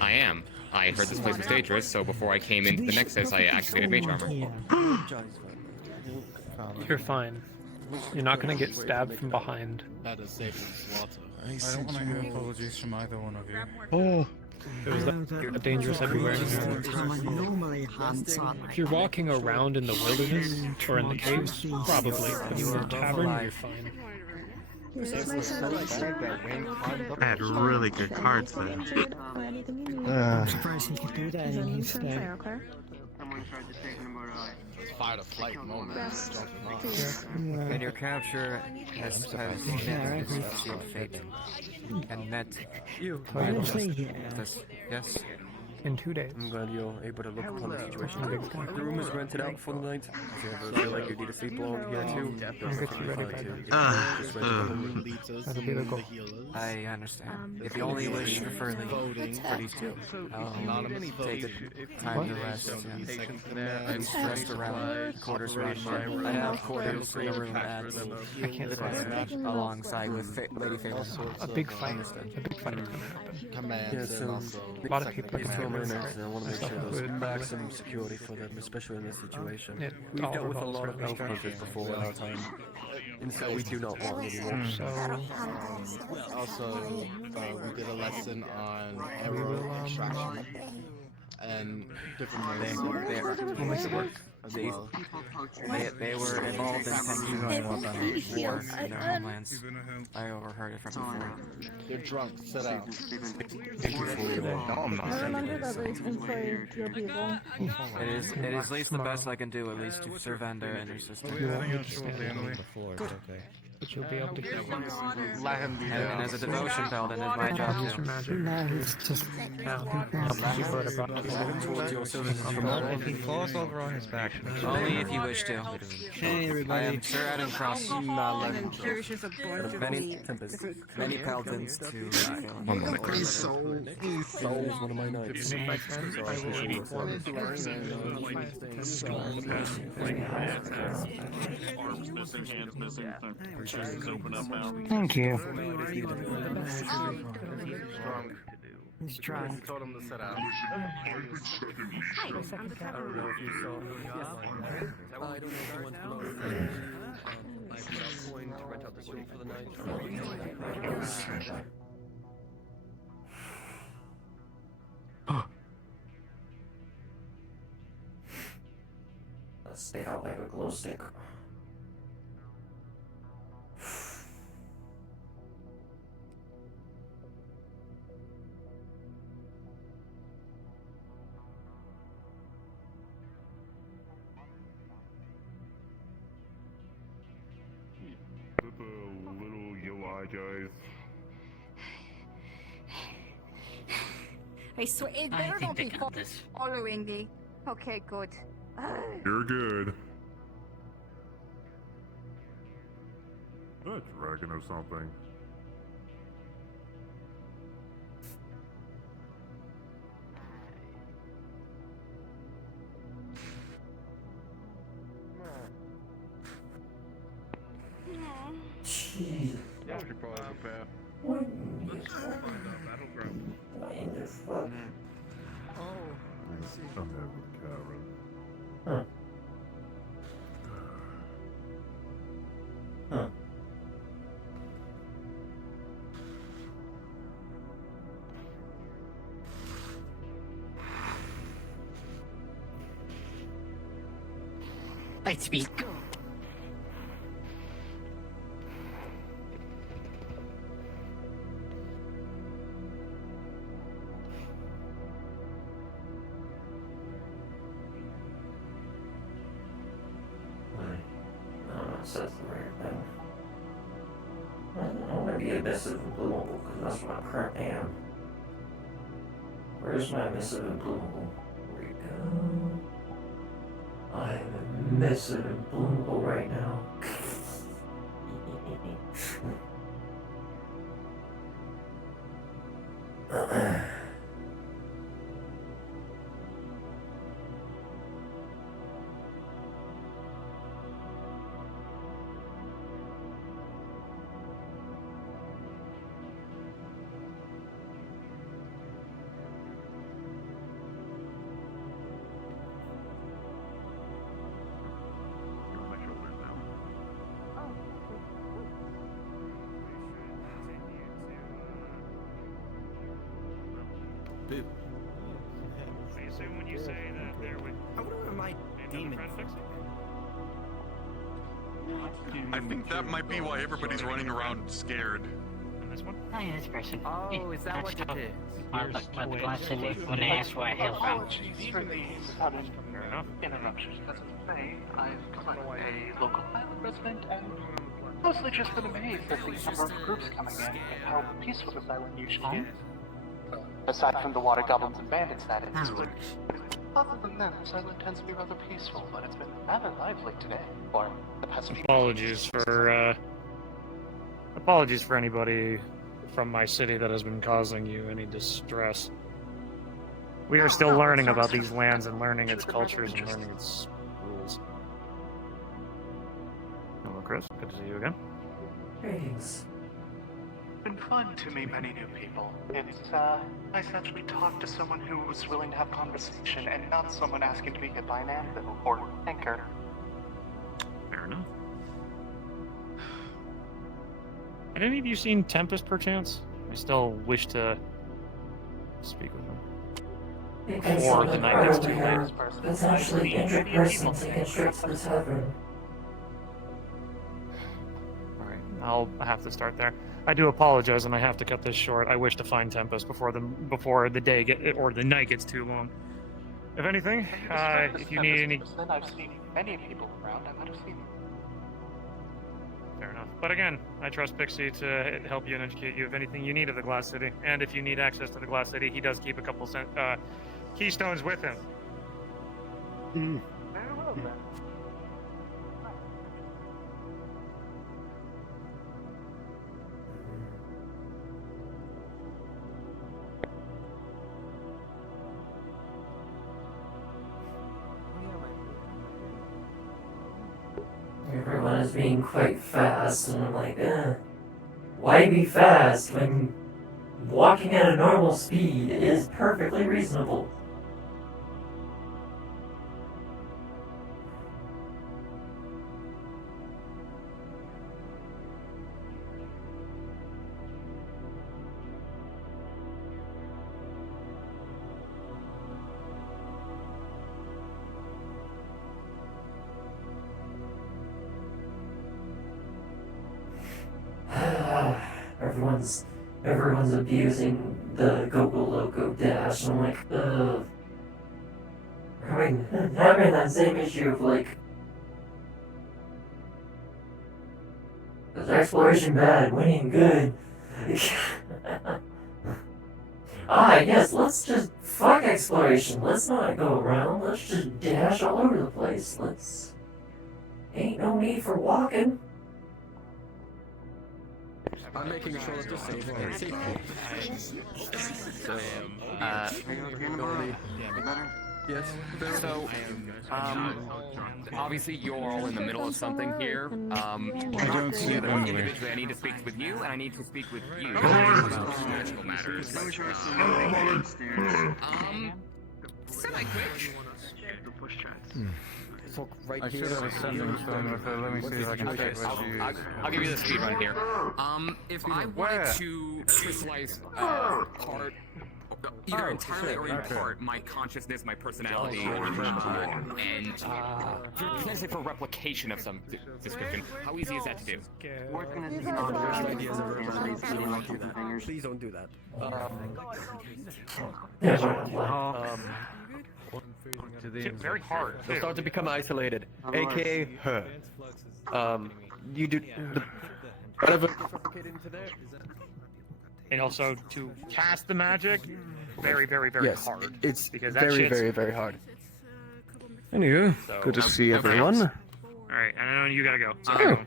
I am. I heard this place was dangerous, so before I came into the Nexus, I activated mage armor. You're fine. You're not gonna get stabbed from behind. That is safe from slaughter. I don't want to hear apologies from either one of you. Oh. It was that dangerous everywhere in here. If you're walking around in the wilderness or in the caves, probably. If you're in a tavern, you're fine. I had really good cards there. I'm surprised he could do that in his day. Fight or flight moment. And your capture has sealed fate. And that you. Yes. In 2 days. I'm glad you're able to look upon the situation. The room is rented out for the night. If you ever feel like you need a sleep along here too, I'll get you ready by then. That'll be the goal. I understand. If you only wish to for these two, take the time to rest and rest around quarters around here. I have quarters in the room at alongside with Lady Favorite. A big fight. A big fight is gonna happen. Yeah, so a lot of people are gonna my notes, and I want to make sure there's maximum security for them, especially in this situation. We've dealt with a lot of elf hunters before in our time, and so we do not want any more. Also, we did a lesson on arrow extraction and different ways We'll make it work. They were involved in tension war in their homelands. I overheard it from before. You're drunk. Sit down. Thank you for your No, I'm not. It is at least the best I can do, at least to surrender and your sister. You won't need to stand on the floor, it's okay. But you'll be able to hear them. And as a devotion paladin, it's my job Use your magic. No, it's just... If he falls over on his back. Only if you wish to. Hey, everybody. I am Sir Adam Cross. Many paladins to One moment. Souls one of my knights. My friends, I will inform Thank you. He's drunk. Told him to sit down. I don't know if you saw. I don't know if you want to know. I'm going to rent out this room for the night. Let's stay out like a glow stick. The little yellow guys. I swear, it better not be following me. Okay, good. You're good. A dragon or something. Jeez. That should probably prepare. What? Battleground. I'm there with Karen. Huh. Lightspeed, go! Says the rare thing. I want to be a missive and bloomable because that's what I currently am. Where's my missive and bloomable? There we go. I am a missive and bloomable right now. Boo. So you assume when you say that there would... I wonder where my demon... I think that might be why everybody's running around scared. And this one? Hi, this person. Oh, is that what it is? But the glass city, when they ask where I hail from. Apologies for the sudden interruptions. As of today, I've got a local island resident and mostly just been amazed at the number of groups coming in and how peaceful this island usually is. Aside from the water goblins and bandits, that is. Other than that, this island tends to be rather peaceful, but it's been rather lively today. Or the past few Apologies for anybody from my city that has been causing you any distress. We are still learning about these lands and learning its cultures and learning its rules. Hello, Chris. Good to see you again. Greetings. It's been fun to meet many new people. It's nice to actually talk to someone who was willing to have conversation and not someone asking to be hit by an anvil or anchor. Fair enough. Have any of you seen Tempest, perchance? I still wish to speak with him. Before the night gets too late. That's actually an injured person taken straight to the tavern. Alright, I'll have to start there. I do apologize, and I have to cut this short. I wish to find Tempest before the day or the night gets too long. If anything, if you need any... I've seen many people around. I might have seen them. Fair enough. But again, I trust Pixie to help you and educate you if anything you need of the Glass City. And if you need access to the Glass City, he does keep a couple keystones with him. Very well, then. Everyone is being quite fast, and I'm like, why be fast when walking at a normal speed is perfectly reasonable? Everyone's abusing the Go-Go Loco dash, and I'm like, ugh. Having that same issue of like, is exploration bad, winning good? Yes, let's just fuck exploration. Let's not go around. Let's just dash all over the place. Ain't no need for walking. I'm making sure to save our safety. So, Yes. So, obviously you're all in the middle of something here. I don't see it anyway. Individually, I need to speak with you, and I need to speak with you about spiritual matters. Semi-quick. Right I should have a sending stone with it. Let me see if I can check what you use. I'll give you the speed run here. If I wanted to crystallize heart either entirely or in part, my consciousness, my personality, and potentially for replication of some description. How easy is that to do? Please don't do that. Very hard. They'll start to become isolated, aka her. You do the whatever. And also to cast the magic, very, very, very Yes, hard. it's because that very, shit's- very, very hard. Anywho, good to see everyone. All right, I know you gotta go. So Oh.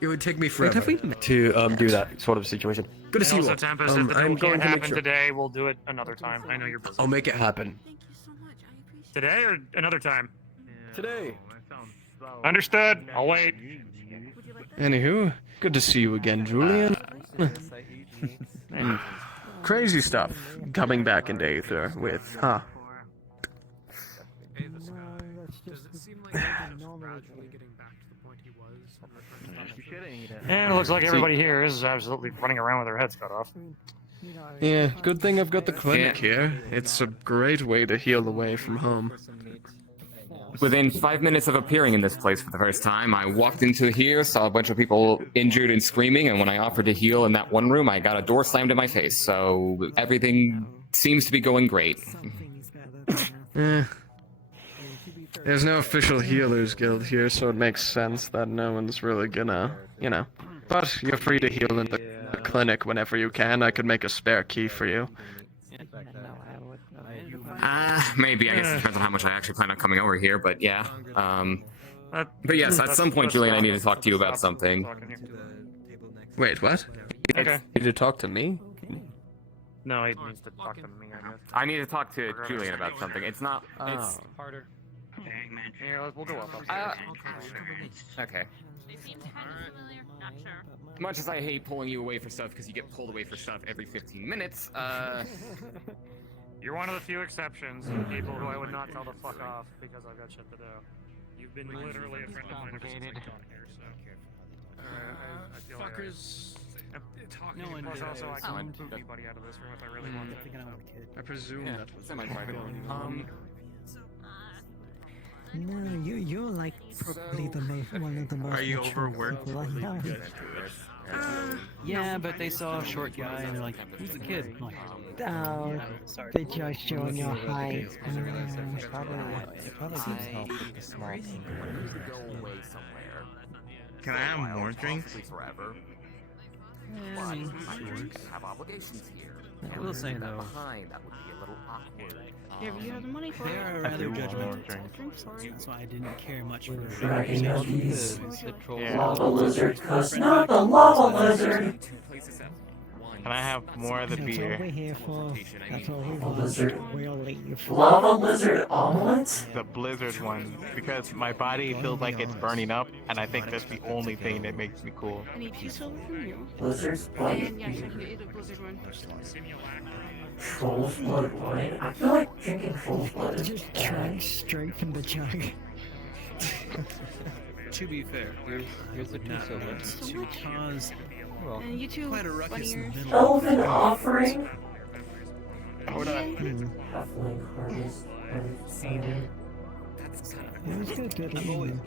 It would take me Wait, forever. have we to do that sort of situation? Good to And see you also, all. Tempest, if the I'm duel going can't to make happen sure. today, we'll do it another time. I know you're busy. I'll make it happen. Today or another time? Today. Understood. I'll wait. Anywho, good to see you again, Julian. And crazy stuff coming back into Aether with, huh? Does it seem like he's gradually getting back to the point he was? And it looks like everybody here is absolutely running around with their heads cut off. Yeah, good thing I've got the clinic here. It's a great way to heal away from home. Within 5 minutes of appearing in this place for the first time, I walked into here, saw a bunch of people injured and screaming, and when I offered to heal in that one room, I got a door slammed in my face. So everything seems to be going great. There's no official healers guild here, so it makes sense that no one's really gonna, you know. But you're free to heal in the clinic whenever you can. I could make a spare key for you. Maybe. I guess it depends on how much I actually plan on coming over here, but yeah. But yes, at some point, Julian, I need to talk to you about something. Wait, what? Okay. You need to talk to me? No, he needs to talk to me, I guess. I need to talk to Julian about something. It's not... It's... harder. Yeah, we'll go up. Okay. Much as I hate pulling you away for stuff, because you get pulled away for stuff every 15 minutes, You're one of the few exceptions, people who I would not tell to fuck off because I've got shit to do. You've been literally a friend of mine ever since I got here, so... I feel Fuckers. Talking no one plus did. also I Oh, can move anybody out of this room if I really want to. I presume Yeah, that was semi-private. No, you're like probably one of the most Are you mature overworked? people I know. Yeah, but they saw a short guy and they're like, who's the kid? I'm like, Oh, they judged you on your height. Can I have more drinks? Forever. I mean, I have obligations here. I will say though, Behind, that would be a little awkward. Here, you have the money for they it. are rather judgmental. Drinks for it. That's why I didn't care much for Dragon monkeys. Yeah. Lava lizard, cuz not the lava lizard. Can I have more of the That's all beer? we're here for. That's all we want. Lizard. We'll leave. Lava lizard omelet? The blizzard one, because my body feels like it's burning up, and I think that's the only thing that makes me cool. I need 2 silver from you. Blizzard's And blood. yes, I can get you the blizzard one. Troll's blood wine? I feel like drinking troll's blood is Just drank straight from the jug. To be fair, here's the 2 silver. Because And you two, quite a ruckus in the bunniers. middle. Elven offering? Hold on. Halfling harvest. Seated. It was good evening.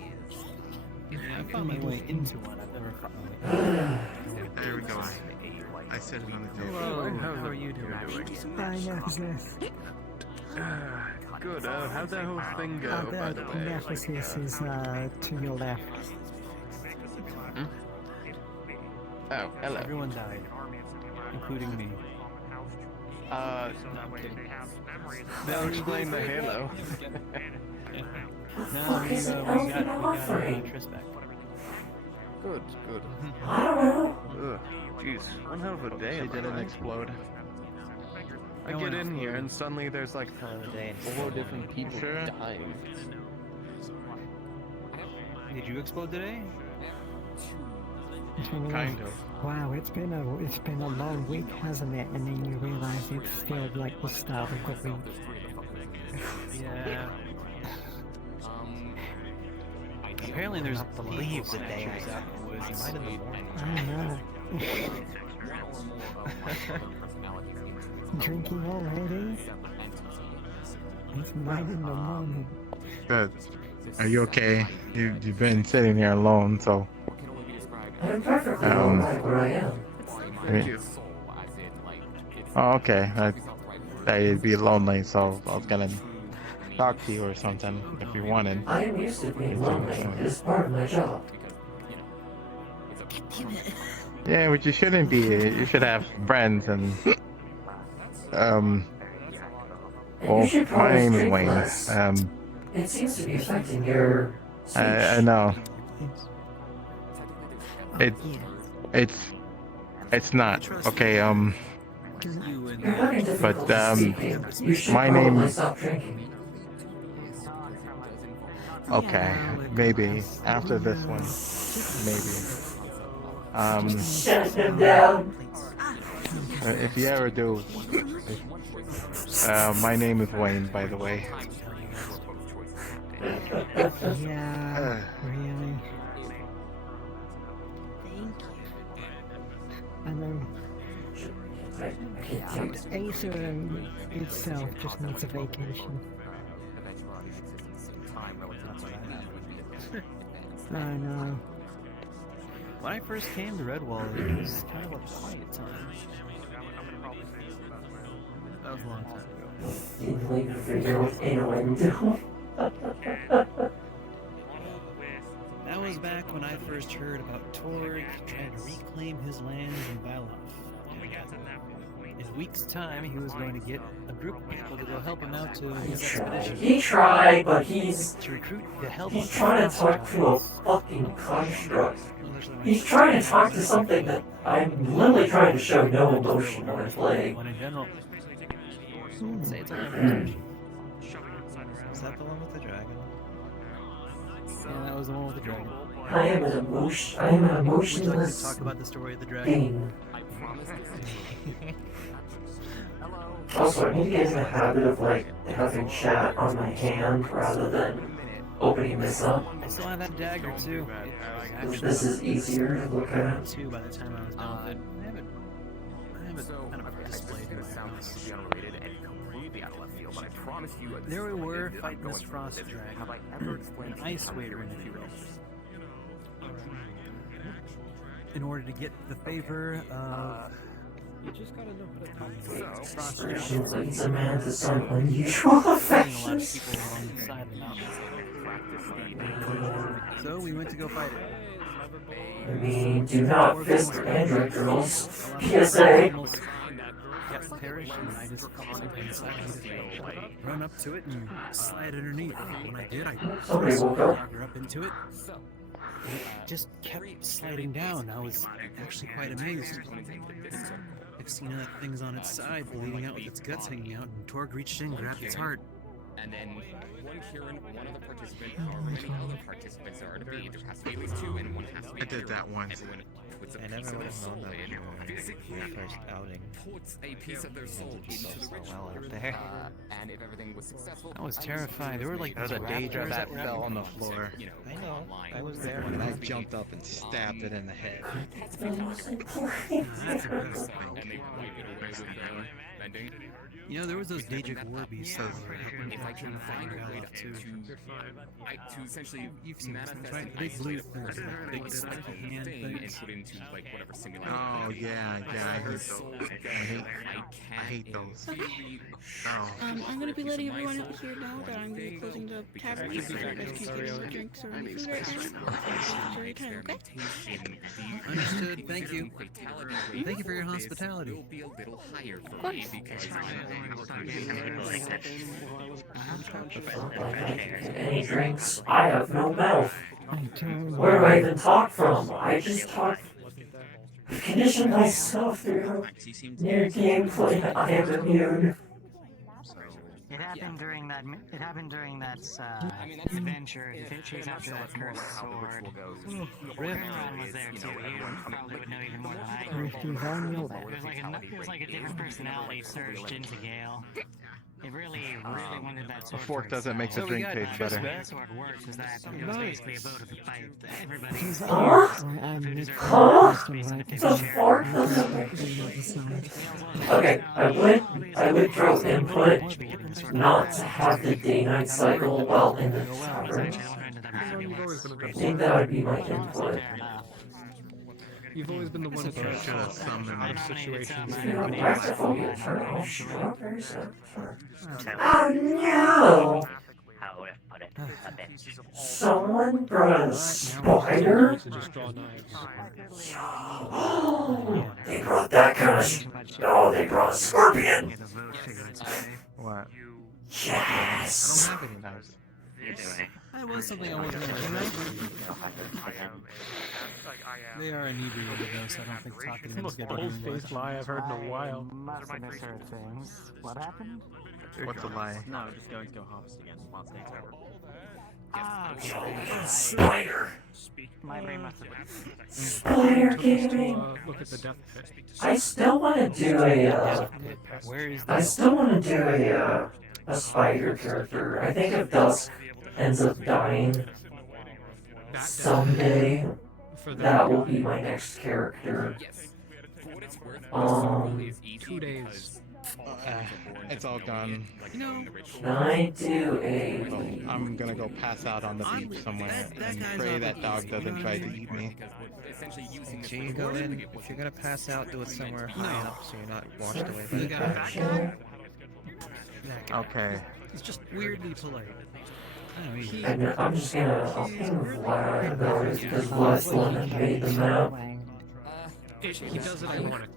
I found my way into one. I've never found my way. There we go. I said it on the table. Hello, how are you doing? I know this. Good, how'd that whole thing go, by the The way? Nemesis is to your left. Oh, hello. Everyone died, including me. That'll explain the halo. No, we got Triss back. Good, good. I don't know. Ugh, jeez, one hell of a day. It didn't explode. I get in here and suddenly there's like 4 different people Sure. dying. Did you explode today? Kind of. Wow, it's been a long week, hasn't it? And then you realize it's still like the start of the week. Yeah. Apparently there's leaves a day out in the woods. Might in the morning. I know. Drinking already? It's 9 in the morning. Good. Are you okay? You've been sitting here alone, so. I'm perfectly alright where I am. Thank you. Oh, okay. I thought you'd be lonely, so I was gonna talk to you or something if you wanted. I am used to being lonely. It is part of my job. Yeah, but you shouldn't be. You should have friends and. Well, my name is Wayne. It seems to be affecting your speech. I know. It's not okay. You're having But difficulty speaking. You should my probably name. stop drinking. Okay, maybe after this one, maybe. Shut him down. If you ever do, my name is Wayne, by the way. Yeah, really. And then Aether itself just needs a vacation. I know. When I first came to Redwall, it was kind of a quiet time. That was a long time ago. Didn't leave to figure what anyone do. That was back when I first heard about Torg trying to reclaim his lands in Valaf. In a week's time, he was going to get a group of people to go help him out to his expedition. He tried, but he's to recruit the help. He's trying to talk to a fucking construct. He's trying to talk to something that I'm literally trying to show no emotion when I play. In general, say it's a Is that the one with the dragon? Yeah, that was the one with the dragon. I am an emotionless Would you like to talk about the story of the dragon? being. Also, I need to get in the habit of like having chat on my hand rather than opening this up. I still have that dagger too. This is easier to look at. Too by the time I was done with it. I haven't kind of displayed it. There we were fighting this frost dragon, an ice wyvern, if you will, in order to get the favor of. You just gotta know how to Christians leads a man to some unusual affections. So we went to go fight it. I mean, do not fist android girls. PSA. Got perished, and I just run up to it and slide underneath. When I did, I Somebody woke up. up into it. And it just kept sliding down. I was actually quite amazed. I've seen other things on its side, bleeding out with its guts hanging out, and Torg reached in, grabbed its heart. And then one Kieran, one other participant, however many other participants there are to be, there has to be at least two, and one has to be. I did that once. Everyone puts a I piece never of their would've soul known that in, before. physically First outing. puts a piece of their soul into the ritual. up there. And if everything was successful, I was terrified. There were like There's a Daedra raptors that were fell on the happening. floor. I know. I was there. And I jumped up and stabbed it in the head. That's the best thing. And they bending. You know, there was those Daedric war beasts that were If I can find a way to essentially You've seen this, manifest right? an The big ice blue wave, things, turn big a spiky special hand thing and things. put into like whatever simulation. Oh yeah, I hate those. I hate those. Oh. I'm gonna be letting everyone here know that I'm gonna be closing the tavern so you guys can get some drinks or any food right now. Enjoy your time, okay? Understood. Thank you. Thank you for your hospitality. Will be a little higher for course. me because Any drinks? I have no mouth. Where do I even talk from? I just talk. Condition myself through near gameplay. I am immune. It happened during that. It happened during that adventure. They chased after that cursed sword. Ron was there too. He probably would know even more than I do. It was like a different personality surged into Gale. It really wanted that sword. A fork doesn't make the drink taste better. The way the sword works is that it was basically a vote of fight. Everybody. The fork doesn't make the drink. Okay, I would throw input not to have the day-night cycle while in the tavern. I think that would be my input. You've always been the one to try to summon out of situations. Oh no! Someone brought a spider? Oh, they brought that kind of... Oh, they brought a scorpion! What? Yes! That was something I wasn't aware of. They are inebriated though, so I don't think talking to them is going to be Most faced lie I've heard in a while. Must have misheard things. What happened? What's a lie? No, just going to go harvest again while it's over. Spider! My brain must have been. Spider gaming! I still want to do I still want to do a spider character. I think if Dusk ends up dying someday, that will be my next character. 2 days. It's all gone. Can I do a... I'm gonna go pass out on the beach somewhere and pray that dog doesn't try to eat me. So you go in, if you're gonna pass out, do it somewhere high up so you're not washed away by the tide. Okay. It's just weirdly polite. And I'm just gonna... I'll ping Vlad about it because Vlad's the one that made the map. He does it ironically.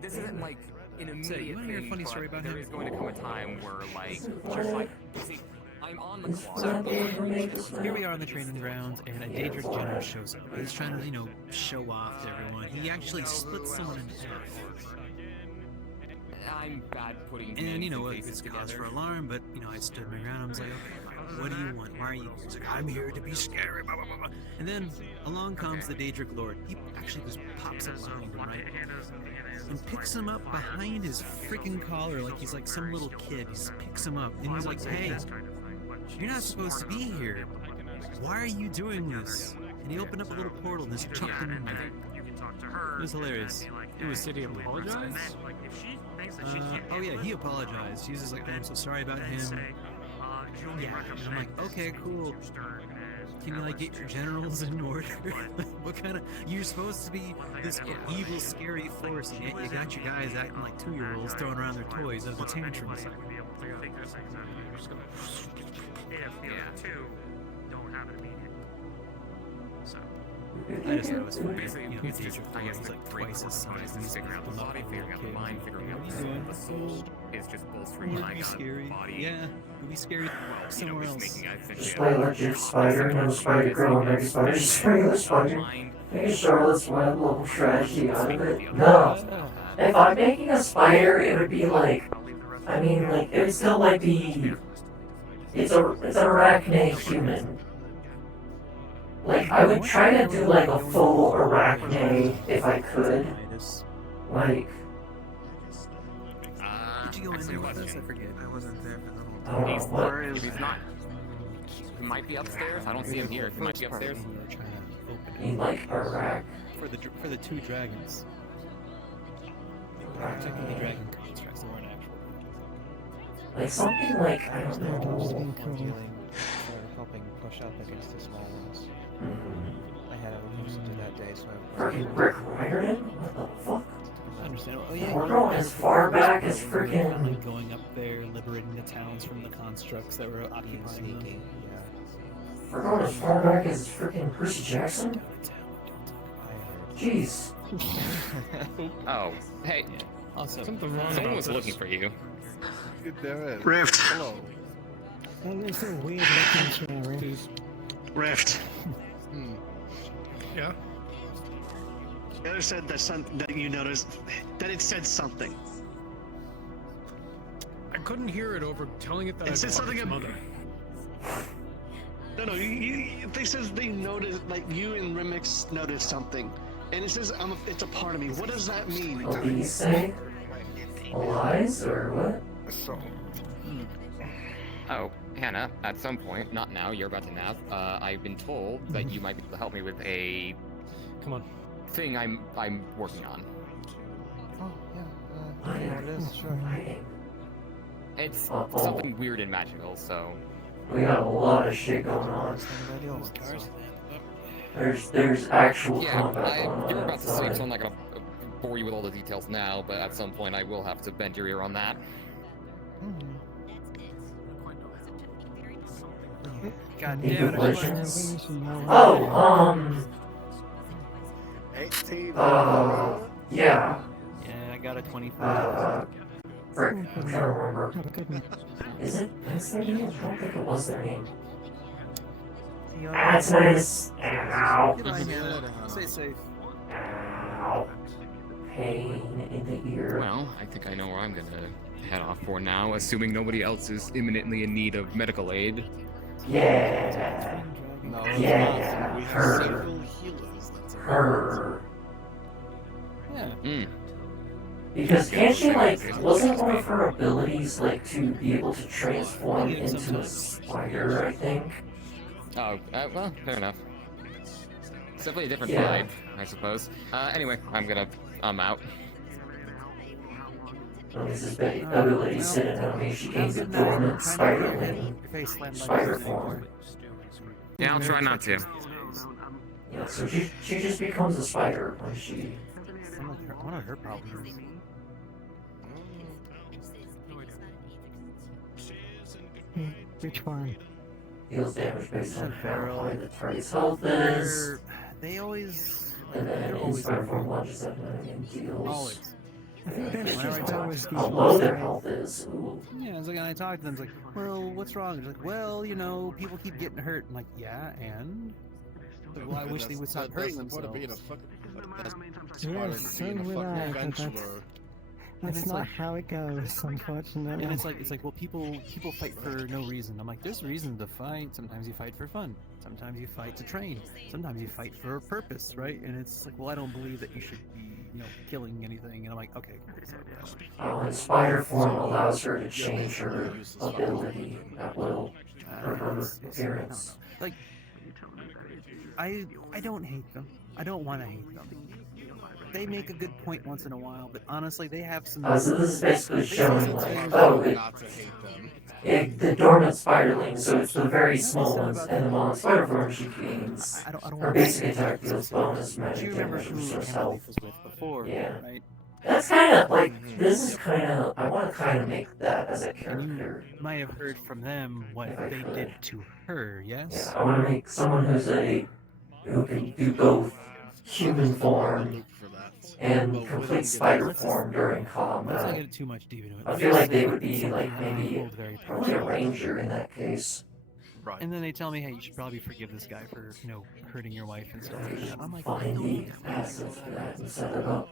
This isn't like an immediate you want to hear a funny story about him? There is going to come a time where, see, I'm on the clock. So, here we are on the training grounds, and a Daedric general shows up. He's trying to, show off to everyone. He actually splits someone in half. I'm bad putting And, it's cause for alarm, but, I stood my ground. I was like, okay, what do you want? Why are you here? He's like, I'm here to be scary, blah, blah, blah, blah. And then along comes the Daedric Lord. He actually just pops up behind him, right? And picks him up behind his freaking collar like he's like some little kid. He just picks him up, and he's like, hey, you're not supposed to be here. Why are you doing this? And he opened up a little portal and just chucked him in there. It was hilarious. It was City apologize? Oh yeah, he apologized. He was just like, I'm so sorry about him. Yeah, and I'm like, okay, cool. Can you get your generals in order? What kind of... You're supposed to be this evil, scary force, and yet you got your guys acting like 2-year-olds throwing around their toys as the tantrums. I just thought it was funny. I guess like twice as size as figuring out the body, figuring out the mind, figuring out the soul is just bolstering my body. Yeah, it would be scary somewhere else. Spoiler, your spider, no spider girl, no spider, just regular spider. Make a Charlotte's Web level strategy out of it. No. If I'm making a spider, it would be like, it would still be, it's an arachne human. I would try to do a full arachne if I could. Did you go in there with us? I forget. I wasn't there for the He's not. He might be upstairs. I don't see him here. He might be upstairs. Iraq. For the 2 dragons. Checking the dragon constructs, they weren't actual. Something I don't know. Helping push up against the small ones. I had a use to do that day, so I... Rick Riordan? What the fuck? I understand. Oh, yeah. We're going as far back as freaking... Going up there, liberating the towns from the constructs that were occupying them. We're going as far back as freaking Percy Jackson? Jeez. Oh, hey. Also, something wrong. Someone was looking for you. Rift. Hello. That was a weird looking chair, Rift. Yeah? The other said that you noticed that it said something. I couldn't hear it over telling it that It I said blocked something its mother. No, they says they noticed, like you and Remix noticed something, and it says it's a part of me. What does that mean? What did he say? Lies or what? Oh, Hannah, at some point, not now, you're about to nap, I've been told that you might be able to help me with a... Come on. Thing I'm working on. Oh, yeah. It is, sure. It's something weird and magical, so... We got a lot of shit going on. There's actual combat going on. You're about to sleep, outside. so I'm not gonna bore you with all the details now, but at some point I will have to bend your ear on that. God Any damn it! questions? Oh, 18. yeah. Yeah, I got a 25. Frick, I'm trying to remember. Is it? What's their name? I don't think it was their name. That's nice. Ow. Stay safe. Ow. Pain in the ear. Well, I think I know where I'm gonna head off for now, assuming nobody else is imminently in need of medical aid. Yeah. No, Yeah. we have Her. several healers. That's Her. Yeah. Because can't she, like, wasn't one of her abilities, like, to be able to transform into a spider, I think? Oh, well, fair enough. It's definitely a different Yeah. vibe, I suppose. Anyway, I'm out. This is the ability sitting on me. She gains a dormant spiderling spider form. Yeah, I'll try not to. Yeah, so she just becomes a spider when she... One of her problems. Which one? Heals damage based on how high the target's health is. They always. And then in spider form launches up and deals. Always. I think that was How low their health is. Ooh. Yeah, it's like, and I talked to them, it's like, well, what's wrong? It's like, well, you know, people keep getting hurt. I'm like, yeah, and? Like, well, I wish they would stop hurting themselves. Yes, so would I, but that's not how it goes, unfortunately. And it's like, well, people fight for no reason. I'm like, there's reason to fight. Sometimes you fight for fun. Sometimes you fight to train. Sometimes you fight for a purpose, right? And it's like, well, I don't believe that you should be, killing anything. And I'm like, okay. And spider form allows her to change her ability at will. Her appearance. Like, I don't hate them. I don't want to hate them. They make a good point once in a while, but honestly, they have some. So this is basically showing, like, the dormant spiderling, so it's the very small ones, and the long spider form she gains. Her basic attack deals bonus magic damage and restores health. Yeah. That's kind of, like, this is kind of, I want to kind of make that as a character. You might have heard from them what they did to her, yes? Yeah, I want to make someone who can do both human form and complete spider form during Let's not combat. get too much deep into it. I feel like they would be like maybe probably a ranger in that case. And then they tell me, hey, you should probably forgive this guy for, hurting your wife and stuff like that. I'm like, Find the passive for that and set it up.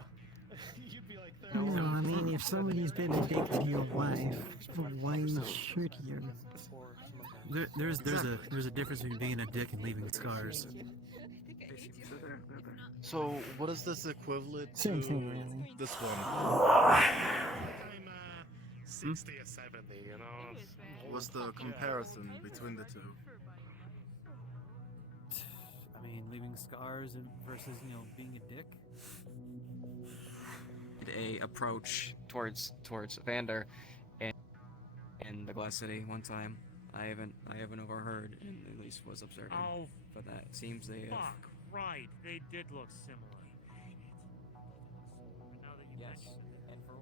I mean, if somebody's been a dick to your wife, why should you? There's a difference between being a dick and leaving scars. So, what is this equivalent to Same thing, really. this one? 60 or 70, What's the comparison between the two? I mean, leaving scars versus, being a dick. A approach towards Vander in the Glass City one time. I haven't overheard, and at least was observing. Oh, but that seems they have. fuck, right. They did look similar. Yes.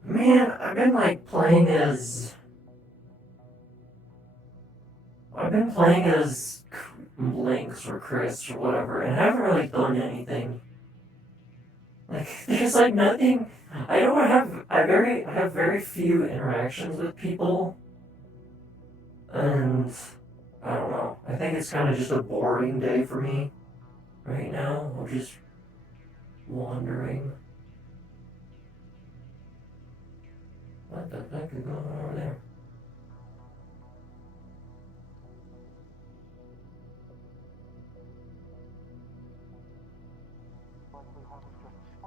Man, I've been like playing as Lynx or Chris or whatever, and I haven't really done anything. Like, there's like nothing. I have very few interactions with people, and I don't know. I think it's kind of just a boring day for me right now. I'm just wandering. What the heck is going on over there?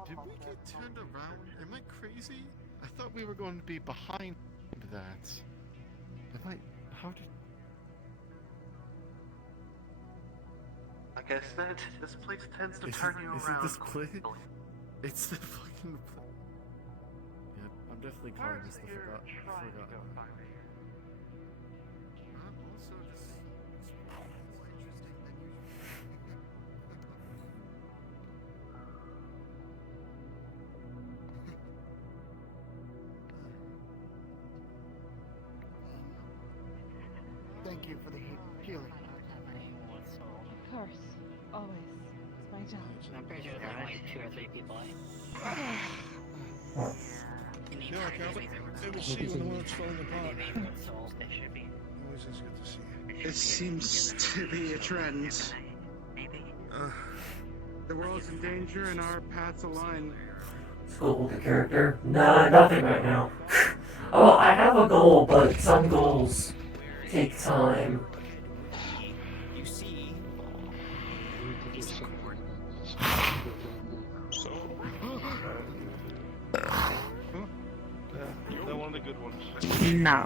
Did we get turned around? Am I crazy? I thought we were going to be behind that. Am I? How did? Like I said, this place tends to Is turn it, you is around. it this place? It's the fucking. Yep, I'm definitely calling this the forgotten. Also, this more interesting than usual. Thank you for the healing. Of course. Always. It's my job. I'm pretty sure there are like 2 or 3 people. No, I can't. It was she when the world's falling apart. Always is good to see you. It seems to be a trend. The world's in danger and our paths align. Goal the character? Nah, nothing right now. Oh, I have a goal, but some goals take time. You see, They're one of the good ones. No.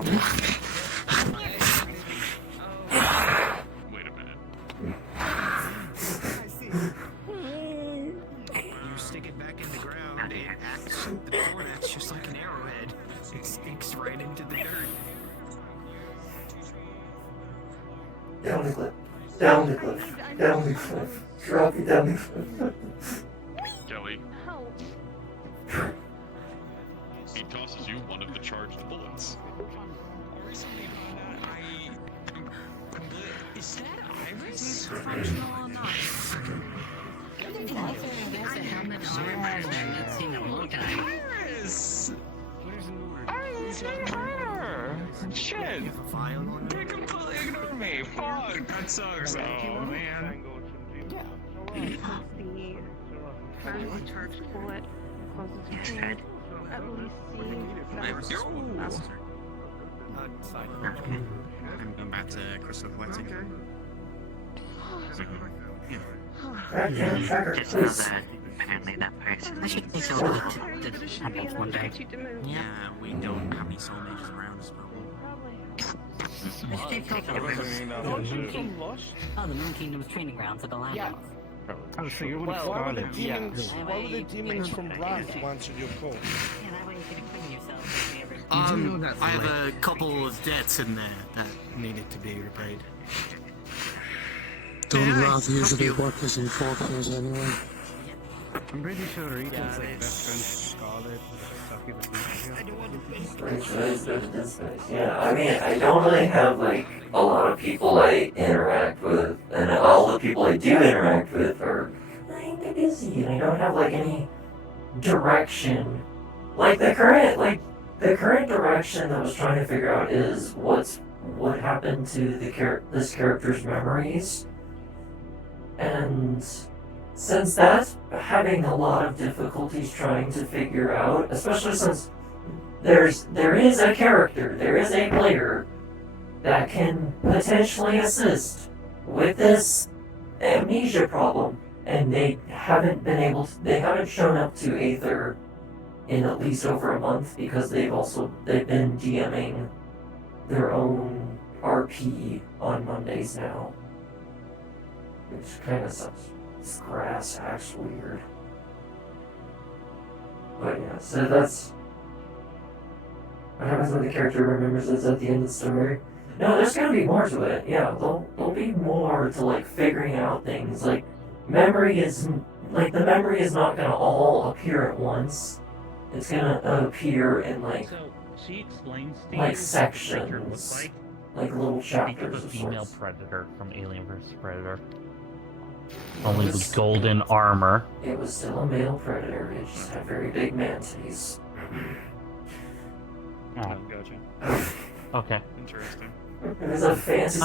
Wait a minute. you stick it back in the ground, it acts, the thorn acts just like an arrowhead. It sticks right into the dirt. Down the cliff. Down the cliff. Down the cliff. Drop it down the cliff. Kelly. He tosses you one of the charged bullets. Is that Iris? Functional enough. That's a helmet armor I've not seen in a long time. Iris! It's not her! Shit! They completely ignored me! Fuck! That sucks! Oh, man. The currently charged bullet closes your head. At least see I'm about to crystal collecting. Just know that apparently that person. I should take over the temples one day. Yeah, we don't have any soul mages around as well. I should take over the Moon Kingdom's training grounds at the Lighthouse. Oh, so you would have why were the demons? Why were the demons from Wrath who answered your call? Yeah, that way you could clean yourself. I have a couple of debts in there that needed to be repaid. Don't Wrath usually work as enforcers anyway? I'm pretty sure Rita's like best friend Scarlet. Yeah, I mean, I don't really have like a lot of people I interact with, and all the people I do interact with are kind of busy, and I don't have like any direction. Like the current direction I was trying to figure out is what happened to this character's memories, and since that, having a lot of difficulties trying to figure out, especially since there is a character, there is a player that can potentially assist with this amnesia problem, and they haven't shown up to Aether in at least over a month because they've been DMing their own RP on Mondays now, which kind of sucks. This grass acts weird. But yeah, so that's what happens when the character remembers it's at the end of the story. No, there's gonna be more to it. Yeah, there'll be more to like figuring out things. Like the memory is not gonna all appear at once. It's gonna appear in like sections, like little chapters. Think of a female predator from Alien vs. Predator. Only with golden armor. It was still a male predator. It just had very big man titties. Oh, gotcha. Okay. Interesting. It was a fantasy.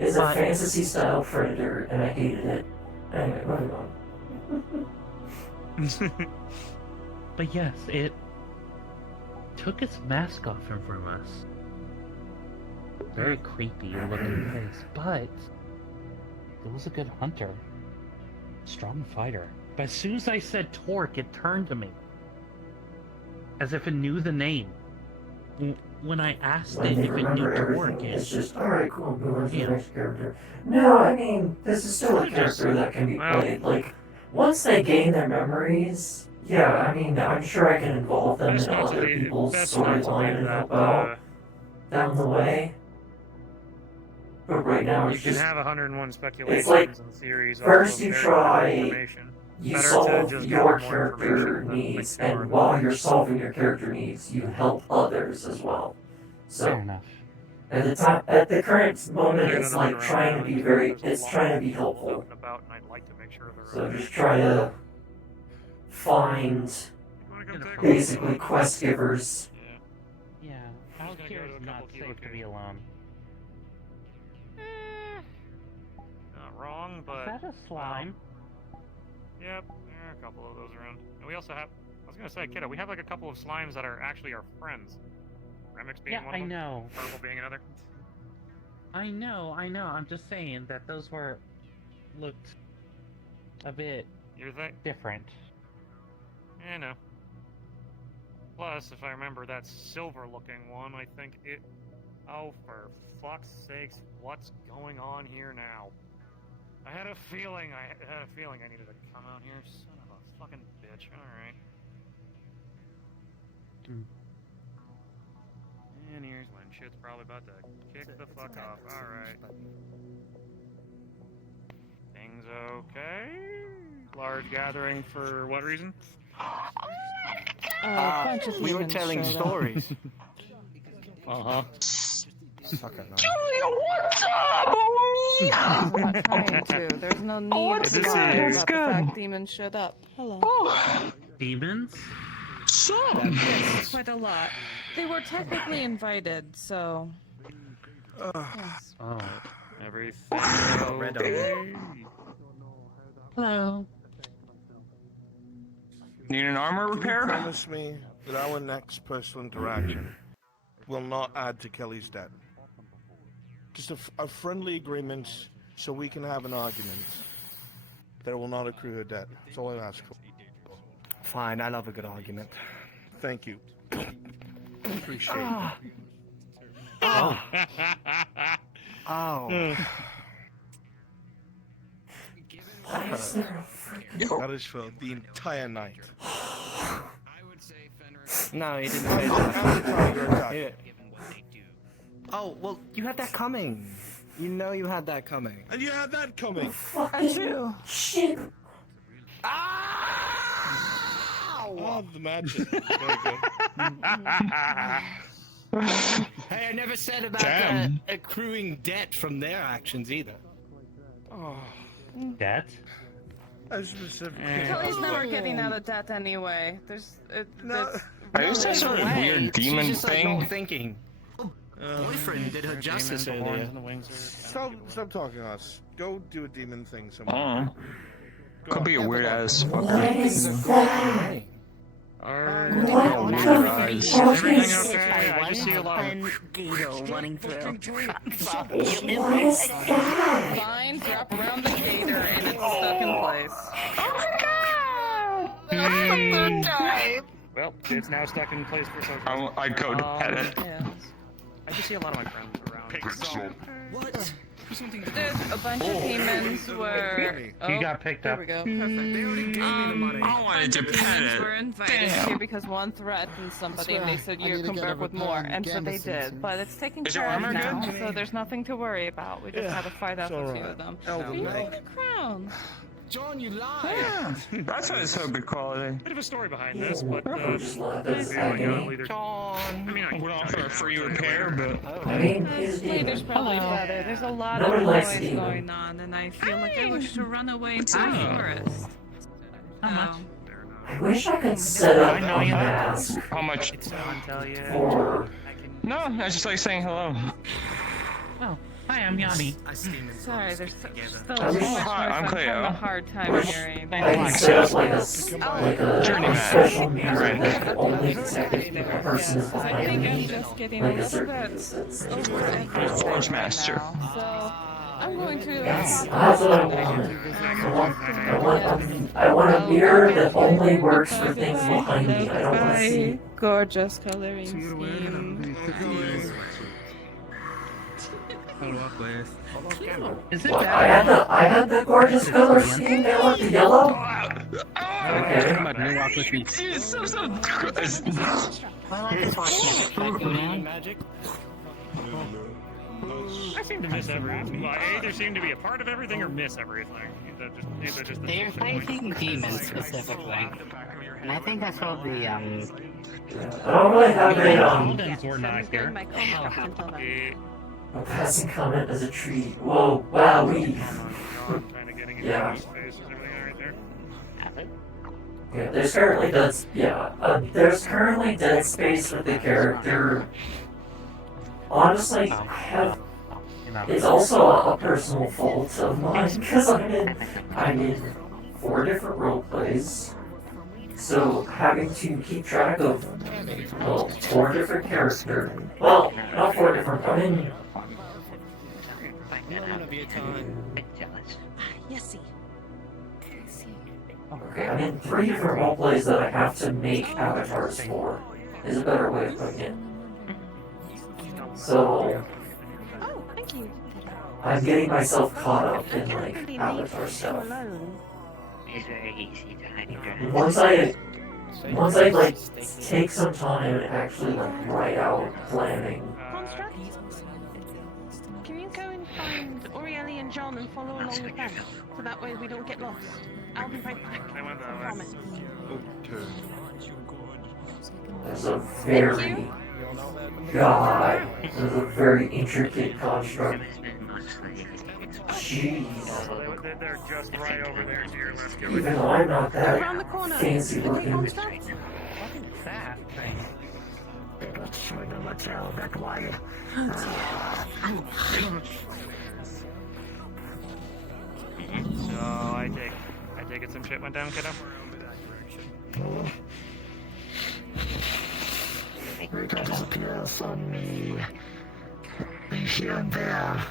It's a fantasy style predator, and I hated it. Anyway, moving on. But yes, it took its mask off him from us. Very creepy looking face, but it was a good hunter. Strong fighter. But as soon as I said Torque, it turned to me. As if it knew the name. When I asked it if it knew Torque, it's just, alright, cool, move on to the next character. No, I mean, this is still a character that can be played. Like, once they gain their memories, yeah, I mean, I'm sure I can involve them in other people's storyline and help out down the way. But right now, You it's can just, have 101 speculations it's like, and theories. first also you very try, little information. you Better to solve just your get more character information than needs, make sure and while you're solving your character needs, you help others as well. So, Fair enough. at the current moment, it's like trying to be trying to be helpful. So just try to find basically quest givers. Yeah, Alkir is not safe to be alone. Not wrong, but... Is that a slime? Yep, there are a couple of those around. And we also have... I was gonna say, Kiddo, we have like a couple of slimes that are actually our friends. Remix being one of them. I know. Purple being another. I know. I'm just saying that those looked a bit different. Yeah, no. Plus, if I remember that silver-looking one, I think it... Oh, for fuck's sakes, what's going on here now? I had a feeling I needed to come out here. Son of a fucking bitch. Alright. And here's when shit's probably about to kick the fuck off. Alright. Things okay? Large gathering for what reason? We were telling stories. Uh-huh. Julia, what's up, homie? I'm not trying to. There's no need to lie about the fact demons showed up. Hello. Demons? Yes, quite a lot. They were technically invited, so... Yes. Oh. Everything okay? Hello. Need an armor repair? Promise me that our next personal interaction will not add to Kelly's debt. Just a friendly agreement so we can have an argument that it will not accrue her debt. That's all I ask for. Fine, I love a good argument. Thank you. Appreciate it. Oh. Oh. That is for the entire night. No, he didn't say that. Yeah. Oh, well, you had that coming. You know you had that coming. And you had that coming. I do. Shit. Oh, the magic. Very good. Hey, I never said about accruing debt from their actions either. Oh. Debt? Kelly's never getting out of debt anyway. There's... Are you some sort of weird demon She's just, thing? Like, not thinking. Boyfriend did her justice earlier. Stop talking to us. Go do a demon thing somewhere. Could be a weird ass What fucker. is that? Everything okay? I just see a lot of... Gato running through. What is that? Vines wrap around the gator and it's stuck in place. Oh my god! Well, it's now stuck in place for social. I go to pet it. Yeah. I just see a lot of my friends around. Pixel. What? There's a bunch of demons where... He got picked there up. we go. Perfect. I wanted to pet Demons it. were invited here because one threatened somebody and they said you come back with more, and so they did. But it's taken Is your care of armor now, good? so there's nothing to worry about. We just had to fight out a few of them. You hold the crown. John, you lied. Yeah, that's why it's so good quality. Bit of a story behind this, but John. I mean, I would offer a free repair, but I mean, There's probably better. There's a lot of noise going on, and I feel like I wish to run away into the forest. How much? I wish I could set up a mask how much? for... No, I just like saying hello. Oh, hi, I'm Yanni. Sorry, there's still so I'm much noise. I'm I'm Cleo. having a hard time hearing. I can set up like a special music that could only detect if the person is I behind think I'm me. just getting a Like a little certain bit distance. over everything Forge right Master. now. So I'm going to. That's what I want. I want a mirror that only works for things behind me. I don't want to see. Gorgeous coloring scheme. What? I had the gorgeous color scheme. They want the yellow. Okay. Magic. I seem to miss everything. Well, I either seem to be a part of everything or miss everything. They're fighting demons specifically. And I think I saw the, I don't really have a, We're not here. a passing comment as a treat. Whoa, wow, yeah. Yeah, there's currently there's currently dead space with the character. Honestly, it's also a personal fault of mine because I'm in 4 different roleplays. So having to keep track of 4 different characters. Well, not 4 different. I'm in. Okay, I'm in 3 different roleplays that I have to make avatars for. Is a better way of putting it. So I'm getting myself caught up in like avatar stuff. It's very easy to hide Once I like take some time and actually like write out planning. Can you go and find Aurieli and John and follow along with them? So that way we don't get lost. I'll be right back. I promise. There's a very intricate construct. Jeez. They're just right over there to your left. Even though I'm not that fancy looking. So I take it some shit went down, kiddo. We got appears on me here and there.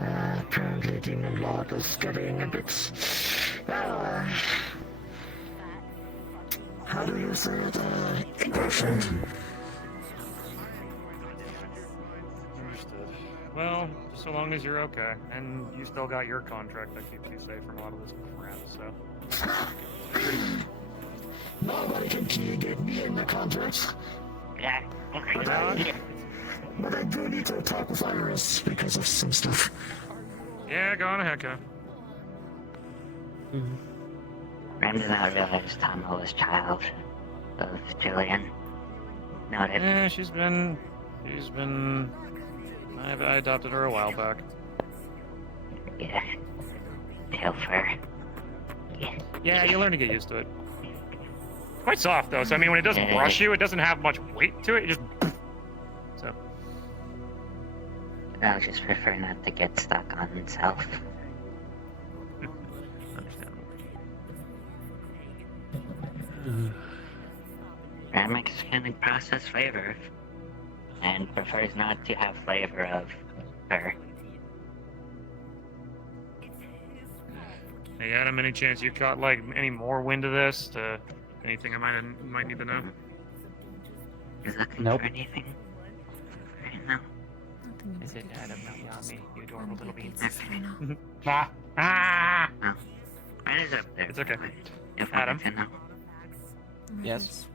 Apparently Demon Lord is getting a bit, how do you say it, impatient? Understood. Well, so long as you're okay, and you still got your contract that keeps you safe from a lot of this crap, so. Nobody can get me in the contract. But I do need to attack with Iris because of some stuff. Yeah, go on ahead, Kev. Ram did not realize Tomo was child of Jillian. Noted. Yeah, she's been. I adopted her a while back. Yeah. Tail fur. Yeah, you learn to get used to it. Quite soft though, so I mean when it doesn't brush you, it doesn't have much weight to it, it just so. I'll just prefer not to get stuck on itself. Understandable. Ramex can process flavor and prefers not to have flavor of her. Hey Adam, any chance you caught like any more wind of this? Anything I might need to know? Is looking Nope. for anything right now? Is it Adam, not Yami, you adorable little beans? Okay. Ah! No. Mine is up there. It's okay. If Adam? to know. Yes.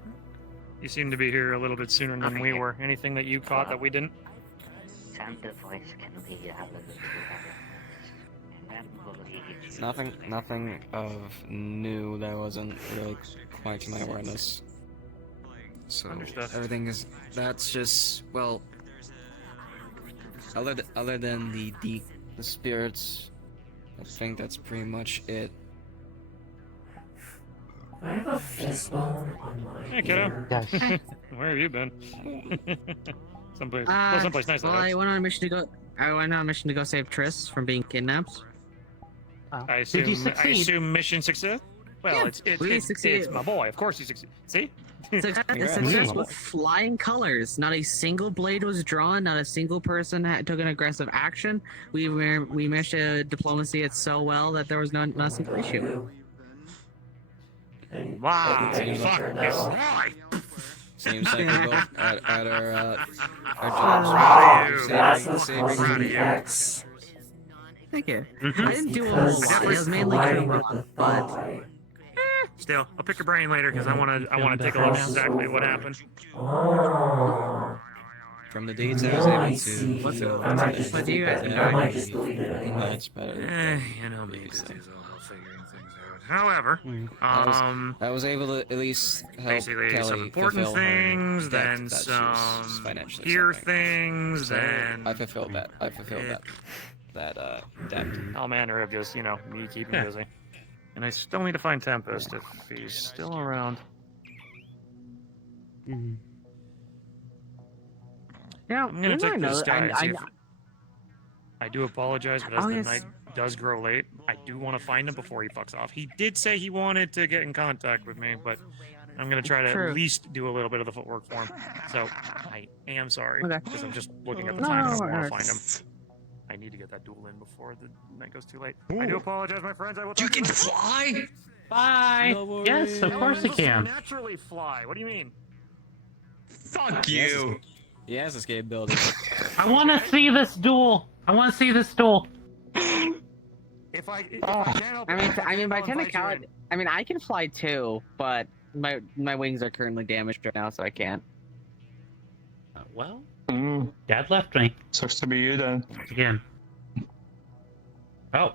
You seem to be here a little bit sooner than we were. Anything that you caught that we didn't? Sound of voice can be out of the Nothing of new that wasn't really quite to my awareness. So everything is, that's just, well, other than the spirits, I think that's pretty much it. I have a fist bone on my Hey kiddo. ear. Where have you been? someplace nice. Well, I went on a mission to go save Triss from being kidnapped. I assume mission success? Well, it's my boy. Of course he succeeded. See? Success with flying colors. Not a single blade was drawn. Not a single person took an aggressive action. We managed to diplomacy it so well that there was not a single issue. Wow! Fuck this guy. Seems like we're both at our That's jobs. what's causing the X. Thank you. It's I didn't do a whole lot. It was mainly Kuron, but Still, I'll pick your brain later because I want to take a look at exactly what happened. From the deeds I was able to. I might just delete it. I might just delete it anyway. Much better. You know me. However, I was able to at least help basically Kelly some important fulfill things, her then debt that some she's financially gear suffering. things, So then I fulfilled that. That debt. all manner of just me keeping busy. And I still need to find Tempest if he's still around. yeah, I'm gonna take this guy and see I if I do apologize, but as Oh, the yes. night does grow late, I do want to find him before he fucks off. He did say he wanted to get in contact with me, but I'm gonna try to True. at least do a little bit of the footwork for him. So I am sorry Okay. because I'm just looking at the No, time and I no, want to no, find him. I need to get that duel in before the night goes too late. I do apologize, my friends. I will. You can fly? Bye. Yes, of course you can. Naturally fly. What do you mean? Fuck you. He has escape abilities. I want to see this duel. I want to see this duel. If I can't help it, I mean, by I'll invite you technicality, in. I can fly too, but my wings are currently damaged right now, so I can't. Well, Dad left me Sucks to be you then. again. Oh,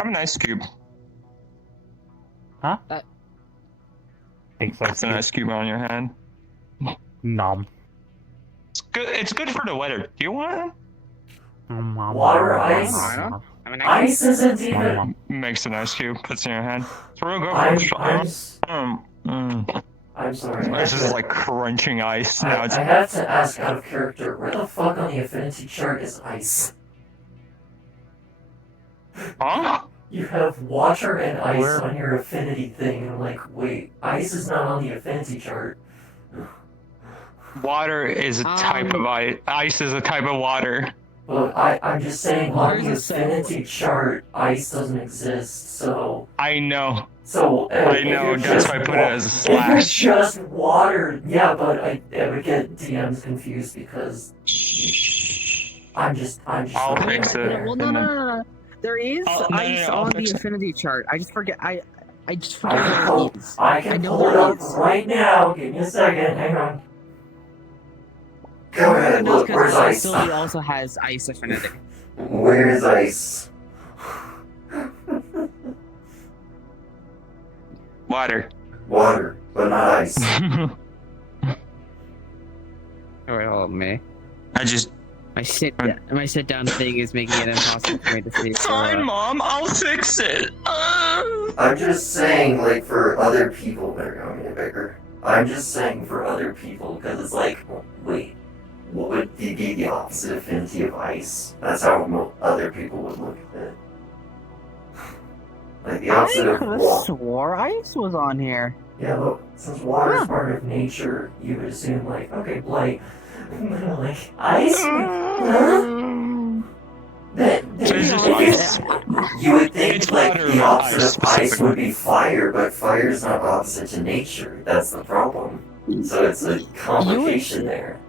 Have an ice cube. huh? That's an ice cube on your hand. Nom. It's good for the weather. Do you want Water, ice. Ice isn't even. it? Makes an ice cube, puts it in your hand. So we're I'm gonna go I'm sorry. This is like crunching ice. I, Now I it's have to ask out of character, where the fuck on the affinity chart is ice? huh? You have water and ice Where? on your affinity thing, and I'm like, wait, ice is not on the affinity chart. Water is a type of ice. Ice is a type of water. But I'm just saying, on the affinity chart, ice doesn't exist, so... I know. So, I know, that's why I put it as a If slash. it's just water, yeah, but I would get DMs confused because... I'm just... I'll fix it. Well, no. There is Oh, no, ice I'll on the fix it. affinity chart. I just forget. I just I forget can what it is. I can know pull it there up is. right now. Give me a second. Hang on. Go ahead. Look, where's ice? Sylvie also has ice affinity. Where's ice? Water. Water, but not ice. Alright, hold on, me. I just. My sit down thing is making it impossible for me to see. Fine, Mom. I'll fix it. I'm just saying, like, for other people, better go get bigger. I'm just saying for other people, because it's like, wait, what would be the opposite affinity of ice? That's how other people would look at it. Like, the opposite of water. swore ice was on here. Yeah, look, since water is part of nature, you would assume, like, okay, blight. Like, ice? Huh? You would think, It's like, water, the not opposite ice of ice would specifically. be fire, but fire is not opposite to nature. That's the problem. So it's a complication there.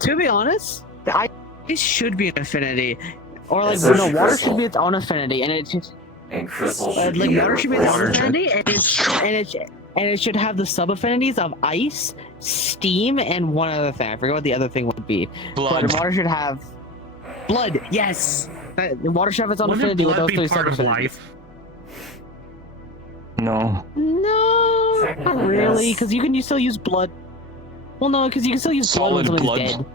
To be honest, the ice should be an affinity, or like And so should water crystal. should be its own affinity, and it just And crystal should like be water should be its own water. affinity, and it should have the sub affinities of ice, steam, and one other thing. I forget what the other thing would be. Blood. But water should have blood. Yes, the water should have its own Wouldn't affinity with blood those be three part sub of affinities. life? No. No, not Technically, really, yes. because you can still use blood. Well, no, because you can still use blood when Solid somebody's blood. dead.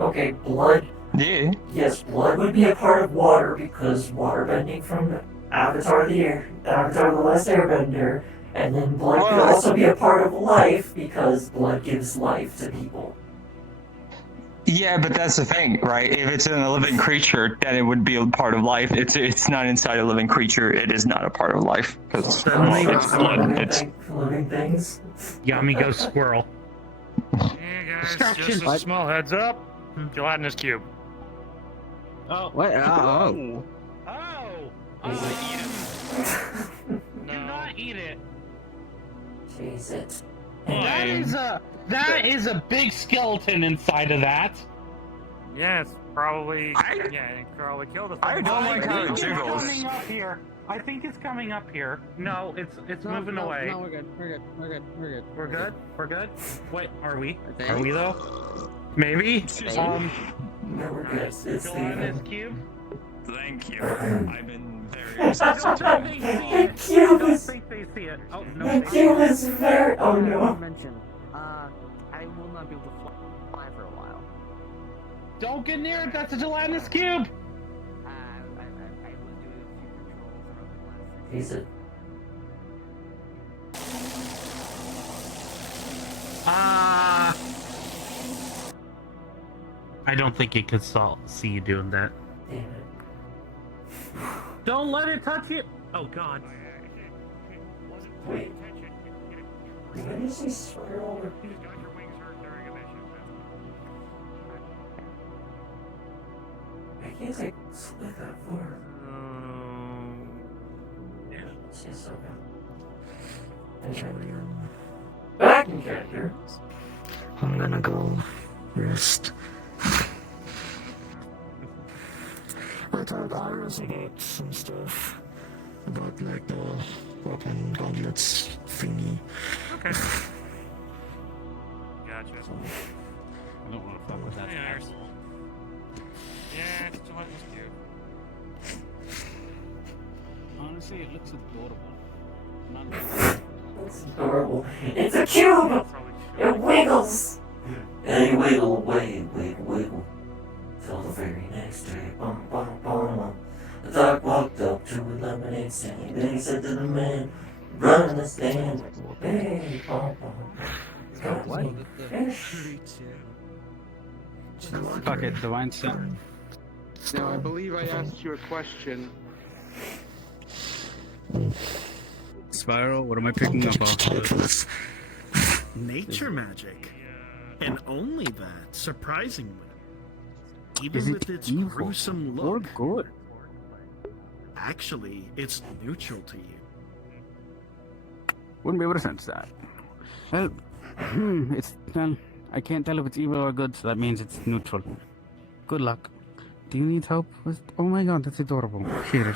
Okay, blood. Yeah. Yes, blood would be a part of water because water bending from Avatar the Last Airbender, and then blood could also be a part of life because blood gives life to people. Yeah, but that's the thing, right? If it's in a living creature, then it would be a part of life. It's not inside a living creature. It is not a part of life because Suddenly, it's Living things. Yami goes squirrel. Yeah, guys, just a small heads up. Gelatinous cube. Oh. What? Oh. Do not eat it. Jeez, it. That is a big skeleton inside of that. Yeah, it's probably it probably killed us. I don't like how it jiggles. Coming up here. I think it's coming up here. No, it's moving away. No, we're good. We're good. We're good. We're good. Wait, are we? Are we though? Maybe. No, we're good. It's Gelatinous cube. Thank you. I've been very excited. The cube is. They see it. Oh no. The cube is very. Oh no. Mention. I will not be able to fly for a while. Don't get near it. That's a gelatinous cube. I will do a few controls around the glass. He's it. I don't think it could see you doing that. Damn it. Don't let it touch you. Oh God. Wait. What is he squirrel? I can't take split that far. Yeah, she's so good. Back in character. I'm gonna go rest. I told Iris about some stuff. About like the weapon gauntlets thingy. Okay. Gotcha. I don't want to fuck with that. Yeah, it's gelatinous cube. Honestly, it looks adorable. It's adorable. It's a cube! It wiggles! And you wiggle away, wiggle. Till the very next day, bum, bum, bum, bum. The dog walked up to a lemonade stand. Then he said to the man, run the stand. Hey, bum, bum. What? Fuck it, Divine Sin. Now, I believe I asked you a question. Spiral, what am I picking up off? Nature magic. And only that, surprisingly. Is Even it with its evil gruesome or look. good? Actually, it's neutral to you. Wouldn't be able to sense that. Well, I can't tell if it's evil or good, so that means it's neutral. Good luck. Do you need help with? Oh my God, that's adorable. Here.